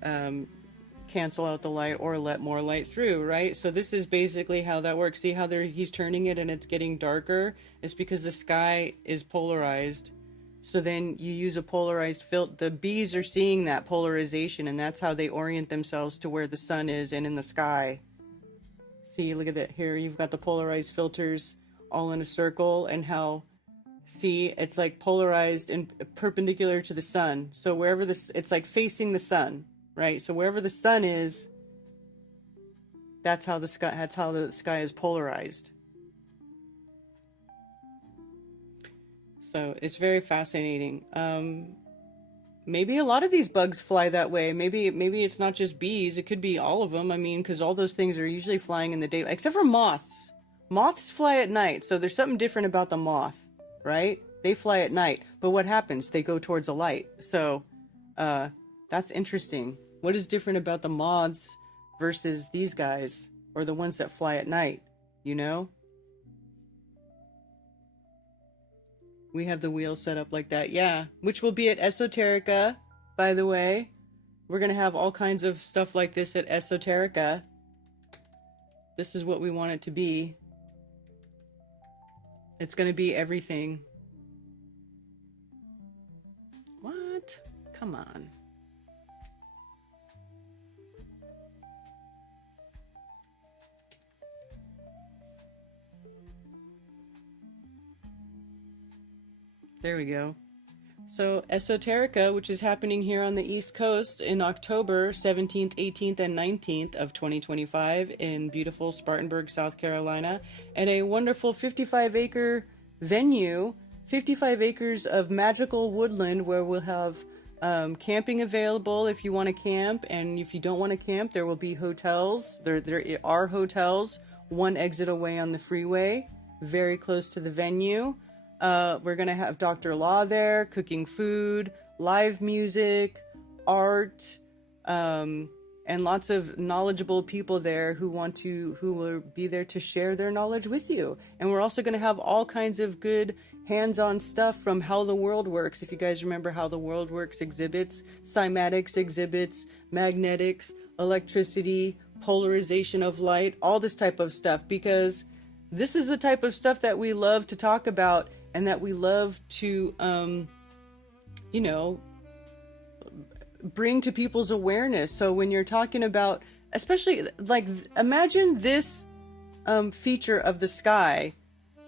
cancel out the light or let more light through, right? So this is basically how that works. See how he's turning it and it's getting darker? It's because the sky is polarized. So then you use a polarized filter. The bees are seeing that polarization, and that's how they orient themselves to where the sun is and in the sky. See, look at that. Here you've got the polarized filters all in a circle, and how, see, it's like polarized and perpendicular to the sun. So wherever it's like facing the sun, right? So wherever the sun is, that's how the sky is polarized. So it's very fascinating. Maybe a lot of these bugs fly that way. Maybe it's not just bees. It could be all of them. I mean, because all those things are usually flying in the day, except for moths. Moths fly at night. So there's something different about the moth, right? They fly at night. But what happens? They go towards a light. So that's interesting. What is different about the moths versus these guys, or the ones that fly at night, you know? We have the wheel set up like that, yeah. Which will be at Esoterica, by the way. We're going to have all kinds of stuff like this at Esoterica. This is what we want it to be. It's going to be everything. What? Come on. There we go. So Esoterica, which is happening here on the East Coast in October 17th, 18th, and 19th of 2025 in beautiful Spartanburg, South Carolina, at a wonderful 55-acre venue, 55 acres of magical woodland where we'll have camping available if you want to camp, and if you don't want to camp, there will be hotels. There are hotels, one exit away on the freeway, very close to the venue. We're going to have Dr. Law there, cooking food, live music, art, and lots of knowledgeable people there who will be there to share their knowledge with you. And we're also going to have all kinds of good hands-on stuff from How the World Works. If you guys remember How the World Works exhibits, cymatics exhibits, magnetics, electricity, polarization of light, all this type of stuff, because this is the type of stuff that we love to talk about and that we love to, bring to people's awareness. So when you're talking about, especially, like, imagine this feature of the sky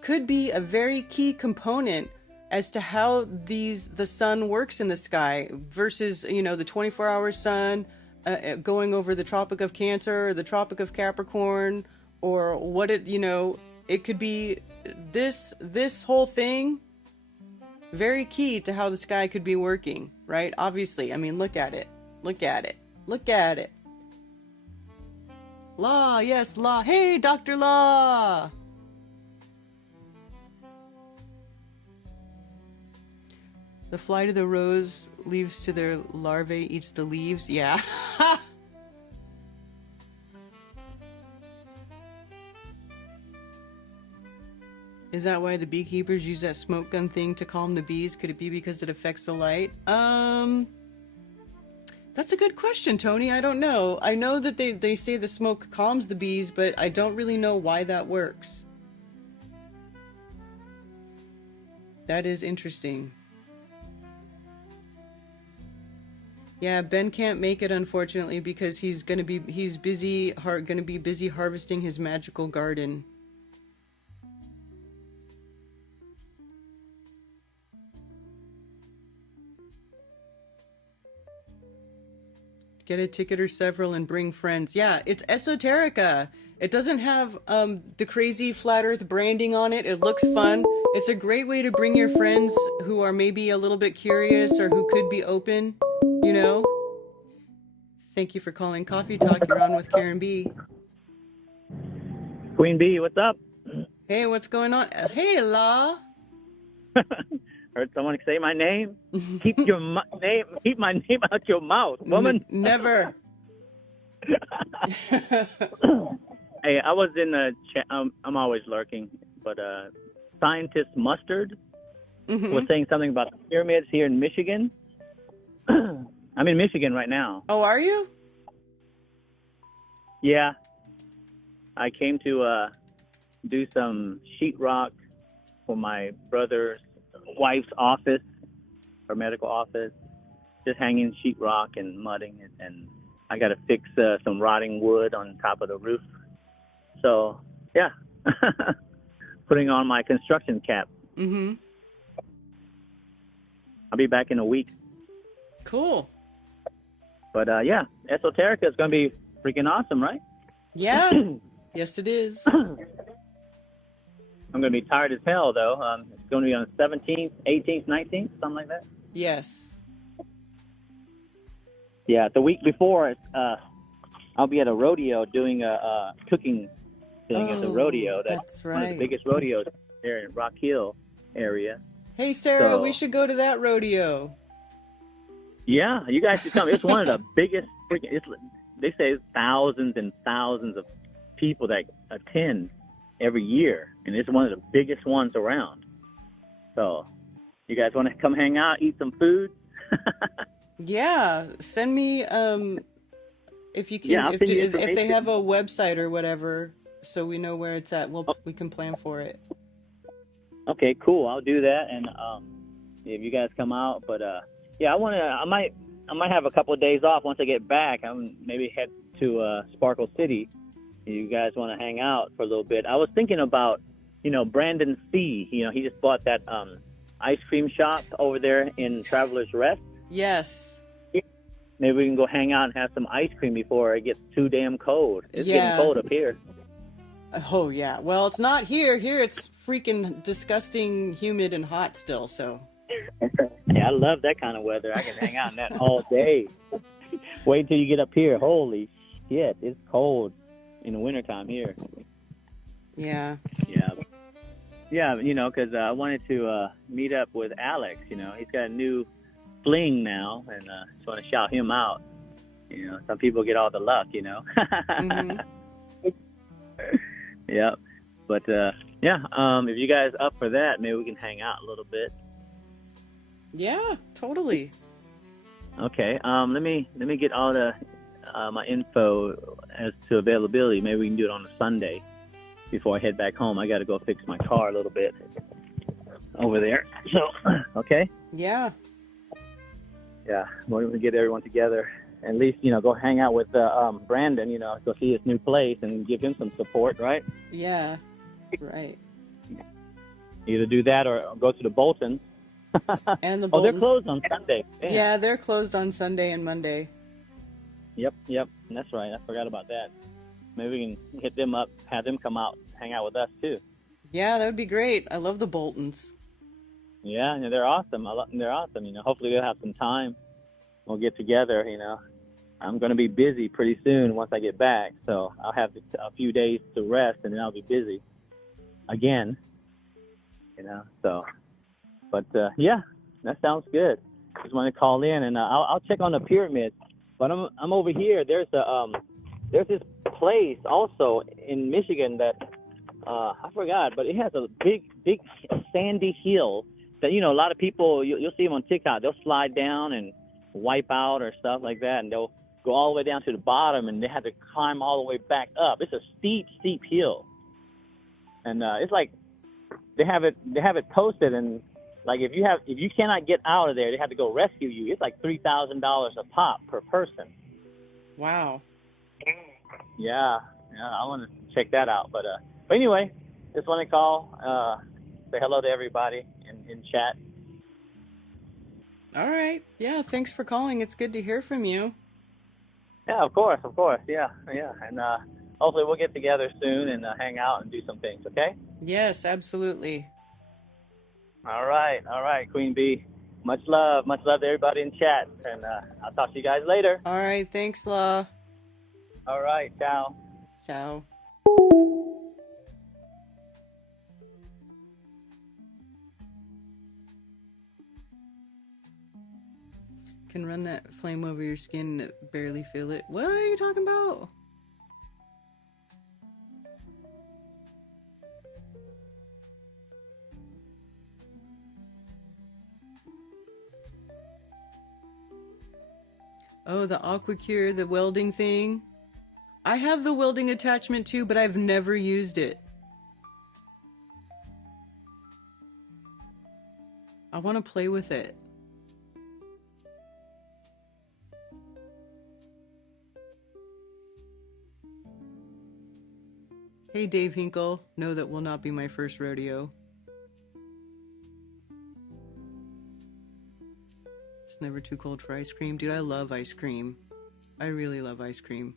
could be a very key component as to how the sun works in the sky versus, the 24-hour sun going over the Tropic of Cancer or the Tropic of Capricorn, or what it could be. This whole thing, very key to how the sky could be working, right? Obviously, I mean, look at it. Law, yes, Law. Hey, Dr. Law. The fly to the rose leaves to their larvae eats the leaves. Yeah. Is that why the beekeepers use that smoke gun thing to calm the bees? Could it be because it affects the light? That's a good question, Tony. I don't know. I know that they say the smoke calms the bees, but I don't really know why that works. That is interesting. Yeah, Ben can't make it, unfortunately, because he's gonna be busy harvesting his magical garden. Get a ticket or several and bring friends. Yeah, it's Esoterica. It doesn't have the crazy flat earth branding on it. It looks fun. It's a great way to bring your friends who are maybe a little bit curious or who could be open, you know. Thank you for calling Coffee Talk. You're on with Karen B. Queen B, what's up? Hey, what's going on? Hey, La. Heard someone say my name. Keep your name. Keep my name out your mouth, woman. Never. Hey, I was in the chat. I'm always lurking, but Scientist Mustard was saying something about pyramids here in Michigan. I'm in Michigan right now. Oh, are you? Yeah. I came to do some sheetrock for my brother's wife's office, her medical office, just hanging sheetrock and mudding it, and I got to fix some rotting wood on top of the roof. So, yeah, putting on my construction cap. Mm-hmm. I'll be back in a week. Cool. But, yeah, Esoterica is going to be freaking awesome, right? Yeah. Yes, it is. I'm going to be tired as hell, though. It's going to be on the 17th, 18th, 19th, something like that. Yes. Yeah, the week before, I'll be at a rodeo doing a cooking thing at the rodeo. That's right. One of the biggest rodeos there in Rock Hill area. Hey, Sarah, So- we should go to that rodeo. Yeah, you guys should come. It's one of the biggest freaking. They say it's thousands and thousands of people that attend every year, and it's one of the biggest ones around. So, you guys want to come hang out, eat some food? Yeah, send me if you can. Yeah, I'll if send you if they information. have a website or whatever, so we know where it's at. We can plan for it. Okay, cool. I'll do that, and if you guys come out, but yeah, I might have a couple of days off once I get back. I'm maybe head to Sparkle City. You guys want to hang out for a little bit? I was thinking about, Brandon C. He just bought that ice cream shop over there in Travelers Rest. Yes. Maybe we can go hang out and have some ice cream before it gets too damn cold. It's Yeah. getting cold up here. Oh yeah. Well, it's not here. Here it's freaking disgusting, humid, and hot still. So. Yeah, I love that kind of weather. I can hang out in that all day. Wait till you get up here. Holy shit, it's cold in the wintertime here. Yeah. Yeah, because I wanted to meet up with Alex. He's got a new fling now, and just want to shout him out. Some people get all the luck, Mm-hmm. Yeah, but yeah, if you guys up for that, maybe we can hang out a little bit. Yeah, totally. Okay, let me get all the my info as to availability. Maybe we can do it on a Sunday before I head back home. I got to go fix my car a little bit over there. So, okay. Yeah. Yeah, we're going to get everyone together. At least, go hang out with Brandon, go see his new place and give him some support, right? Yeah. Right. Either do that or go to the Boltons. And the Oh, they're Boltons. closed on Sunday. Damn. Yeah, they're closed on Sunday and Monday. Yep, that's right. I forgot about that. Maybe we can hit them up, have them come out, hang out with us, too. Yeah, that would be great. I love the Boltons. Yeah, they're awesome. They're awesome. Hopefully they'll have some time. We'll get together. I'm going to be busy pretty soon once I get back, so I'll have a few days to rest, and then I'll be busy again. So, but yeah, That sounds good. Just want to call in, and I'll check on the pyramids. But I'm over here. There's this place also in Michigan that I forgot, but it has a big sandy hill that, you know, a lot of people, you'll see them on TikTok. They'll slide down and wipe out or stuff like that, and they'll go all the way down to the bottom, and they have to climb all the way back up. It's a steep hill, and it's like they have it posted, and like if you cannot get out of there, they have to go rescue you. It's like $3,000 a pop per person. Wow. Yeah, I want to check that out. But anyway, just want to call, say hello to everybody in chat. All right. Yeah, thanks for calling. It's good to hear from you. Yeah, of course. Yeah. And hopefully we'll get together soon and hang out and do some things, okay? Yes, absolutely. All right, Queen Bee. Much love to everybody in chat. And I'll talk to you guys later. All right, thanks, La. All right, ciao. Ciao. Can run that flame over your skin and barely feel it. What are you talking about? Oh, the AquaCure, the welding thing. I have the welding attachment too, but I've never used it. I want to play with it. Hey, Dave Hinkle. No, that will not be my first rodeo. It's never too cold for ice cream. Dude, I love ice cream. I really love ice cream.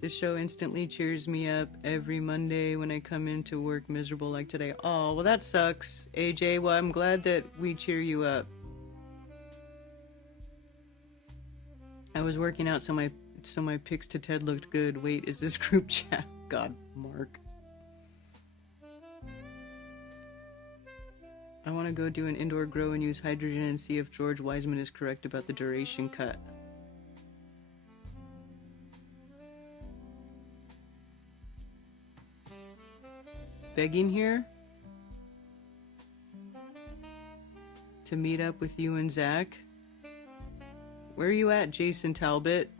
This show instantly cheers me up every Monday when I come into work miserable like today. Oh, well, that sucks, AJ. Well, I'm glad that we cheer you up. I was working out so my pics to Ted looked good. Wait, is this group chat? God, Mark. I want to go do an indoor grow and use hydrogen and see if George Wiseman is correct about the duration cut. Begging here to meet up with you and Zach. Where are you at, Jason Talbot?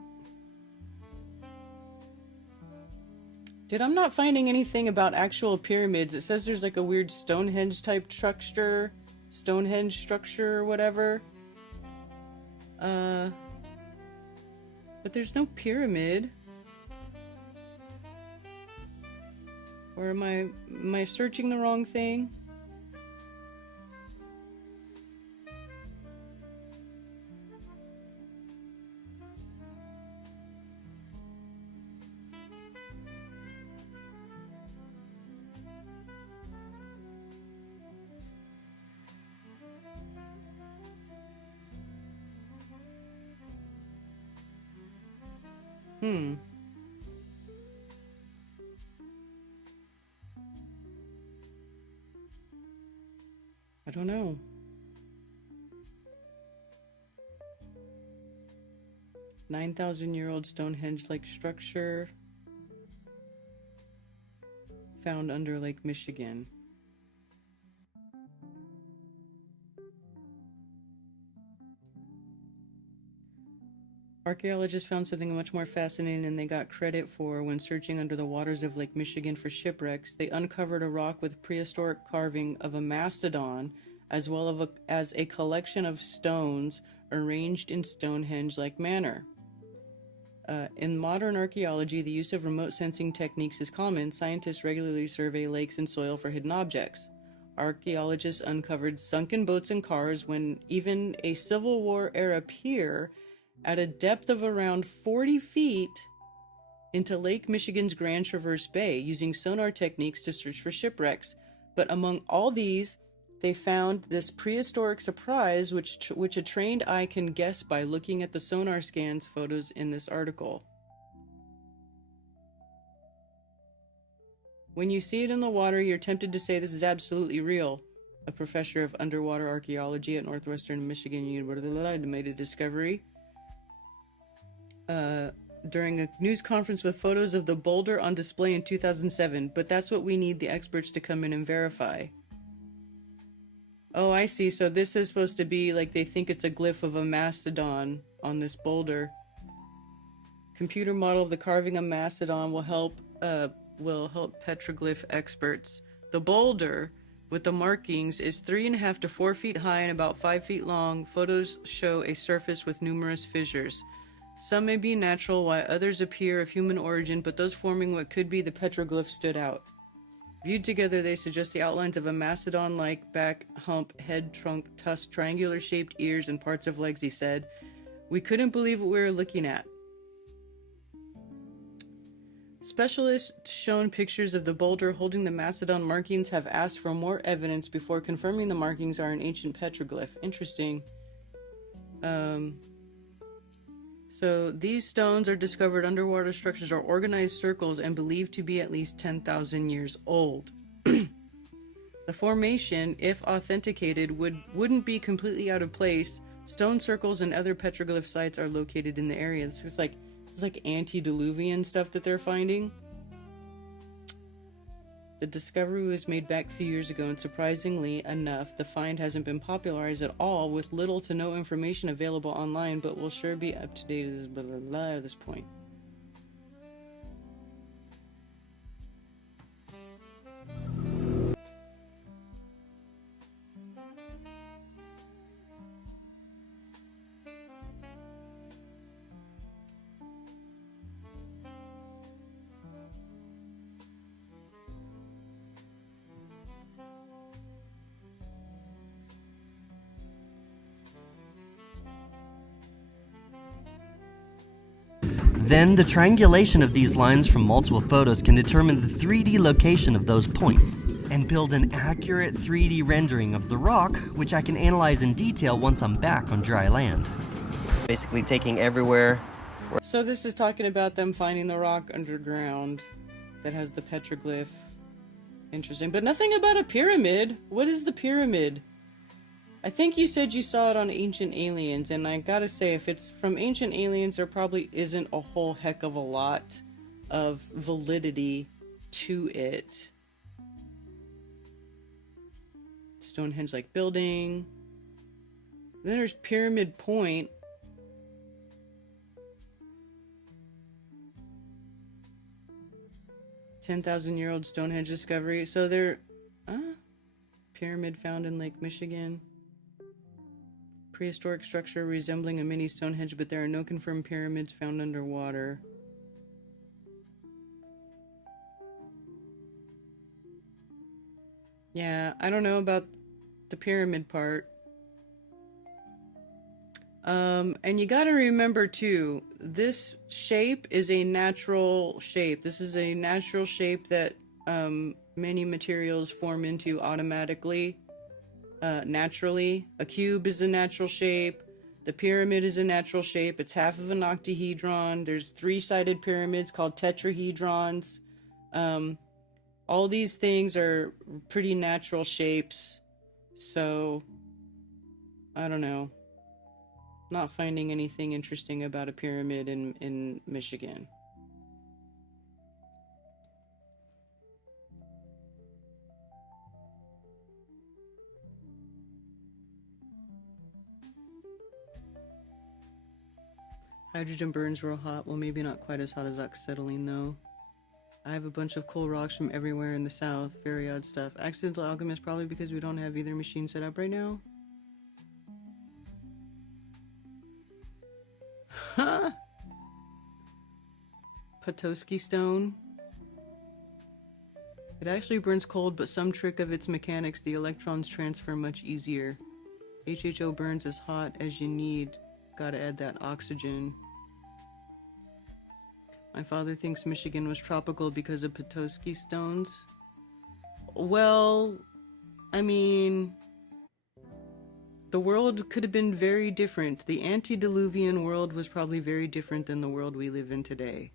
Dude, I'm not finding anything about actual pyramids. It says there's like a weird Stonehenge type structure, or whatever. But there's no pyramid. Or am I searching the wrong thing? I don't know. $9,000-year-old Stonehenge-like structure found under Lake Michigan. Archaeologists found something much more fascinating than they got credit for when searching under the waters of Lake Michigan for shipwrecks. They uncovered a rock with prehistoric carving of a mastodon, as well as a collection of stones arranged in Stonehenge-like manner. In modern archaeology, the use of remote sensing techniques is common. Scientists regularly survey lakes and soil for hidden objects. Archaeologists uncovered sunken boats and cars when even a Civil War-era pier at a depth of around 40 feet into Lake Michigan's Grand Traverse Bay, using sonar techniques to search for shipwrecks. But among all these, they found this prehistoric surprise, which a trained eye can guess by looking at the sonar scans photos in this article. When you see it in the water, you're tempted to say this is absolutely real. a professor of underwater archaeology at Northwestern Michigan University, made a discovery during a news conference with photos of the boulder on display in 2007. But that's what we need the experts to come in and verify. Oh, I see. So this is supposed to be like they think it's a glyph of a mastodon on this boulder. Computer model of the carving of mastodon will help petroglyph experts. The boulder with the markings is 3.5 to 4 feet high and about 5 feet long. Photos show a surface with numerous fissures. Some may be natural, while others appear of human origin, but those forming what could be the petroglyph stood out. Viewed together, they suggest the outlines of a mastodon-like back, hump, head, trunk, tusk, triangular-shaped ears, and parts of legs, he said. We couldn't believe what we were looking at. Specialists shown pictures of the boulder holding the mastodon markings have asked for more evidence before confirming the markings are an ancient petroglyph. Interesting. So these stones are discovered underwater structures or organized circles and believed to be at least 10,000 years old. The formation, if authenticated, wouldn't be completely out of place. Stone circles and other petroglyph sites are located in the area. This is like antediluvian stuff that they're finding. The discovery was made back a few years ago, and surprisingly enough, the find hasn't been popularized at all, with little to no information available online, but will sure be up to date at this point. Then, the triangulation of these lines from multiple photos can determine the 3D location of those points, and build an accurate 3D rendering of the rock, which I can analyze in detail once I'm back on dry land. Basically taking everywhere. So this is talking about them finding the rock underground that has the petroglyph. Interesting, but nothing about a pyramid. What is the pyramid? I think you said you saw it on Ancient Aliens, and I gotta say, if it's from Ancient Aliens, there probably isn't a whole heck of a lot of validity to it. Stonehenge-like building. Then there's Pyramid Point. $10,000-year-old Stonehenge discovery. So they're... pyramid found in Lake Michigan. Prehistoric structure resembling a mini Stonehenge, but there are no confirmed pyramids found underwater. Yeah, I don't know about the pyramid part. And you gotta remember too, this shape is a natural shape. This is a natural shape that many materials form into automatically. Naturally. A cube is a natural shape. The pyramid is a natural shape. It's half of an octahedron. There's 3-sided pyramids called tetrahedrons. All these things are pretty natural shapes. So, I don't know. Not finding anything interesting about a pyramid in Michigan. Hydrogen burns real hot. Well, maybe not quite as hot as acetylene, though. I have a bunch of cool rocks from everywhere in the south. Very odd stuff. Accidental alchemist, probably because we don't have either machine set up right now. Huh? Petoskey stone. It actually burns cold, but some trick of its mechanics, the electrons transfer much easier. HHO burns as hot as you need. Gotta add that oxygen. My father thinks Michigan was tropical because of Petoskey stones. Well, I mean, the world could have been very different. The antediluvian world was probably very different than the world we live in today.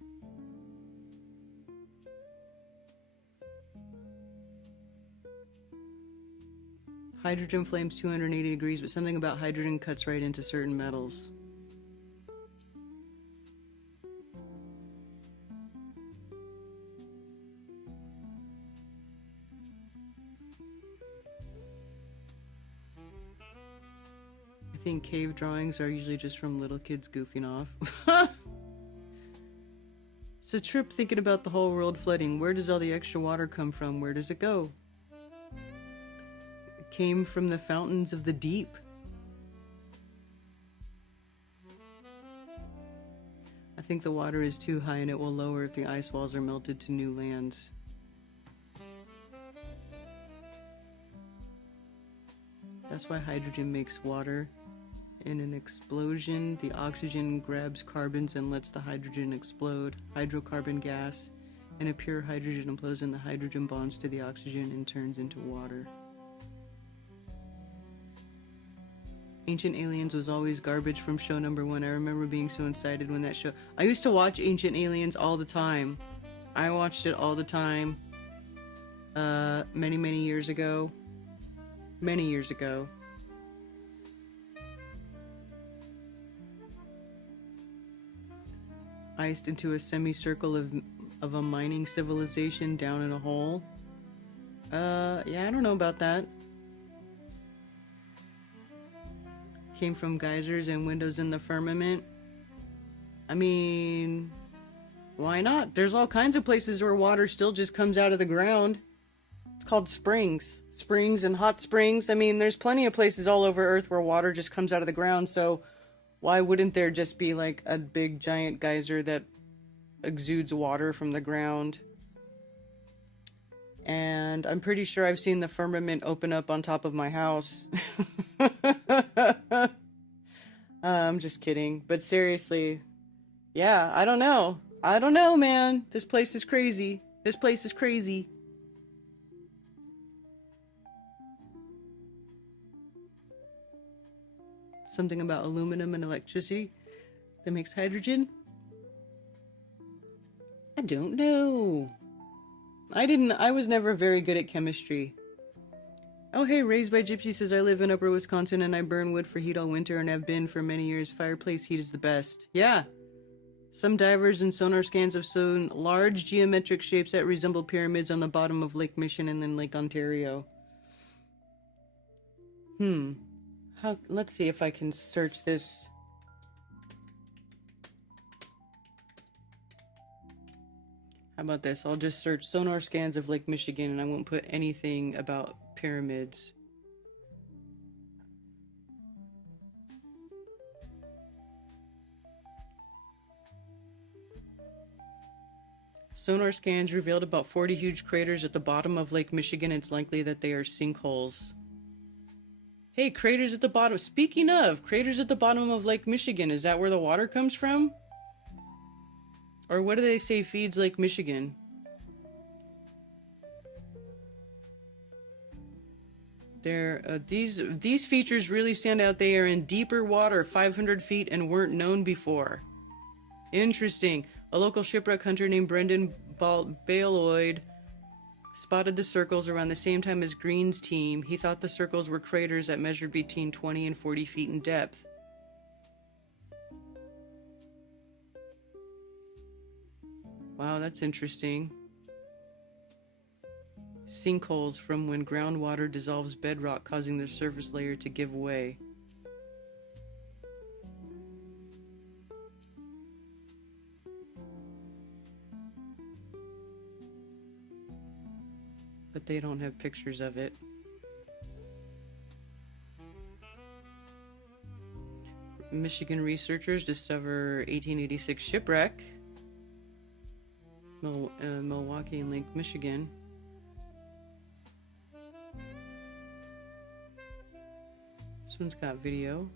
Hydrogen flames 280 degrees, but something about hydrogen cuts right into certain metals. I think cave drawings are usually just from little kids goofing off. It's a trip thinking about the whole world flooding. Where does all the extra water come from? Where does it go? It came from the fountains of the deep. I think the water is too high and it will lower if the ice walls are melted to new lands. That's why hydrogen makes water. In an explosion, the oxygen grabs carbons and lets the hydrogen explode. Hydrocarbon gas, and a pure hydrogen implodes and the hydrogen bonds to the oxygen and turns into water. Ancient Aliens was always garbage from show number 1. I remember being so excited when that show... I used to watch Ancient Aliens all the time. I watched it all the time. Many years ago. Many years ago. Iced into a semicircle of a mining civilization down in a hole. Yeah, I don't know about that. Came from geysers and windows in the firmament. I mean, why not? There's all kinds of places where water still just comes out of the ground. It's called springs. Springs and hot springs. I mean, there's plenty of places all over Earth where water just comes out of the ground, so why wouldn't there just be like a big giant geyser that exudes water from the ground? And I'm pretty sure I've seen the firmament open up on top of my house. I'm just kidding. But seriously, yeah, I don't know. I don't know, man. This place is crazy. This place is crazy. Something about aluminum and electricity that makes hydrogen? I don't know. I was never very good at chemistry. Oh hey, Raised by Gypsy says, I live in Upper Wisconsin and I burn wood for heat all winter and have been for many years. Fireplace heat is the best. Yeah. Some divers and sonar scans have shown large geometric shapes that resemble pyramids on the bottom of Lake Michigan and then Lake Ontario. Let's see if I can search this. How about this? I'll just search sonar scans of Lake Michigan and I won't put anything about pyramids. Sonar scans revealed about 40 huge craters at the bottom of Lake Michigan. It's likely that they are sinkholes. Hey, craters at the bottom. Speaking of, craters at the bottom of Lake Michigan. Is that where the water comes from? Or what do they say feeds Lake Michigan? These features really stand out. They are in deeper water, 500 feet, and weren't known before. Interesting. A local shipwreck hunter named Brendan Baloid spotted the circles around the same time as Green's team. He thought the circles were craters that measured between 20 and 40 feet in depth. Wow, that's interesting. Sinkholes from when groundwater dissolves bedrock, causing the surface layer to give way. But they don't have pictures of it. Michigan researchers discover 1886 shipwreck. Milwaukee and Lake Michigan. This one's got video.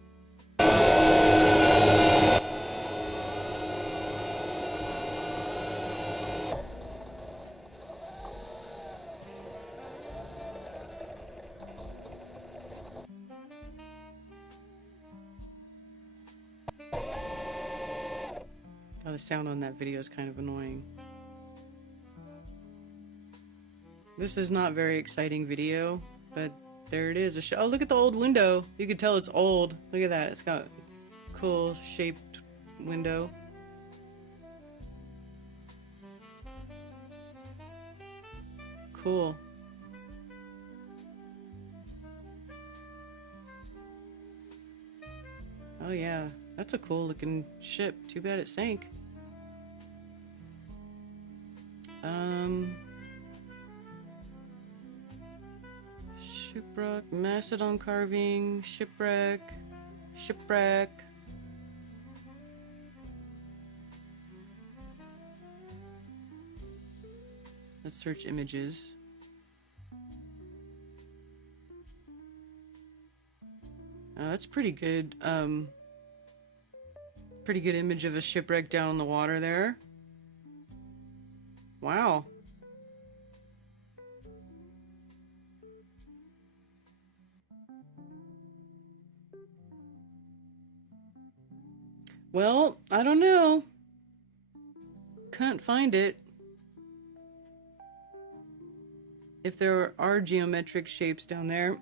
Oh, the sound on that video is kind of annoying. This is not very exciting video, but There it is. Oh, look at the old window. You can tell it's old. Look at that. It's got cool shaped window. Cool. Oh yeah, that's a cool looking ship. Too bad it sank. Shipwreck, Macedon carving, shipwreck. Let's search images. That's pretty good. Pretty good image of a shipwreck down in the water there. Wow. Well, I don't know. Can't find it. If there are geometric shapes down there,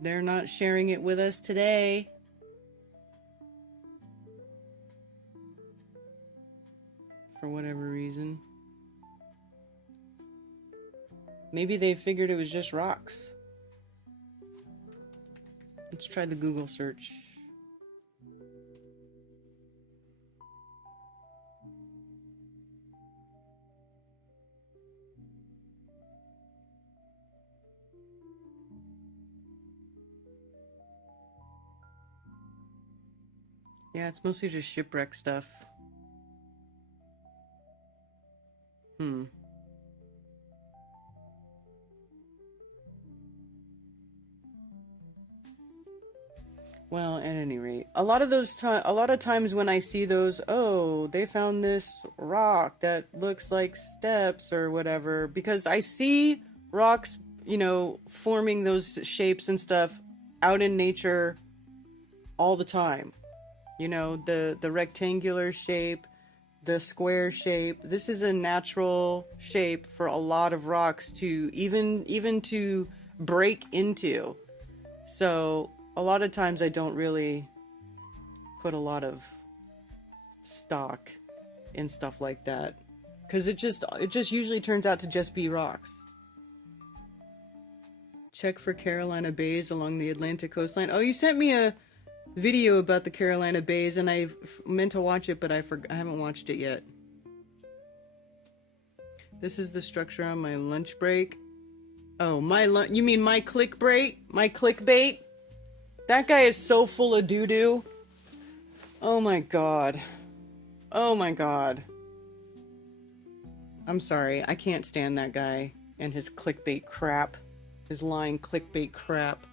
they're not sharing it with us today. For whatever reason. Maybe they figured it was just rocks. Let's try the Google search. Yeah, it's mostly just shipwreck stuff. Well, at any rate, a lot of times when I see those, oh, they found this rock that looks like steps or whatever, because I see rocks, you know, forming those shapes and stuff out in nature all the time. You know, the rectangular shape, the square shape. This is a natural shape for a lot of rocks to even to break into. So a lot of times I don't really put a lot of stock in stuff like that, because it just usually turns out to just be rocks. Check for Carolina bays along the Atlantic coastline. Oh, you sent me a video about the Carolina bays, and I meant to watch it, but I haven't watched it yet. This is the structure on my lunch break. Oh, you mean my click break? My clickbait? That guy is so full of doo-doo. Oh my god. Oh my god. I'm sorry, I can't stand that guy and his clickbait crap. His lying clickbait crap.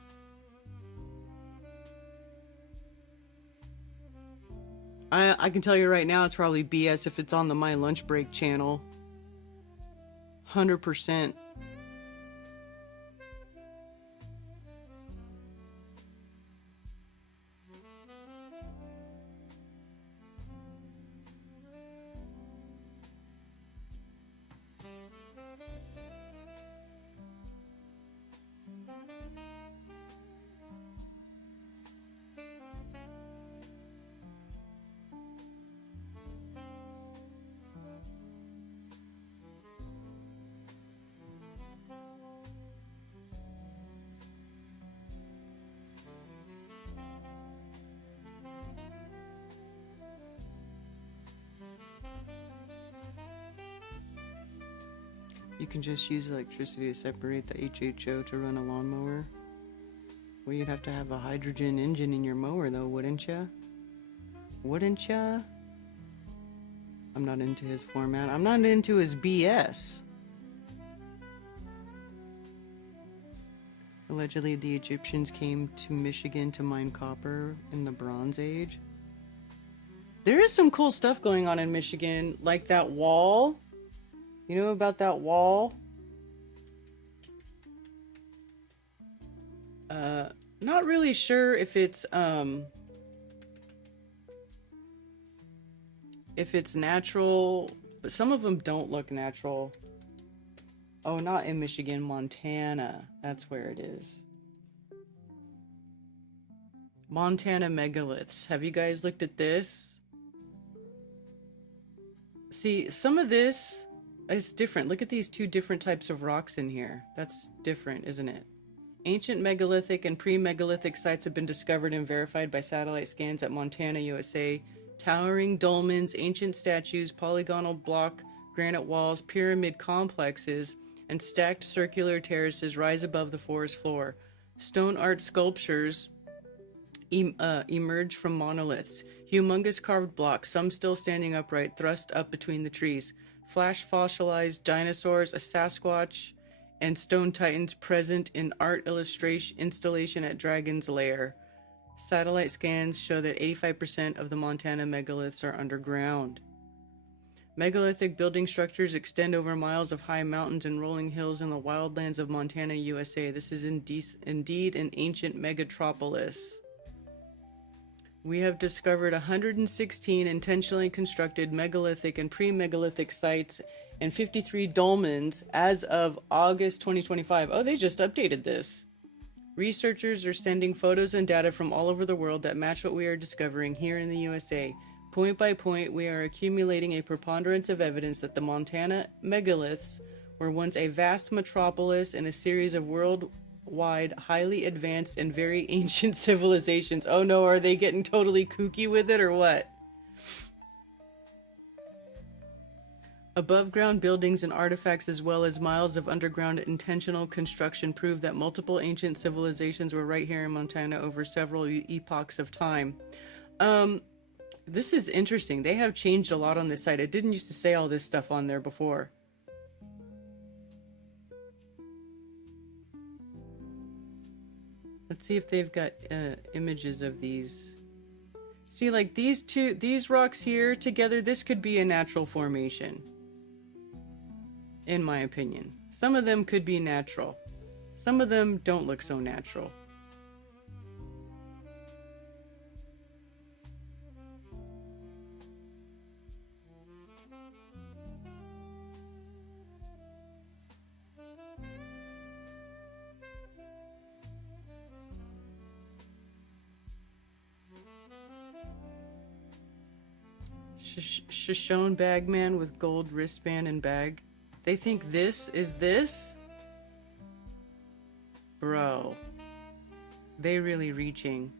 I can tell you right now, it's probably BS if it's on the My Lunch Break channel. 100%. You can just use electricity to separate the HHO to run a lawnmower. Well, you'd have to have a hydrogen engine in your mower, though, wouldn't ya? Wouldn't ya? I'm not into his format. I'm not into his BS. Allegedly, the Egyptians came to Michigan to mine copper in the Bronze Age. There is some cool stuff going on in Michigan, like that wall. You know about that wall? Not really sure if it's natural, but some of them don't look natural. Oh, not in Michigan, Montana. That's where it is. Montana megaliths. Have you guys looked at this? See, some of this is different. Look at these two different types of rocks in here. That's different, isn't it? Ancient megalithic and pre-megalithic sites have been discovered and verified by satellite scans at Montana, USA. Towering dolmens, ancient statues, polygonal block granite walls, pyramid complexes, and stacked circular terraces rise above the forest floor. Stone art sculptures emerge from monoliths. Humongous carved blocks, some still standing upright, thrust up between the trees. Flash fossilized dinosaurs, a Sasquatch, and stone titans present in art installation at Dragon's Lair. Satellite scans show that 85% of the Montana megaliths are underground. Megalithic building structures extend over miles of high mountains and rolling hills in the wildlands of Montana, USA. This is indeed an ancient megatropolis. We have discovered 116 intentionally constructed megalithic and pre-megalithic sites and 53 dolmens as of August 2025. Oh, they just updated this. Researchers are sending photos and data from all over the world that match what we are discovering here in the USA. Point by point, we are accumulating a preponderance of evidence that the Montana megaliths were once a vast metropolis and a series of worldwide, highly advanced and very ancient civilizations. Oh no, are they getting totally kooky with it or what? Above-ground buildings and artifacts as well as miles of underground intentional construction prove that multiple ancient civilizations were right here in Montana over several epochs of time. This is interesting. They have changed a lot on this site. It didn't used to say all this stuff on there before. Let's see if they've got images of these. See, like these rocks here together, this could be a natural formation. In my opinion. Some of them could be natural. Some of them don't look so natural. Shoshone bag man with gold wristband and bag. They think this is this? Bro. They really reaching.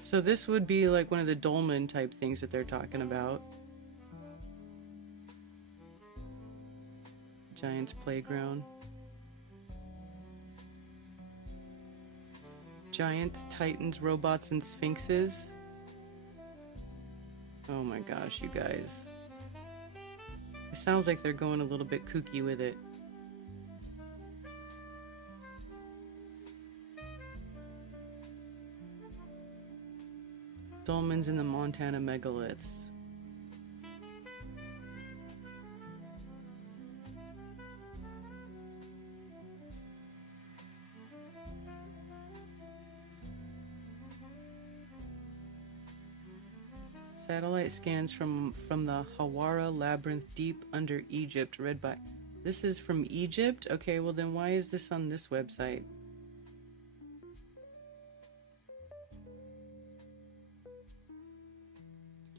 So this would be like one of the dolmen type things that they're talking about. Giant's playground. Giants, titans, robots, and sphinxes. Oh my gosh, you guys. It sounds like they're going a little bit kooky with it. Dolmens in the Montana megaliths. Satellite scans from the Hawara Labyrinth deep under Egypt, read by... This is from Egypt? Okay, well then why is this on this website?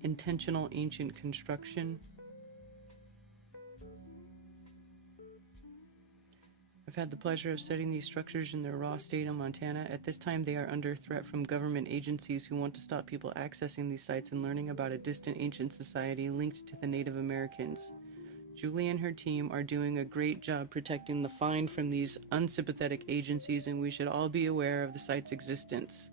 Intentional ancient construction. I've had the pleasure of studying these structures in their raw state in Montana. At this time, they are under threat from government agencies who want to stop people accessing these sites and learning about a distant ancient society linked to the Native Americans. Julie and her team are doing a great job protecting the find from these unsympathetic agencies, and we should all be aware of the site's existence.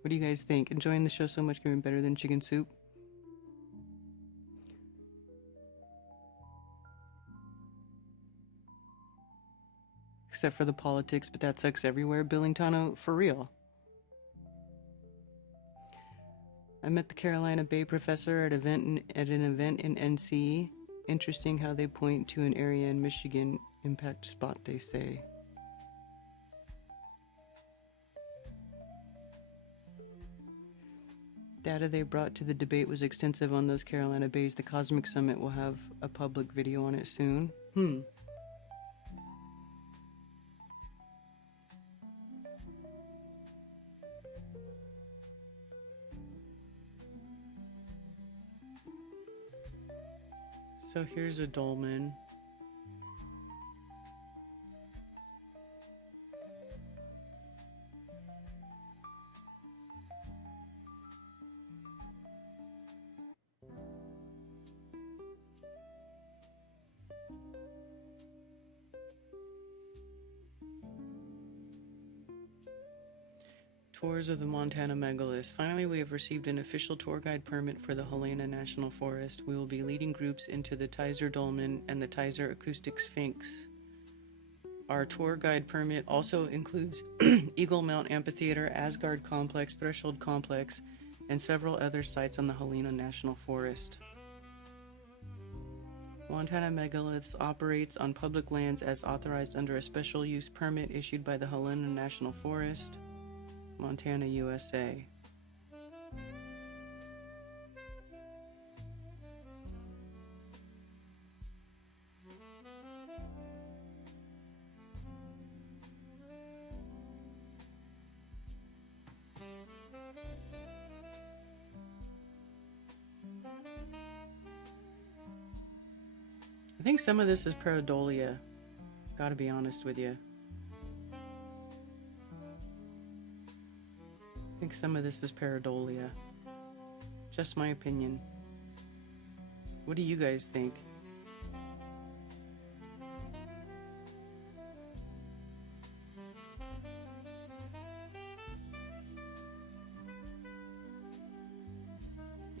What do you guys think? Enjoying the show so much, getting better than chicken soup? Except for the politics, but that sucks everywhere. Billingtano, for real. I met the Carolina Bay professor at an event in NC. Interesting how they point to an area in Michigan impact spot, they say. Data they brought to the debate was extensive on those Carolina Bays. The Cosmic Summit will have a public video on it soon. So here's a dolmen. Tours of the Montana megaliths. Finally, we have received an official tour guide permit for the Helena National Forest. We will be leading groups into the Tizer Dolmen and the Tizer Acoustic Sphinx. Our tour guide permit also includes Eagle Mount Amphitheater, Asgard Complex, Threshold Complex, and several other sites on the Helena National Forest. Montana Megaliths operates on public lands as authorized under a special use permit issued by the Helena National Forest, Montana, USA. I think some of this is pareidolia. Gotta be honest with you. I think some of this is pareidolia. Just my opinion. What do you guys think?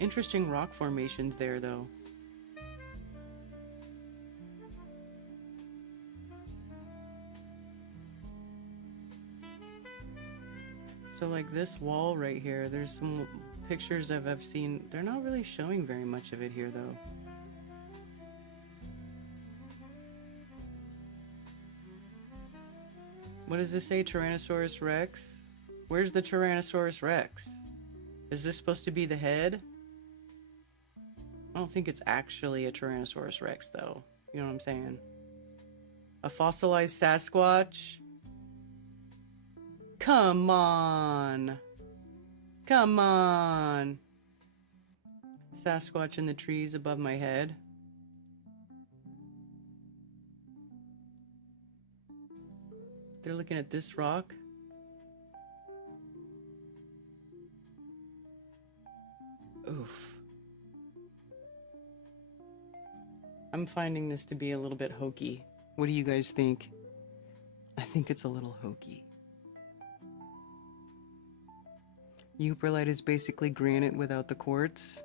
Interesting rock formations there, though. So like this wall right here, there's some pictures I've seen. They're not really showing very much of it here though. What does this say? Tyrannosaurus Rex? Where's the Tyrannosaurus Rex? Is this supposed to be the head? I don't think it's actually a Tyrannosaurus Rex though. You know what I'm saying? A fossilized Sasquatch? Come on. Come on. Sasquatch in the trees above my head. They're looking at this rock. Oof. I'm finding this to be a little bit hokey. What do you guys think? I think it's a little hokey. Euperlite is basically granite without the quartz.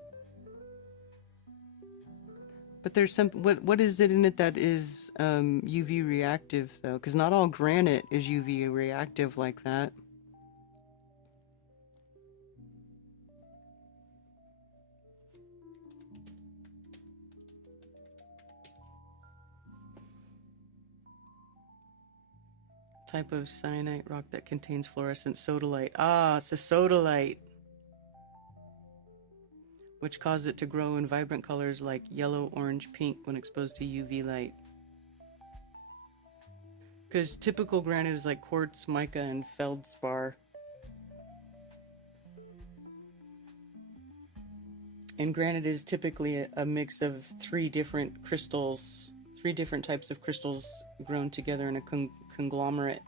But there's some... What is it in it that is UV reactive, though? Because not all granite is UV reactive like that. Type of cyanite rock that contains fluorescent sodalite. Ah, it's a sodalite, which causes it to grow in vibrant colors like yellow, orange, pink when exposed to UV light. Because typical granite is like quartz, mica, and feldspar. And granite is typically a mix of three different types of crystals grown together in a conglomerate.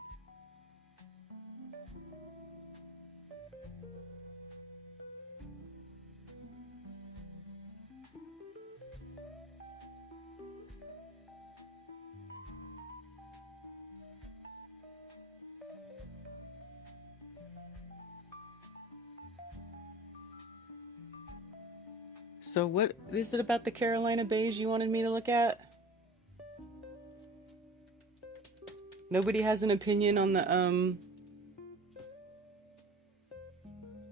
So what is it about the Carolina Bays you wanted me to look at? Nobody has an opinion on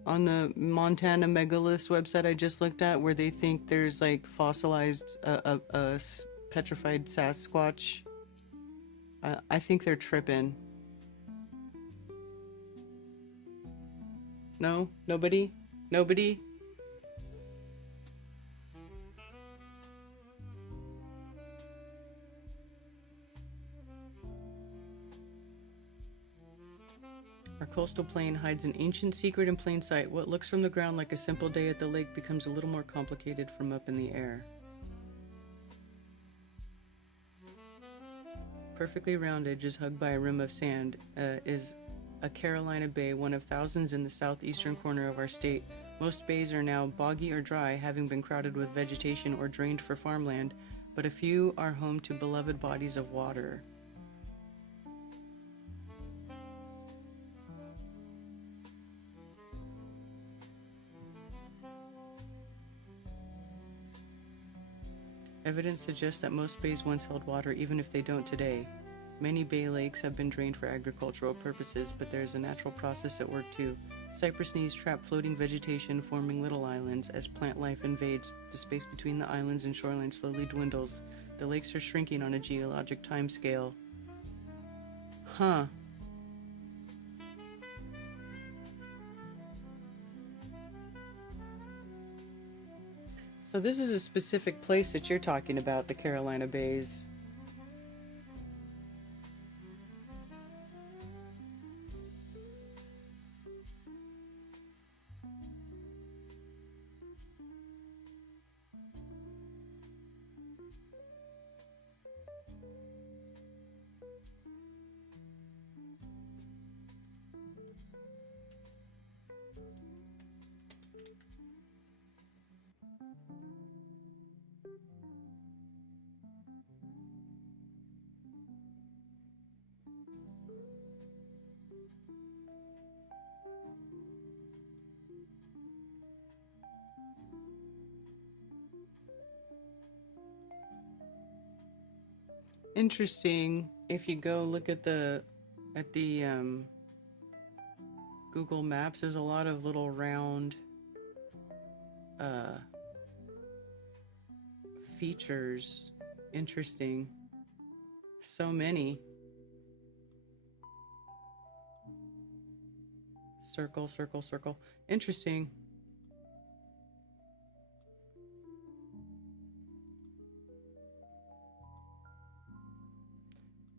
on the Montana megaliths website I just looked at, where they think there's like fossilized petrified Sasquatch. I think they're tripping. No? Nobody? Nobody? Our coastal plain hides an ancient secret in plain sight. What looks from the ground like a simple day at the lake becomes a little more complicated from up in the air. Perfectly round edges hugged by a rim of sand is a Carolina Bay, one of thousands in the southeastern corner of our state. Most bays are now boggy or dry, having been crowded with vegetation or drained for farmland, but a few are home to beloved bodies of water. Evidence suggests that most bays once held water, even if they don't today. Many bay lakes have been drained for agricultural purposes, but there is a natural process at work too. Cypress knees trap floating vegetation, forming little islands. As plant life invades, the space between the islands and shoreline slowly dwindles. The lakes are shrinking on a geologic time scale. Huh. So this is a specific place that you're talking about, the Carolina Bays. Interesting. If you go look at the Google Maps, there's a lot of little round features. Interesting. So many. Circle, circle, circle. Interesting.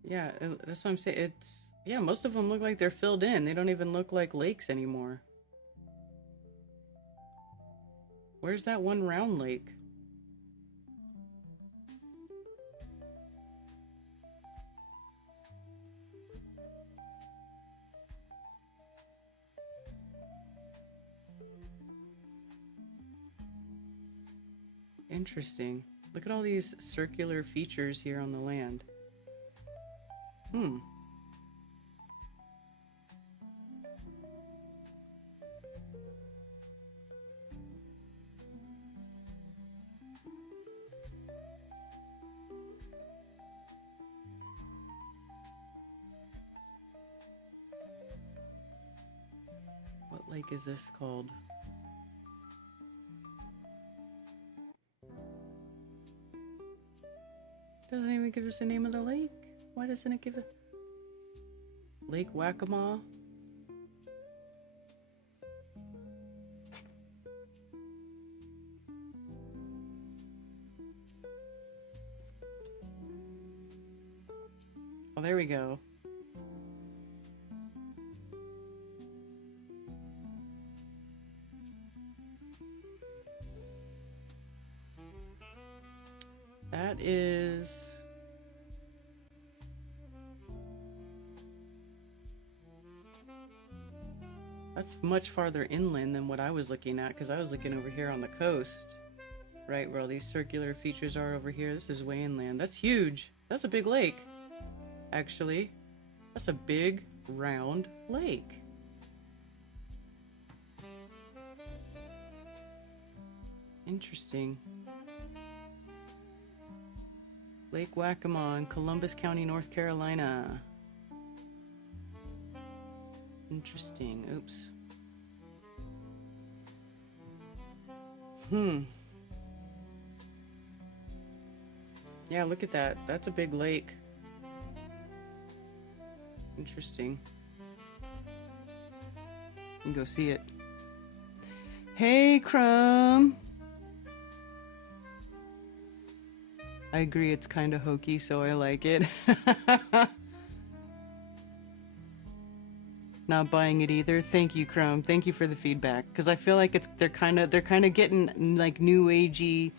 Yeah, that's what I'm saying. It's, yeah, most of them look like they're filled in. They don't even look like lakes anymore. Where's that one round lake? Interesting. Look at all these circular features here on the land. What lake is this called? Doesn't even give us the name of the lake. Why doesn't it give it? Lake Waccamaw? Oh, there we go. That is... That's much farther inland than what I was looking at, because I was looking over here on the coast, right, where all these circular features are over here. This is way inland. That's huge. That's a big lake, actually. That's a big, round lake. Interesting. Lake Waccamaw in Columbus County, North Carolina. Interesting. Oops. Yeah, look at that. That's a big lake. Interesting. You can go see it. Hey, Crumb. I agree, it's kind of hokey, so I like it. Not buying it either. Thank you, Crumb. Thank you for the feedback, because I feel like they're kind of getting like new agey,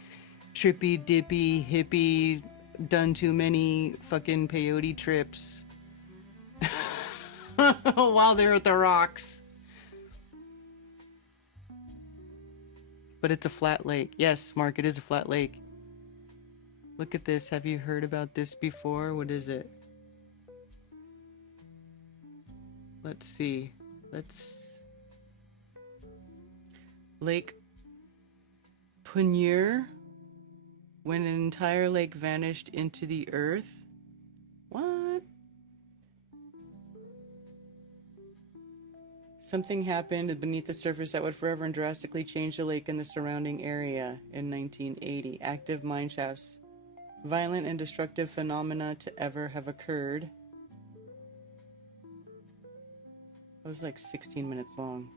trippy, dippy, hippie, done too many fucking peyote trips while they're at the rocks. But it's a flat lake. Yes, Mark, it is a flat lake. Look at this. Have you heard about this before? What is it? Let's see. Lake Punyer. When an entire lake vanished into the earth. What? Something happened beneath the surface that would forever and drastically change the lake and the surrounding area in 1980. Active mine shafts. Violent and destructive phenomena to ever have occurred. That was like 16 minutes long.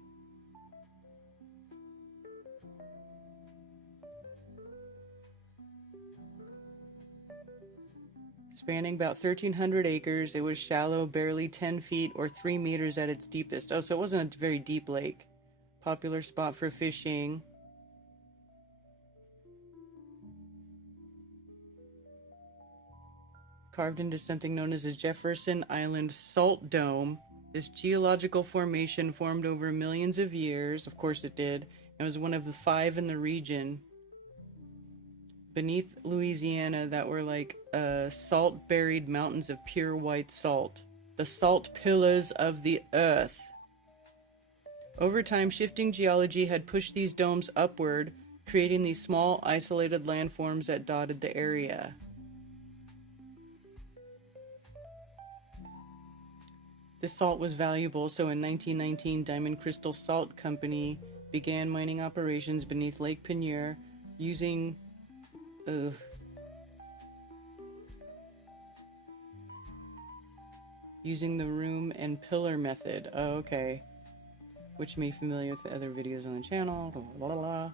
Spanning about 1,300 acres, it was shallow, barely 10 feet or 3 meters at its deepest. Oh, so it wasn't a very deep lake. Popular spot for fishing. Carved into something known as the Jefferson Island Salt Dome. This geological formation formed over millions of years. Of course it did. It was one of the 5 in the region beneath Louisiana that were like salt-buried mountains of pure white salt. The salt pillars of the earth. Over time, shifting geology had pushed these domes upward, creating these small, isolated landforms that dotted the area. This salt was valuable, so in 1919, Diamond Crystal Salt Company began mining operations beneath Lake Penier using the room and pillar method. Oh, okay. Which may be familiar with the other videos on the channel. Blah, blah, blah.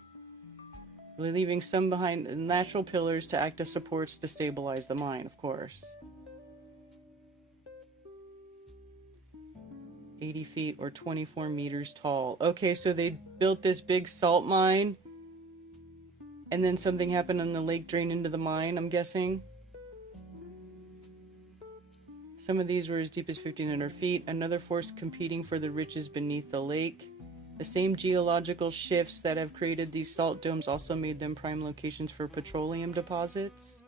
Leaving some behind natural pillars to act as supports to stabilize the mine, of course. 80 feet or 24 meters tall. Okay, so they built this big salt mine, and then something happened and the lake drained into the mine, I'm guessing. Some of these were as deep as 1,500 feet. Another force competing for the riches beneath the lake. The same geological shifts that have created these salt domes also made them prime locations for petroleum deposits.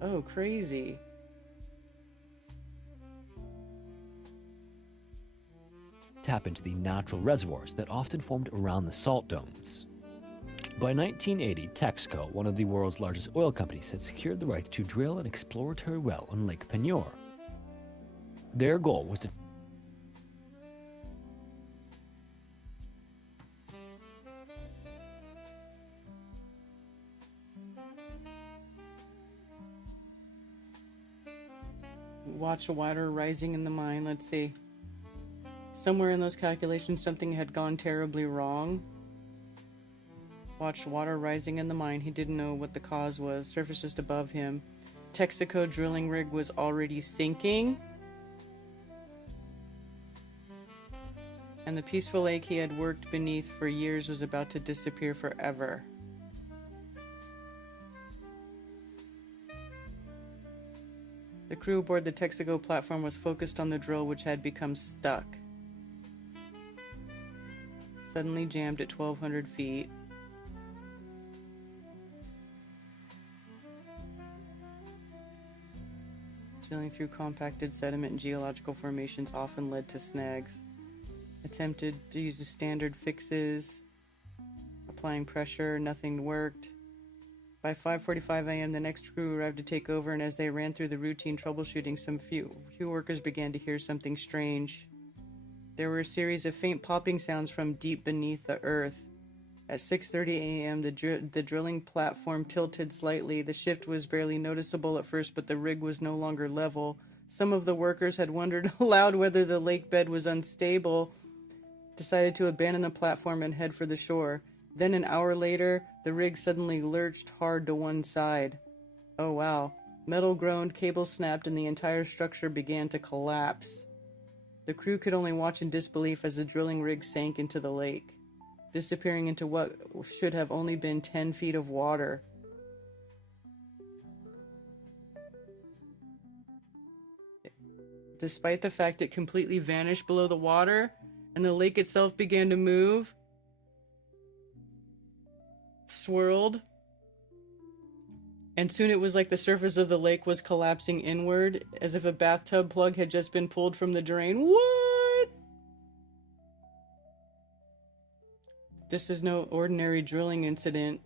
Oh, crazy. Tap into the natural reservoirs that often formed around the salt domes. By 1980, Texaco, one of the world's largest oil companies, had secured the rights to drill an exploratory well on Lake Penier. Their goal was to watch water rising in the mine. Let's see. Somewhere in those calculations, something had gone terribly wrong. Watched water rising in the mine. He didn't know what the cause was. Surface just above him. Texaco drilling rig was already sinking. And the peaceful lake he had worked beneath for years was about to disappear forever. The crew aboard the Texaco platform was focused on the drill, which had become stuck. Suddenly jammed at 1,200 feet. Drilling through compacted sediment and geological formations often led to snags. Attempted to use the standard fixes. Applying pressure, nothing worked. By 5:45 a.m., the next crew arrived to take over, and as they ran through the routine troubleshooting, some few workers began to hear something strange. There were a series of faint popping sounds from deep beneath the earth. At 6:30 a.m., the drilling platform tilted slightly. The shift was barely noticeable at first, but the rig was no longer level. Some of the workers had wondered aloud whether the lake bed was unstable, decided to abandon the platform and head for the shore. Then an hour later, the rig suddenly lurched hard to one side. Oh wow. Metal groaned, cables snapped, and the entire structure began to collapse. The crew could only watch in disbelief as the drilling rig sank into the lake, disappearing into what should have only been 10 feet of water. Despite the fact it completely vanished below the water, and the lake itself began to move, swirled, and soon it was like the surface of the lake was collapsing inward, as if a bathtub plug had just been pulled from the drain. What? This is no ordinary drilling incident.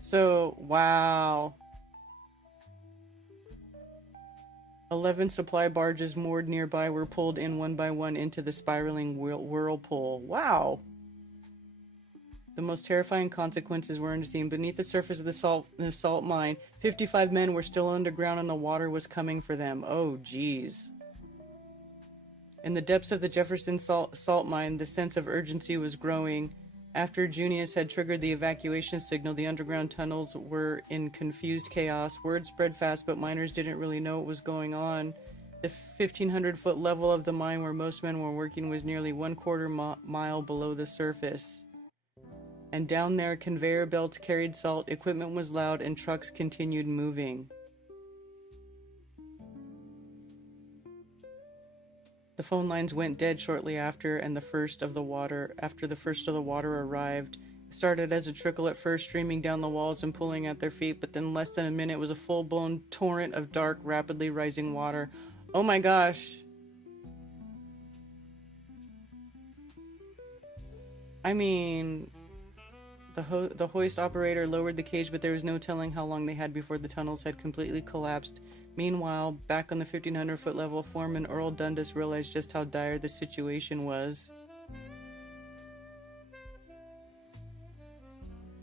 So, wow. 11 supply barges moored nearby were pulled in one by one into the spiraling whirlpool. Wow. The most terrifying consequences were unseen. Beneath the surface of the salt mine, 55 men were still underground and the water was coming for them. Oh, geez. In the depths of the Jefferson salt mine, the sense of urgency was growing. After Junius had triggered the evacuation signal, the underground tunnels were in confused chaos. Word spread fast, but miners didn't really know what was going on. The 1,500-foot level of the mine where most men were working was nearly 1/4 mile below the surface. And down there, conveyor belts carried salt, equipment was loud, and trucks continued moving. The phone lines went dead shortly after, and the first of the water arrived. It started as a trickle at first, streaming down the walls and pulling at their feet, but then less than a minute was a full-blown torrent of dark, rapidly rising water. Oh my gosh. I mean, the hoist operator lowered the cage, but there was no telling how long they had before the tunnels had completely collapsed. Meanwhile, back on the 1,500-foot level, Foreman Earl Dundas realized just how dire the situation was.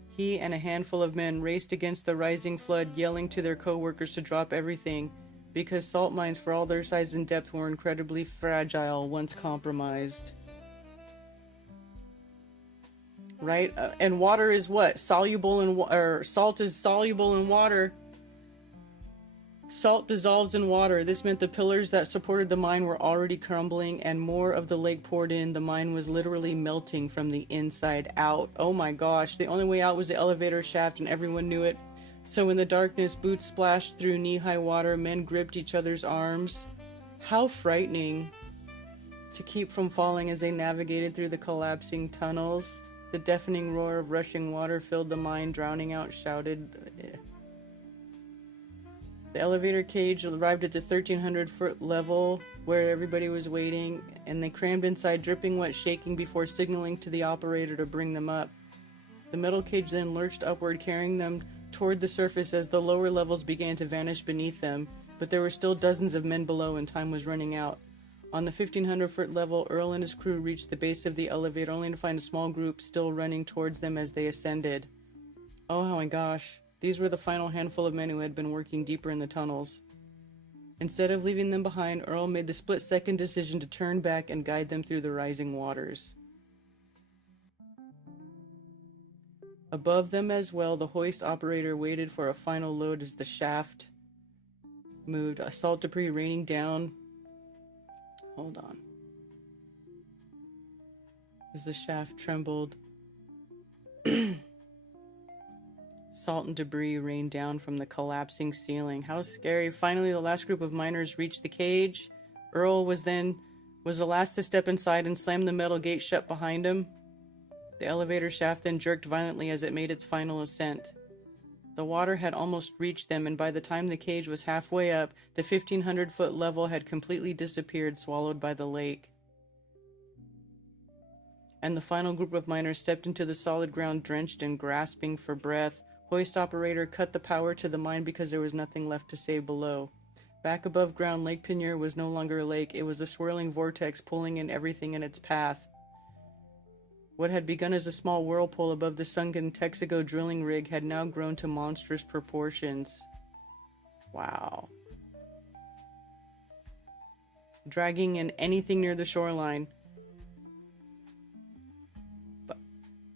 He and a handful of men raced against the rising flood, yelling to their co-workers to drop everything, because salt mines, for all their size and depth, were incredibly fragile once compromised. Right? And water is what? Soluble in or salt is soluble in water. Salt dissolves in water. This meant the pillars that supported the mine were already crumbling, and more of the lake poured in. The mine was literally melting from the inside out. Oh my gosh. The only way out was the elevator shaft, and everyone knew it. So in the darkness, boots splashed through knee-high water. Men gripped each other's arms. How frightening to keep from falling as they navigated through the collapsing tunnels. The deafening roar of rushing water filled the mine, drowning out shouted. The elevator cage arrived at the 1,300-foot level where everybody was waiting, and they crammed inside, dripping wet, shaking before signaling to the operator to bring them up. The metal cage then lurched upward, carrying them toward the surface as the lower levels began to vanish beneath them, but there were still dozens of men below and time was running out. On the 1,500-foot level, Earl and his crew reached the base of the elevator, only to find a small group still running towards them as they ascended. Oh my gosh. These were the final handful of men who had been working deeper in the tunnels. Instead of leaving them behind, Earl made the split-second decision to turn back and guide them through the rising waters. Above them as well, the hoist operator waited for a final load as the shaft moved, salt debris raining down. Hold on. As the shaft trembled, salt and debris rained down from the collapsing ceiling. How scary. Finally, the last group of miners reached the cage. Earl was the last to step inside and slammed the metal gate shut behind him. The elevator shaft then jerked violently as it made its final ascent. The water had almost reached them, and by the time the cage was halfway up, the 1,500-foot level had completely disappeared, swallowed by the lake. And the final group of miners stepped into the solid ground, drenched and grasping for breath. Hoist operator cut the power to the mine because there was nothing left to save below. Back above ground, Lake Pinier was no longer a lake. It was a swirling vortex pulling in everything in its path. What had begun as a small whirlpool above the sunken Texaco drilling rig had now grown to monstrous proportions. Wow. Dragging in anything near the shoreline. But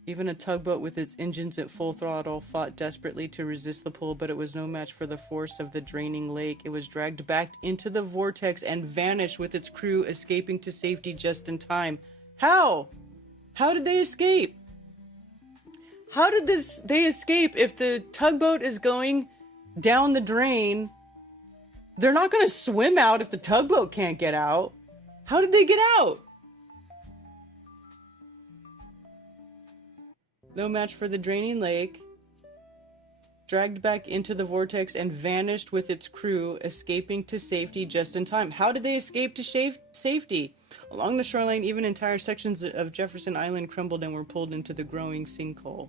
even a tugboat with its engines at full throttle fought desperately to resist the pull, but it was no match for the force of the draining lake. It was dragged back into the vortex and vanished with its crew escaping to safety just in time. How? How did they escape? How did they escape if the tugboat is going down the drain? They're not going to swim out if the tugboat can't get out. How did they get out? No match for the draining lake. Dragged back into the vortex and vanished with its crew, escaping to safety just in time. How did they escape to safety? Along the shoreline, even entire sections of Jefferson Island crumbled and were pulled into the growing sinkhole.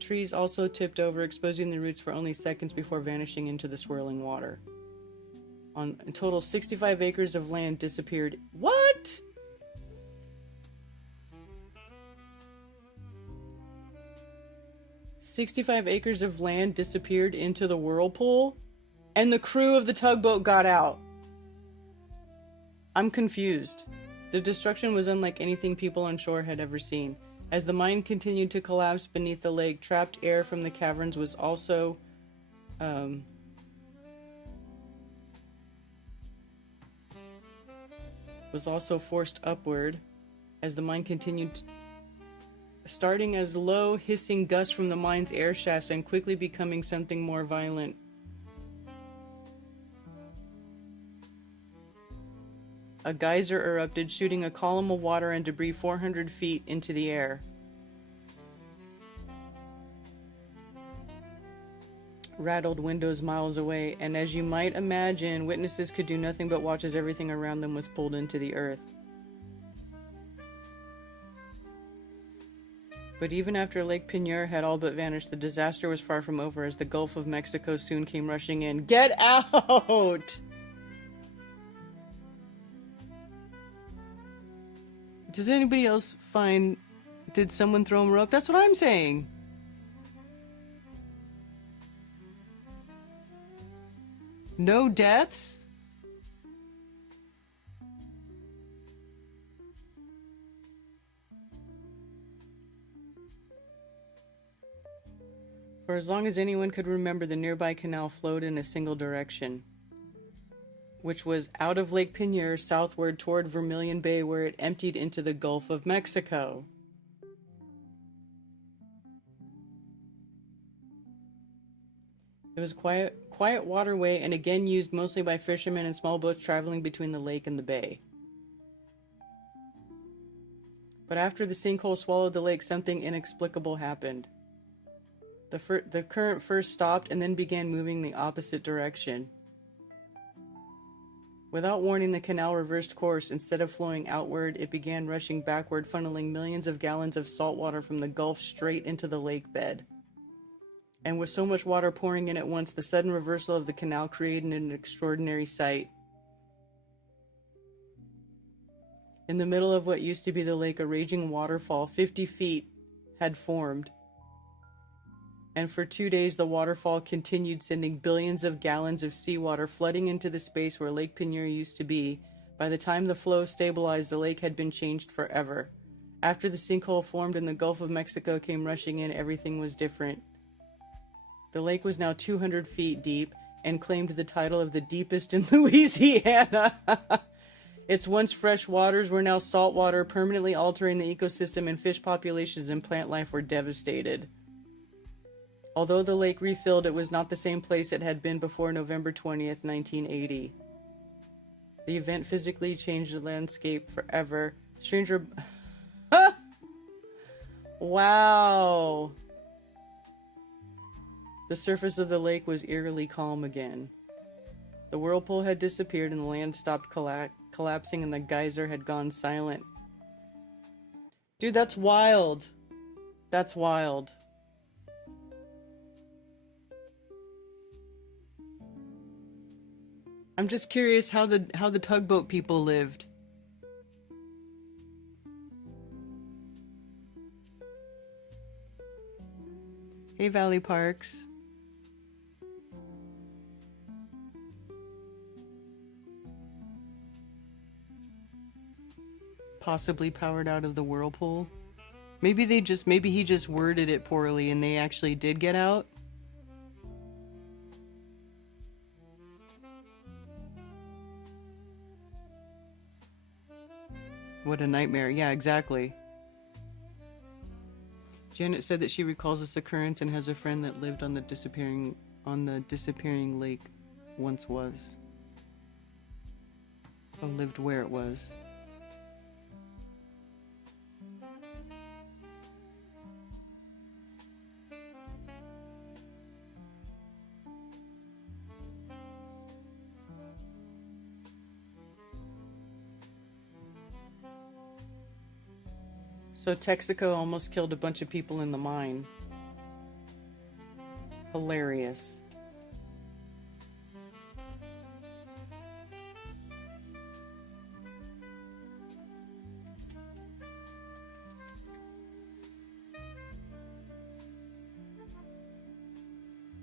Trees also tipped over, exposing the roots for only seconds before vanishing into the swirling water. In total, 65 acres of land disappeared. What? "65 acres of land disappeared into the whirlpool, and the crew of the tugboat got out." I'm confused. The destruction was unlike anything people on shore had ever seen. As the mine continued to collapse beneath the lake, trapped air from the caverns was also forced upward as the mine continued, starting as low, hissing gusts from the mine's air shafts and quickly becoming something more violent. A geyser erupted, shooting a column of water and debris 400 feet into the air. Rattled windows miles away, and as you might imagine, witnesses could do nothing but watch as everything around them was pulled into the earth. But even after Lake Pinier had all but vanished, the disaster was far from over as the Gulf of Mexico soon came rushing in. Get out! Does anybody else find... Did someone throw him a rope? That's what I'm saying. No deaths? For as long as anyone could remember, the nearby canal flowed in a single direction, which was out of Lake Pinier southward toward Vermilion Bay, where it emptied into the Gulf of Mexico. It was a quiet waterway, and again used mostly by fishermen and small boats traveling between the lake and the bay. But after the sinkhole swallowed the lake, something inexplicable happened. The current first stopped and then began moving the opposite direction. Without warning, the canal reversed course. Instead of flowing outward, it began rushing backward, funneling millions of gallons of salt water from the Gulf straight into the lake bed. And with so much water pouring in at once, the sudden reversal of the canal created an extraordinary sight. In the middle of what used to be the lake, a raging waterfall 50 feet had formed. And for 2 days, the waterfall continued, sending billions of gallons of seawater flooding into the space where Lake Pinier used to be. By the time the flow stabilized, the lake had been changed forever. After the sinkhole formed and the Gulf of Mexico came rushing in, everything was different. The lake was now 200 feet deep and claimed the title of the deepest in Louisiana. Its once fresh waters were now salt water, permanently altering the ecosystem, and fish populations and plant life were devastated. Although the lake refilled, it was not the same place it had been before November 20th, 1980. The event physically changed the landscape forever. Stranger... Wow! The surface of the lake was eerily calm again. The whirlpool had disappeared and the land stopped collapsing and the geyser had gone silent. Dude, that's wild. That's wild. I'm just curious how the tugboat people lived. Hey, Valley Parks. Possibly powered out of the whirlpool. Maybe he just worded it poorly and they actually did get out. What a nightmare. Yeah, exactly. Janet said that she recalls this occurrence and has a friend that lived on the disappearing lake once was. Or lived where it was. So Texaco almost killed a bunch of people in the mine. Hilarious.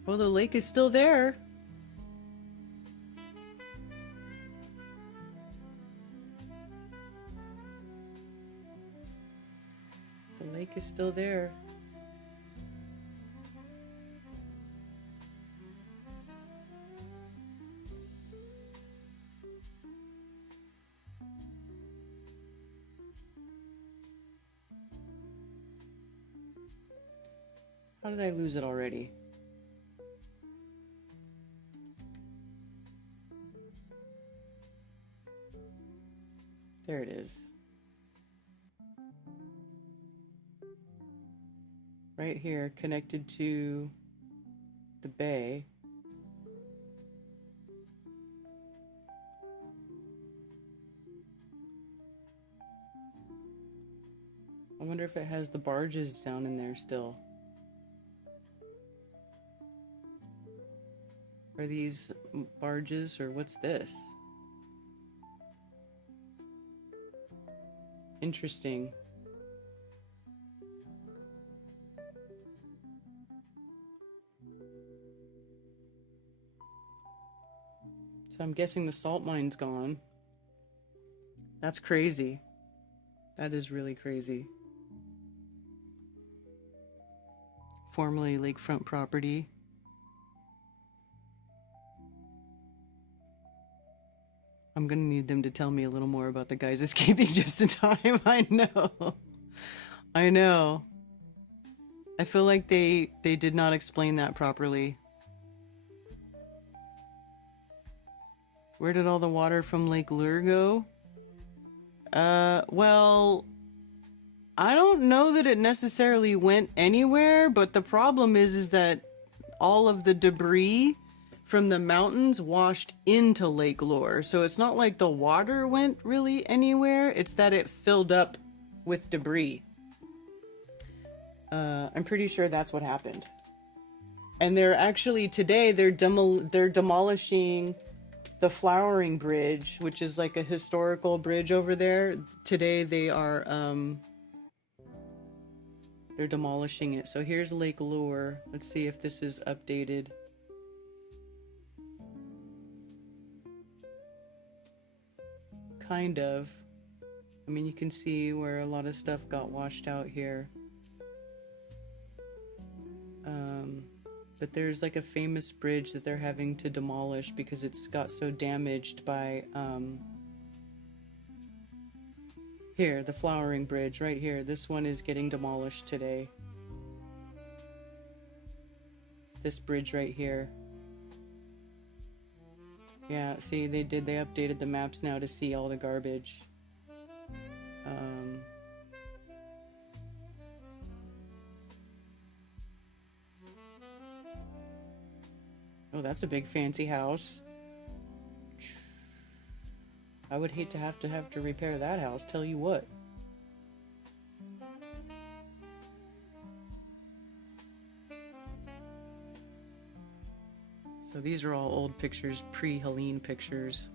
Well, the lake is still there. The lake is still there. How did I lose it already? There it is. Right here, connected to the bay. I wonder if it has the barges down in there still. Are these barges or what's this? Interesting. So I'm guessing the salt mine's gone. That's crazy. That is really crazy. Formerly lakefront property. I'm gonna need them to tell me a little more about the guys escaping just in time. I know. I know. I feel like they did not explain that properly. Where did all the water from Lake Lure go? Well, I don't know that it necessarily went anywhere, but the problem is that all of the debris from the mountains washed into Lake Lure. So it's not like the water went really anywhere, it's that it filled up with debris. I'm pretty sure that's what happened. And they're actually, today, they're demolishing the Flowering Bridge, which is like a historical bridge over there. Today they are, they're demolishing it. So here's Lake Lure. Let's see if this is updated. Kind of. I mean, you can see where a lot of stuff got washed out here. But there's like a famous bridge that they're having to demolish because it's got so damaged by, here, the Flowering Bridge right here. This one is getting demolished today. This bridge right here. Yeah, see, they updated the maps now to see all the garbage. Oh, that's a big fancy house. I would hate to have to repair that house, tell you what. So these are all old pictures, pre-Helene pictures.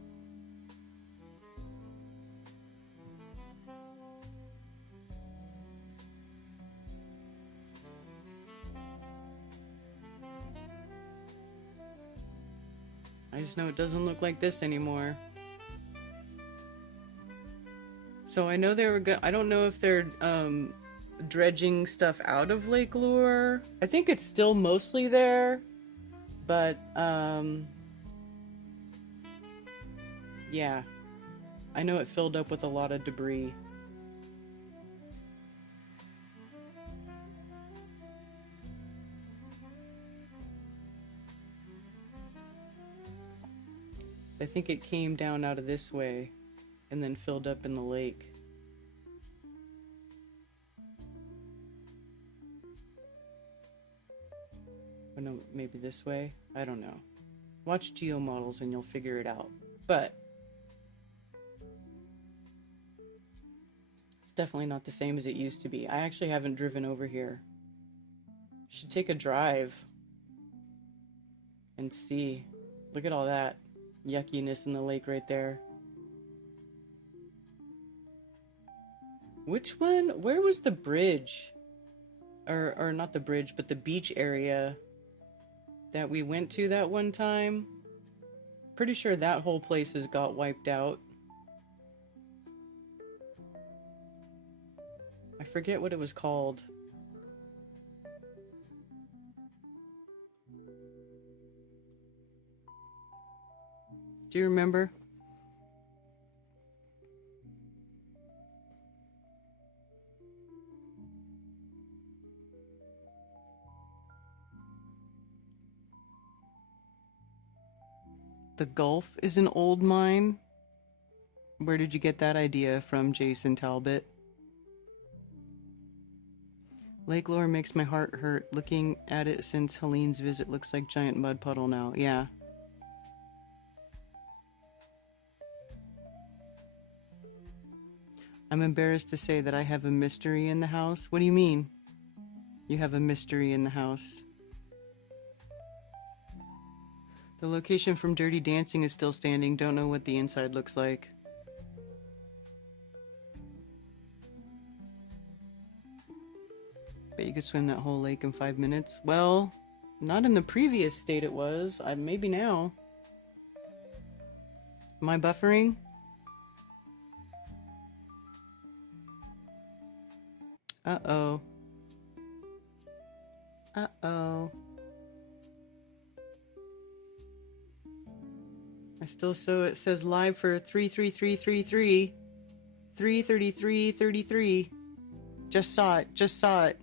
I just know it doesn't look like this anymore. So I know they were I don't know if they're dredging stuff out of Lake Lure. I think it's still mostly there, but yeah, I know it filled up with a lot of debris. So I think it came down out of this way and then filled up in the lake. Oh no, maybe this way? I don't know. Watch geomodels and you'll figure it out. But it's definitely not the same as it used to be. I actually haven't driven over here. Should take a drive and see. Look at all that yuckiness in the lake right there. Which one? Where was the bridge? Or not the bridge, but the beach area that we went to that one time? Pretty sure that whole place has got wiped out. I forget what it was called. Do you remember? The Gulf is an old mine. Where did you get that idea from, Jason Talbot? Lake Lure makes my heart hurt. Looking at it since Helene's visit looks like giant mud puddle now. Yeah. I'm embarrassed to say that I have a mystery in the house. What do you mean? You have a mystery in the house? The location from Dirty Dancing is still standing. Don't know what the inside looks like. Bet you could swim that whole lake in 5 minutes. Well, not in the previous state it was. Maybe now. Am I buffering? Uh-oh. Uh-oh. I still so it says live for 33333. 33333. Just saw it. Just saw it.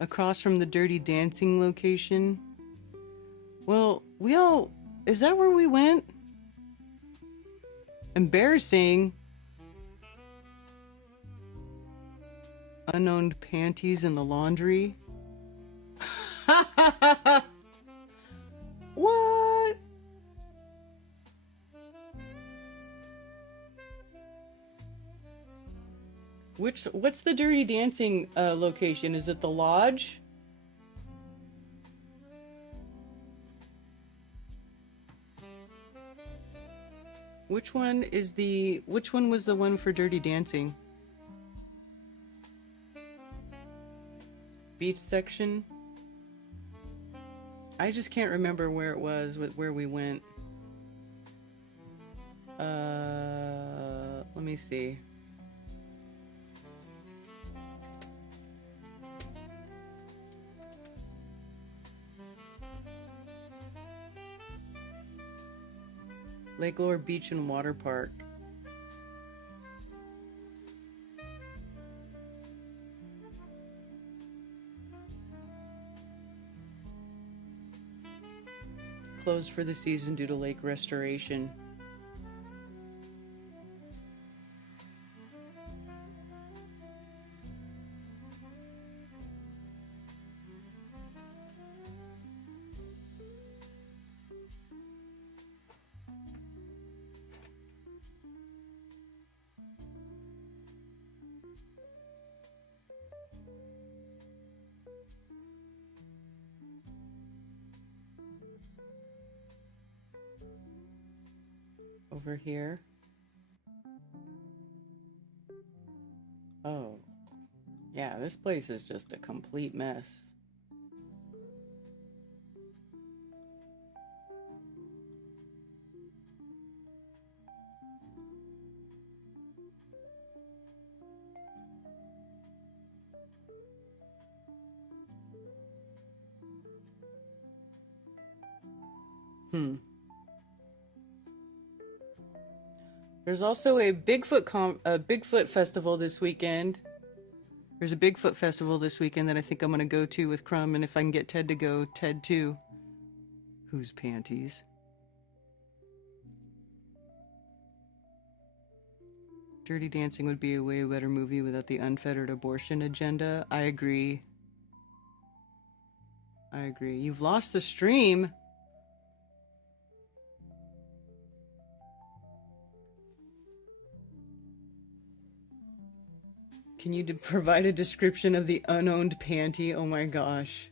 Across from the Dirty Dancing location. Well, is that where we went? Embarrassing. Unowned panties in the laundry. What? What's the Dirty Dancing location? Is it the lodge? Which one was the one for Dirty Dancing? Beach section? I just can't remember where it was, where we went. Let me see. Lake Lure Beach and Water Park. Closed for the season due to lake restoration. over here. Oh, yeah, this place is just a complete mess. There's also a Bigfoot festival this weekend. There's a Bigfoot festival this weekend that I think I'm going to go to with Crumb, and if I can get Ted to go, Ted too. Whose panties? Dirty Dancing would be a way better movie without the unfettered abortion agenda. I agree. You've lost the stream. Can you provide a description of the unowned panty? Oh my gosh.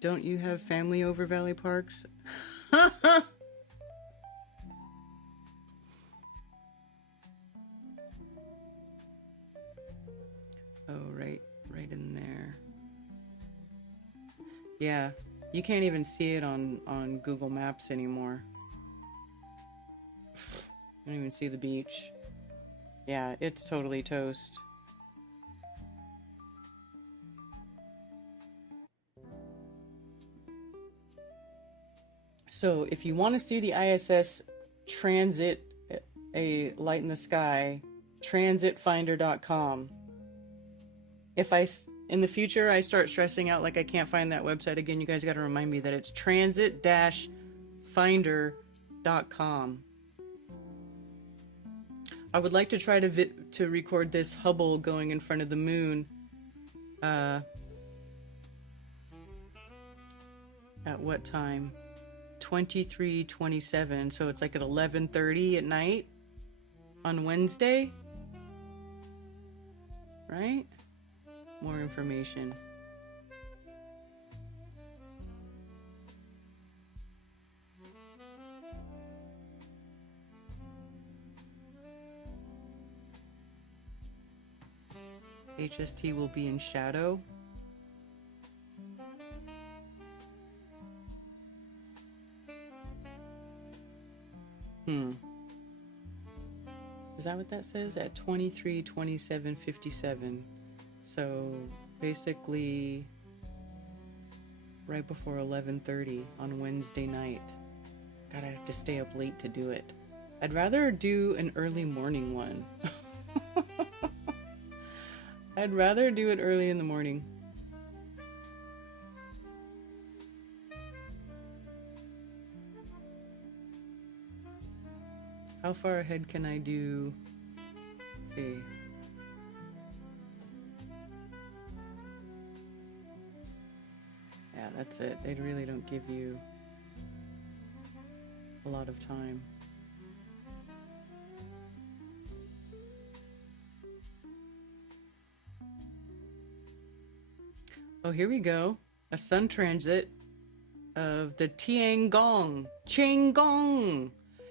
Don't you have family over Valley Parks? Oh, right in there. Yeah. You can't even see it on Google Maps anymore. You don't even see the beach. Yeah, it's totally toast. So if you want to see the ISS transit, a light in the sky, transitfinder.com. If in the future I start stressing out like I can't find that website again, you guys got to remind me that it's transit-finder.com. I would like to try to record this Hubble going in front of the moon at what time? 23:27, so it's like at 11:30 at night on Wednesday, right? More information. HST will be in shadow. Is that what that says? At 23:27:57. So basically right before 11:30 on Wednesday night. God, I have to stay up late to do it. I'd rather do an early morning one. I'd rather do it early in the morning. How far ahead can I do? Let's see. Yeah, that's it. They really don't give you a lot of time. Oh, here we go. A sun transit of the Tiangong. Tiangong!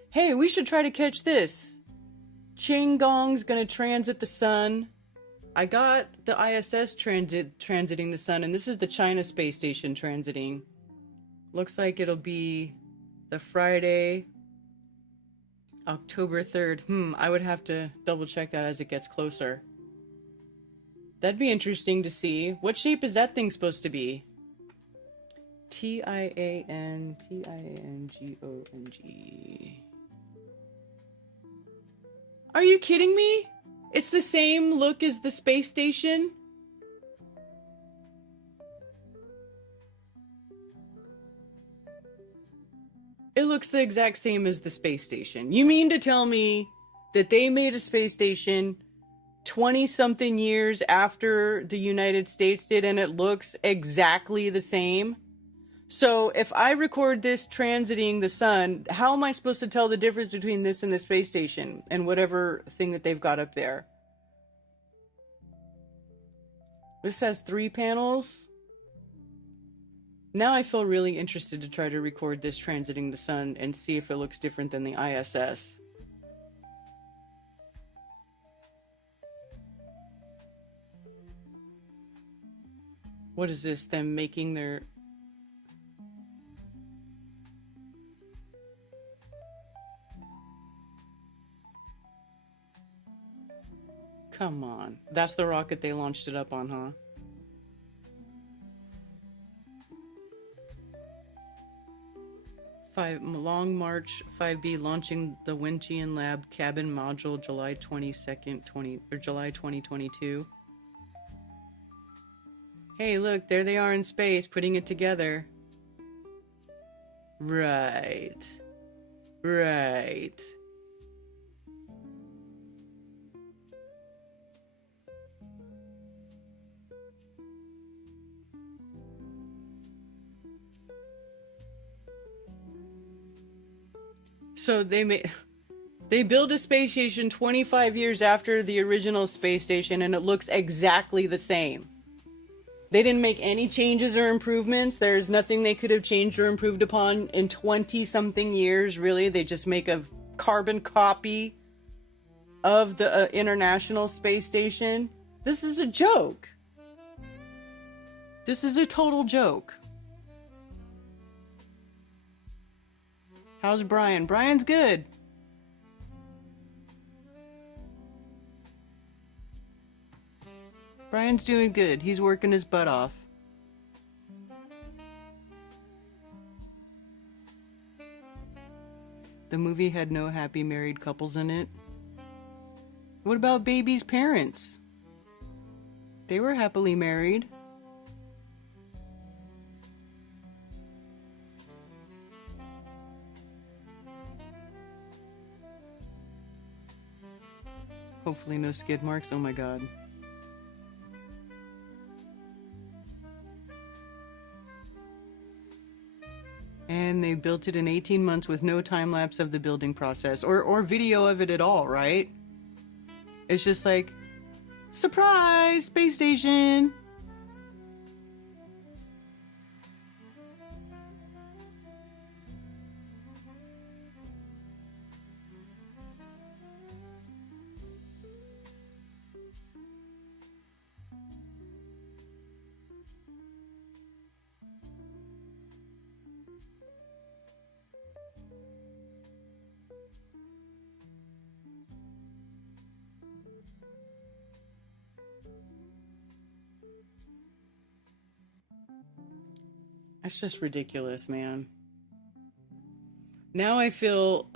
Hey, we should try to catch this. Tiangong's gonna transit the sun. I got the ISS transiting the sun, and this is the China space station transiting. Looks like it'll be the Friday, October 3rd. I would have to double check that as it gets closer. That'd be interesting to see. What shape is that thing supposed to be? Tiangong. Are you kidding me? It's the same look as the space station? It looks the exact same as the space station. You mean to tell me that they made a space station 20-something years after the United States did and it looks exactly the same? So if I record this transiting the sun, how am I supposed to tell the difference between this and the space station and whatever thing that they've got up there? This has 3 panels. Now I feel really interested to try to record this transiting the sun and see if it looks different than the ISS. What is this? Them making their... Come on. That's the rocket they launched it up on, huh? Long March 5B launching the Winchian Lab cabin module July 22nd, July 2022. Hey, look, there they are in space, putting it together. Right. Right. So they build a space station 25 years after the original space station, and it looks exactly the same. They didn't make any changes or improvements. There's nothing they could have changed or improved upon in 20-something years, really. They just make a carbon copy of the International Space Station. This is a joke. This is a total joke. How's Brian? Brian's good. Brian's doing good. He's working his butt off. The movie had no happy married couples in it. What about Baby's parents? They were happily married. Hopefully no skid marks. Oh my god. And they built it in 18 months with no time-lapse of the building process. Or video of it at all, right? It's just like, surprise! Space station! That's just ridiculous, man. Now I feel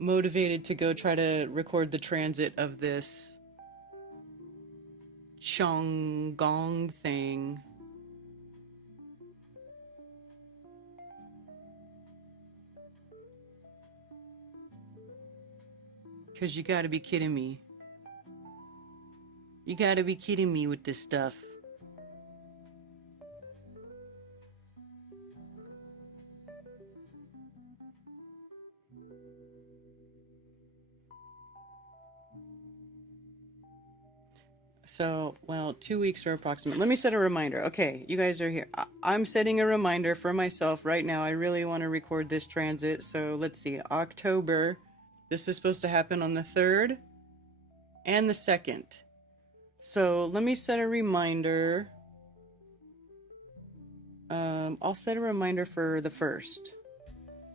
motivated to go try to record the transit of this Chang'e thing. Because you gotta be kidding me. You gotta be kidding me with this stuff. So, well, 2 weeks are approximate. Let me set a reminder. Okay, you guys are here. I'm setting a reminder for myself right now. I really want to record this transit. So let's see, October. This is supposed to happen on the 3rd and the 2nd. So let me set a reminder. I'll set a reminder for the 1st.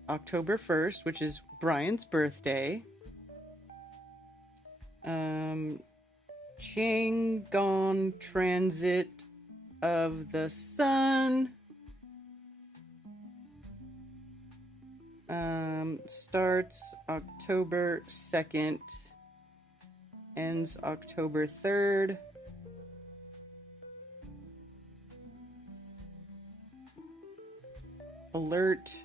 October 1st, which is Brian's birthday. Chang'e transit of the sun. Starts October 2nd, ends October 3rd. Alert.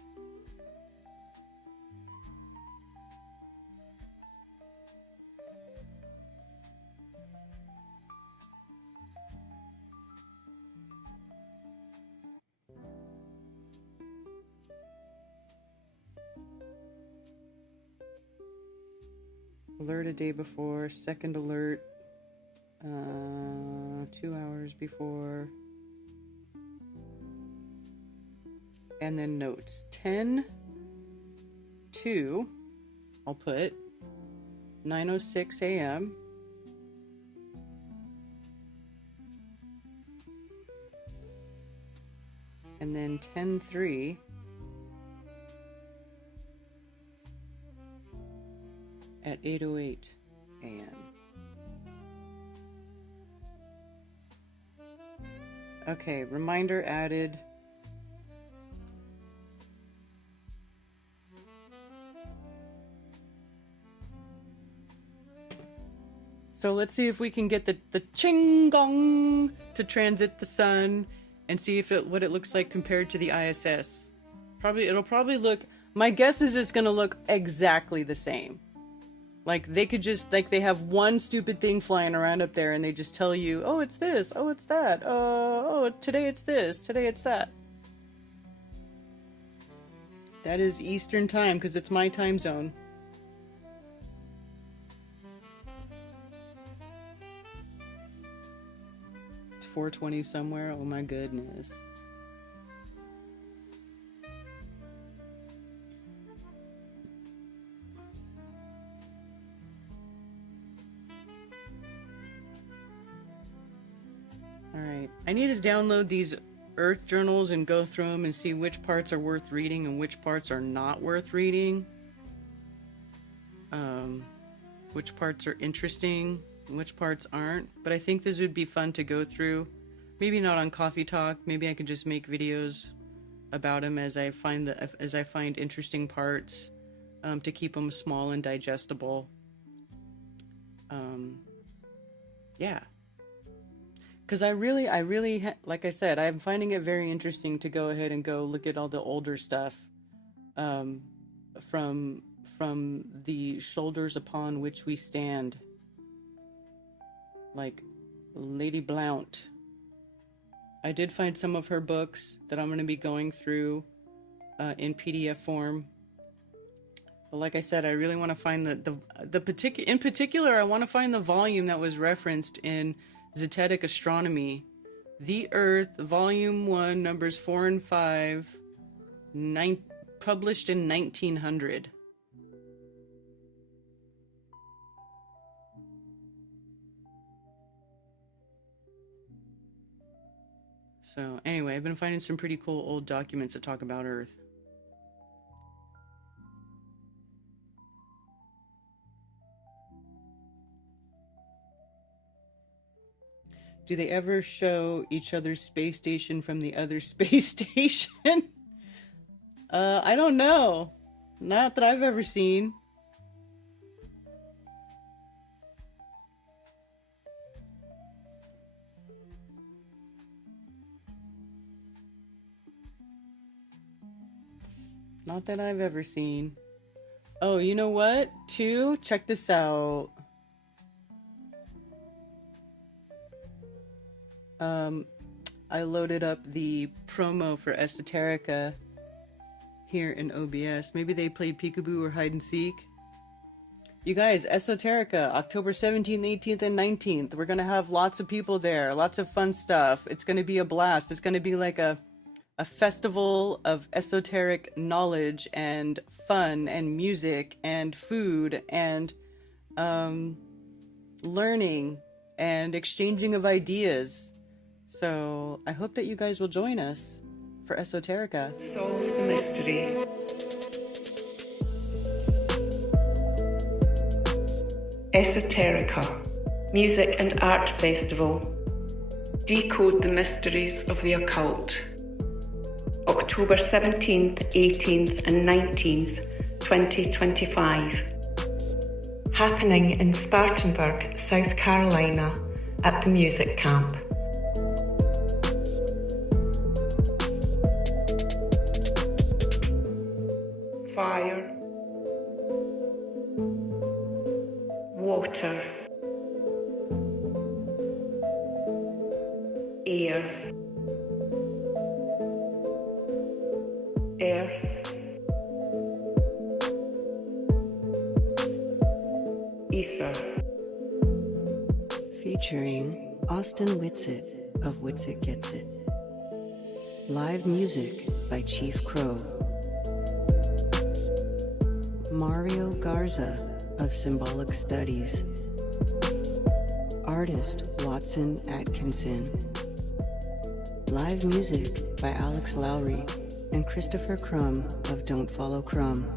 Alert a day before, second alert, 2 hours before. And then notes. 10 to, I'll put 9:06 a.m. And then 10:03 at 8:08 a.m. Okay, reminder added. So let's see if we can get the ching gong to transit the sun and see if what it looks like compared to the ISS. It'll probably look, my guess is it's going to look exactly the same. Like they could just, like they have one stupid thing flying around up there and they just tell you, oh, it's this, oh, it's that, oh, today it's this, today it's that. That is Eastern time because it's my time zone. It's 4:20 somewhere, oh my goodness. Alright, I need to download these Earth journals and go through them and see which parts are worth reading and which parts are not worth reading. Which parts are interesting and which parts aren't. But I think this would be fun to go through. Maybe not on Coffee Talk. Maybe I could just make videos about them as I find interesting parts to keep them small and digestible. Yeah. Because I really, like I said, I'm finding it very interesting to go ahead and go look at all the older stuff from the shoulders upon which we stand. Like Lady Blount. I did find some of her books that I'm going to be going through in PDF form. But like I said, I really want to find in particular, I want to find the volume that was referenced in Zetetic Astronomy, The Earth, Volume 1, numbers 4 and 5, published in 1900. So anyway, I've been finding some pretty cool old documents that talk about Earth. Do they ever show each other's space station from the other space station? I don't know. Not that I've ever seen. Not that I've ever seen. Oh, you know what? Too? Check this out. I loaded up the promo for Esoterica here in OBS. Maybe they play peekaboo or hide and seek. You guys, Esoterica, October 17th, 18th, and 19th. We're going to have lots of people there. Lots of fun stuff. It's going to be a blast. It's going to be like a festival of esoteric knowledge and fun and music and food and learning and exchanging of ideas. So I hope that you guys will join us for Esoterica. Solve the mystery. Esoterica, Music and Art Festival. Decode the mysteries of the occult. October 17th, 18th and 19th, 2025. Happening in Spartanburg, South Carolina at the Music Camp. Fire, water, air, earth, ether. Featuring Austin Whitsitt of Whitsitt Gets It. Live music by Chief Crow. Mario Garza of Symbolic Studies. Artist Watson Atkinson. Live music by Alex Lowry and Christopher Crumb of Don't Follow Crumb.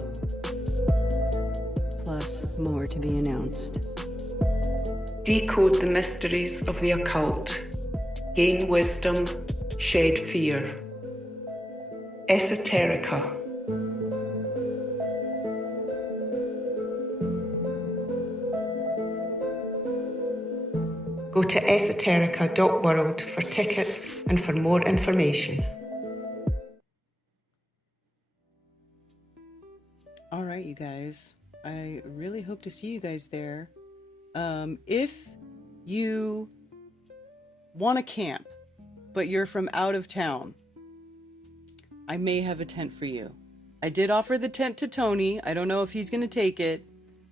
Plus more to be announced. Decode the mysteries of the occult. Gain wisdom, shed fear. Esoterica. Go to esoterica.world for tickets and for more information. All right, you guys. I really hope to see you guys there. If you want to camp, but you're from out of town, I may have a tent for you. I did offer the tent to Tony. I don't know if he's going to take it,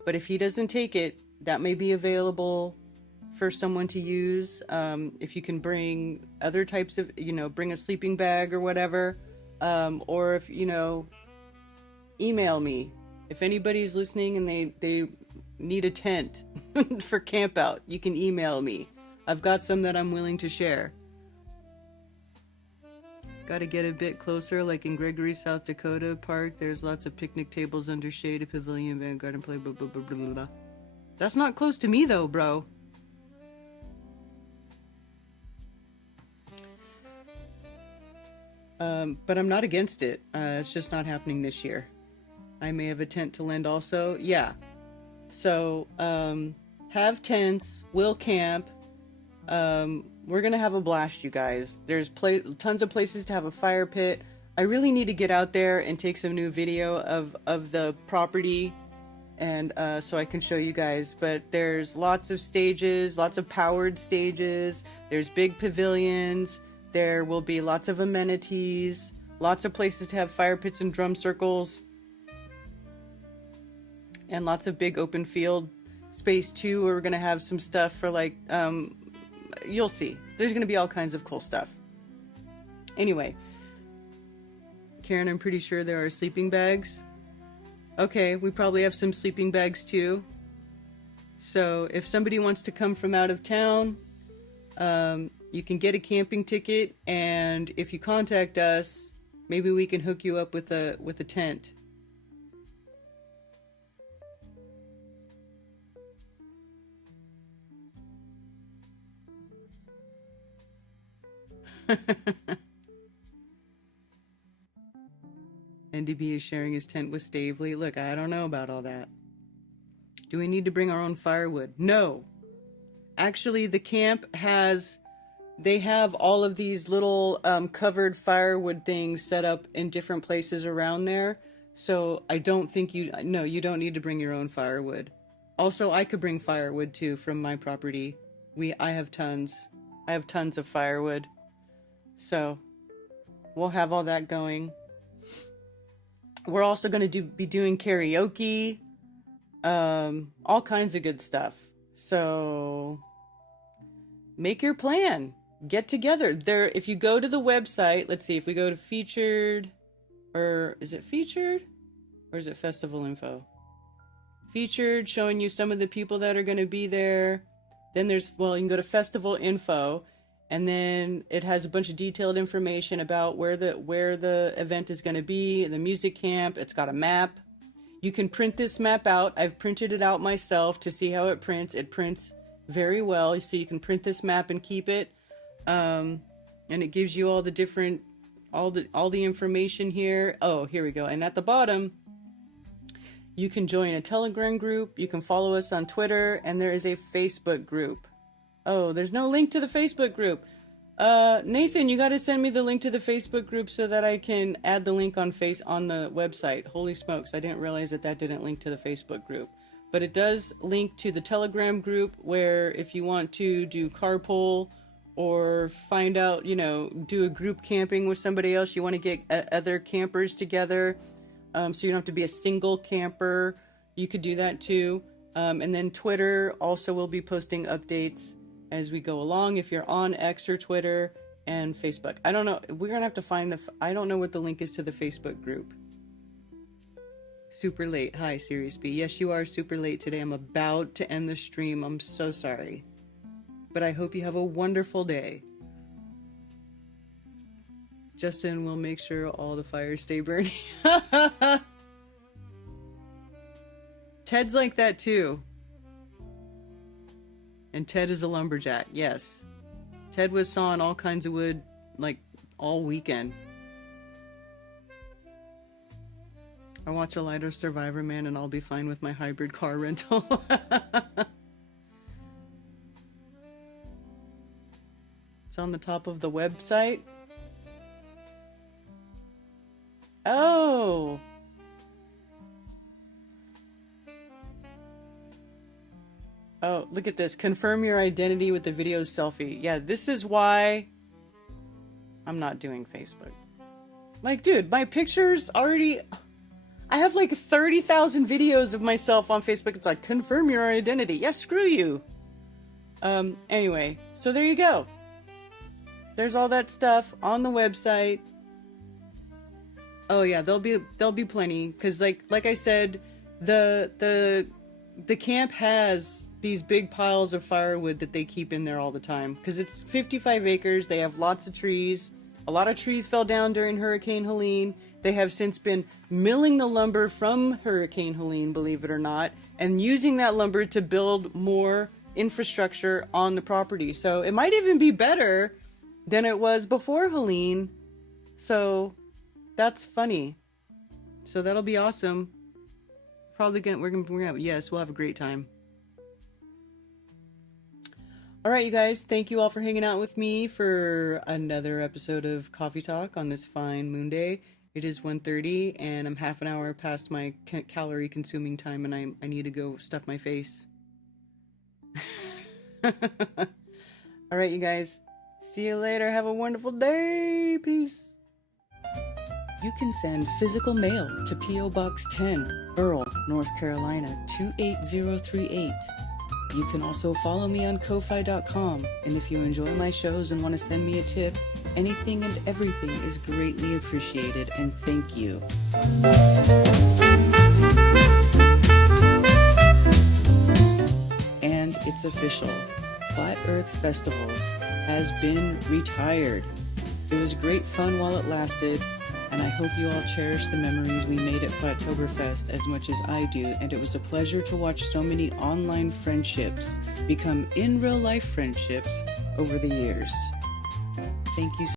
but if he doesn't take it, that may be available for someone to use. If you can bring other types of, bring a sleeping bag or whatever, or if, email me. If anybody's listening and they need a tent for camp out, you can email me. I've got some that I'm willing to share. Got to get a bit closer, like in Gregory, South Dakota Park. There's lots of picnic tables under shade, a pavilion, vanguard, and play, blah, blah, blah, blah, blah. That's not close to me, though, bro. But I'm not against it. It's just not happening this year. I may have a tent to lend also. Yeah. So, have tents. We'll camp. We're going to have a blast, you guys. There's tons of places to have a fire pit. I really need to get out there and take some new video of the property, and so I can show you guys. But there's lots of stages, lots of powered stages. There's big pavilions. There will be lots of amenities, lots of places to have fire pits and drum circles, and lots of big open field space too, where we're going to have some stuff for like, you'll see. There's going to be all kinds of cool stuff. Anyway, Karen, I'm pretty sure there are sleeping bags. Okay, we probably have some sleeping bags too. So if somebody wants to come from out of town, you can get a camping ticket, and if you contact us, maybe we can hook you up with a tent. NDB is sharing his tent with Stavely. Look, I don't know about all that. Do we need to bring our own firewood? No. Actually, the camp they have all of these little covered firewood things set up in different places around there. So I don't think you don't need to bring your own firewood. Also, I could bring firewood too from my property. I have tons. I have tons of firewood. So we'll have all that going. We're also going to be doing karaoke, all kinds of good stuff. So make your plan. Get together. There, if you go to the website, let's see, if we go to featured, or is it featured? Or is it festival info? Featured, showing you some of the people that are going to be there. Then you can go to festival info, and then it has a bunch of detailed information about where the event is going to be, the music camp. It's got a map. You can print this map out. I've printed it out myself to see how it prints. It prints very well, so you can print this map and keep it. And it gives you all the different, all the information here. Oh, here we go. And at the bottom, you can join a Telegram group. You can follow us on Twitter, and there is a Facebook group. Oh, there's no link to the Facebook group. Nathan, you got to send me the link to the Facebook group so that I can add the link on the website. Holy smokes, I didn't realize that didn't link to the Facebook group. But it does link to the Telegram group, where if you want to do carpool or find out, do a group camping with somebody else, you want to get other campers together, so you don't have to be a single camper, you could do that too. And then Twitter also will be posting updates as we go along. If you're on X or Twitter and Facebook, I don't know. We're gonna have to find I don't know what the link is to the Facebook group. Super late. Hi, Sirius B. Yes, you are super late today. I'm about to end the stream. I'm so sorry. But I hope you have a wonderful day. Justin will make sure all the fires stay burning. Ted's like that too. And Ted is a lumberjack, yes. Ted was sawing all kinds of wood like all weekend. I watch a lighter Survivor Man and I'll be fine with my hybrid car rental. It's on the top of the website. Oh! Oh, look at this. Confirm your identity with the video selfie. Yeah, this is why I'm not doing Facebook. Like, dude, my pictures already... I have like 30,000 videos of myself on Facebook. It's like, confirm your identity. Yeah, screw you. Anyway, so there you go. There's all that stuff on the website. Oh yeah, there'll be plenty. Cause like I said, the camp has these big piles of firewood that they keep in there all the time. Cause it's 55 acres. They have lots of trees. A lot of trees fell down during Hurricane Helene. They have since been milling the lumber from Hurricane Helene, believe it or not, and using that lumber to build more infrastructure on the property. So it might even be better than it was before Helene. So that's funny. So that'll be awesome. Probably we're gonna yes, we'll have a great time. All right, you guys, thank you all for hanging out with me for another episode of Coffee Talk on this fine Moonday. It is 1:30 and I'm half an hour past my calorie consuming time and I need to go stuff my face. All right, you guys. See you later. Have a wonderful day. Peace. You can send physical mail to P.O. Box 10, Earl, North Carolina 28038. You can also follow me on Ko-Fi.com, and if you enjoy my shows and want to send me a tip, anything and everything is greatly appreciated, and thank you. And it's official. Flat Earth Festivals has been retired. It was great fun while it lasted, and I hope you all cherish the memories we made at Flattoberfest as much as I do, and it was a pleasure to watch so many online friendships become in real life friendships over the years. Thank you so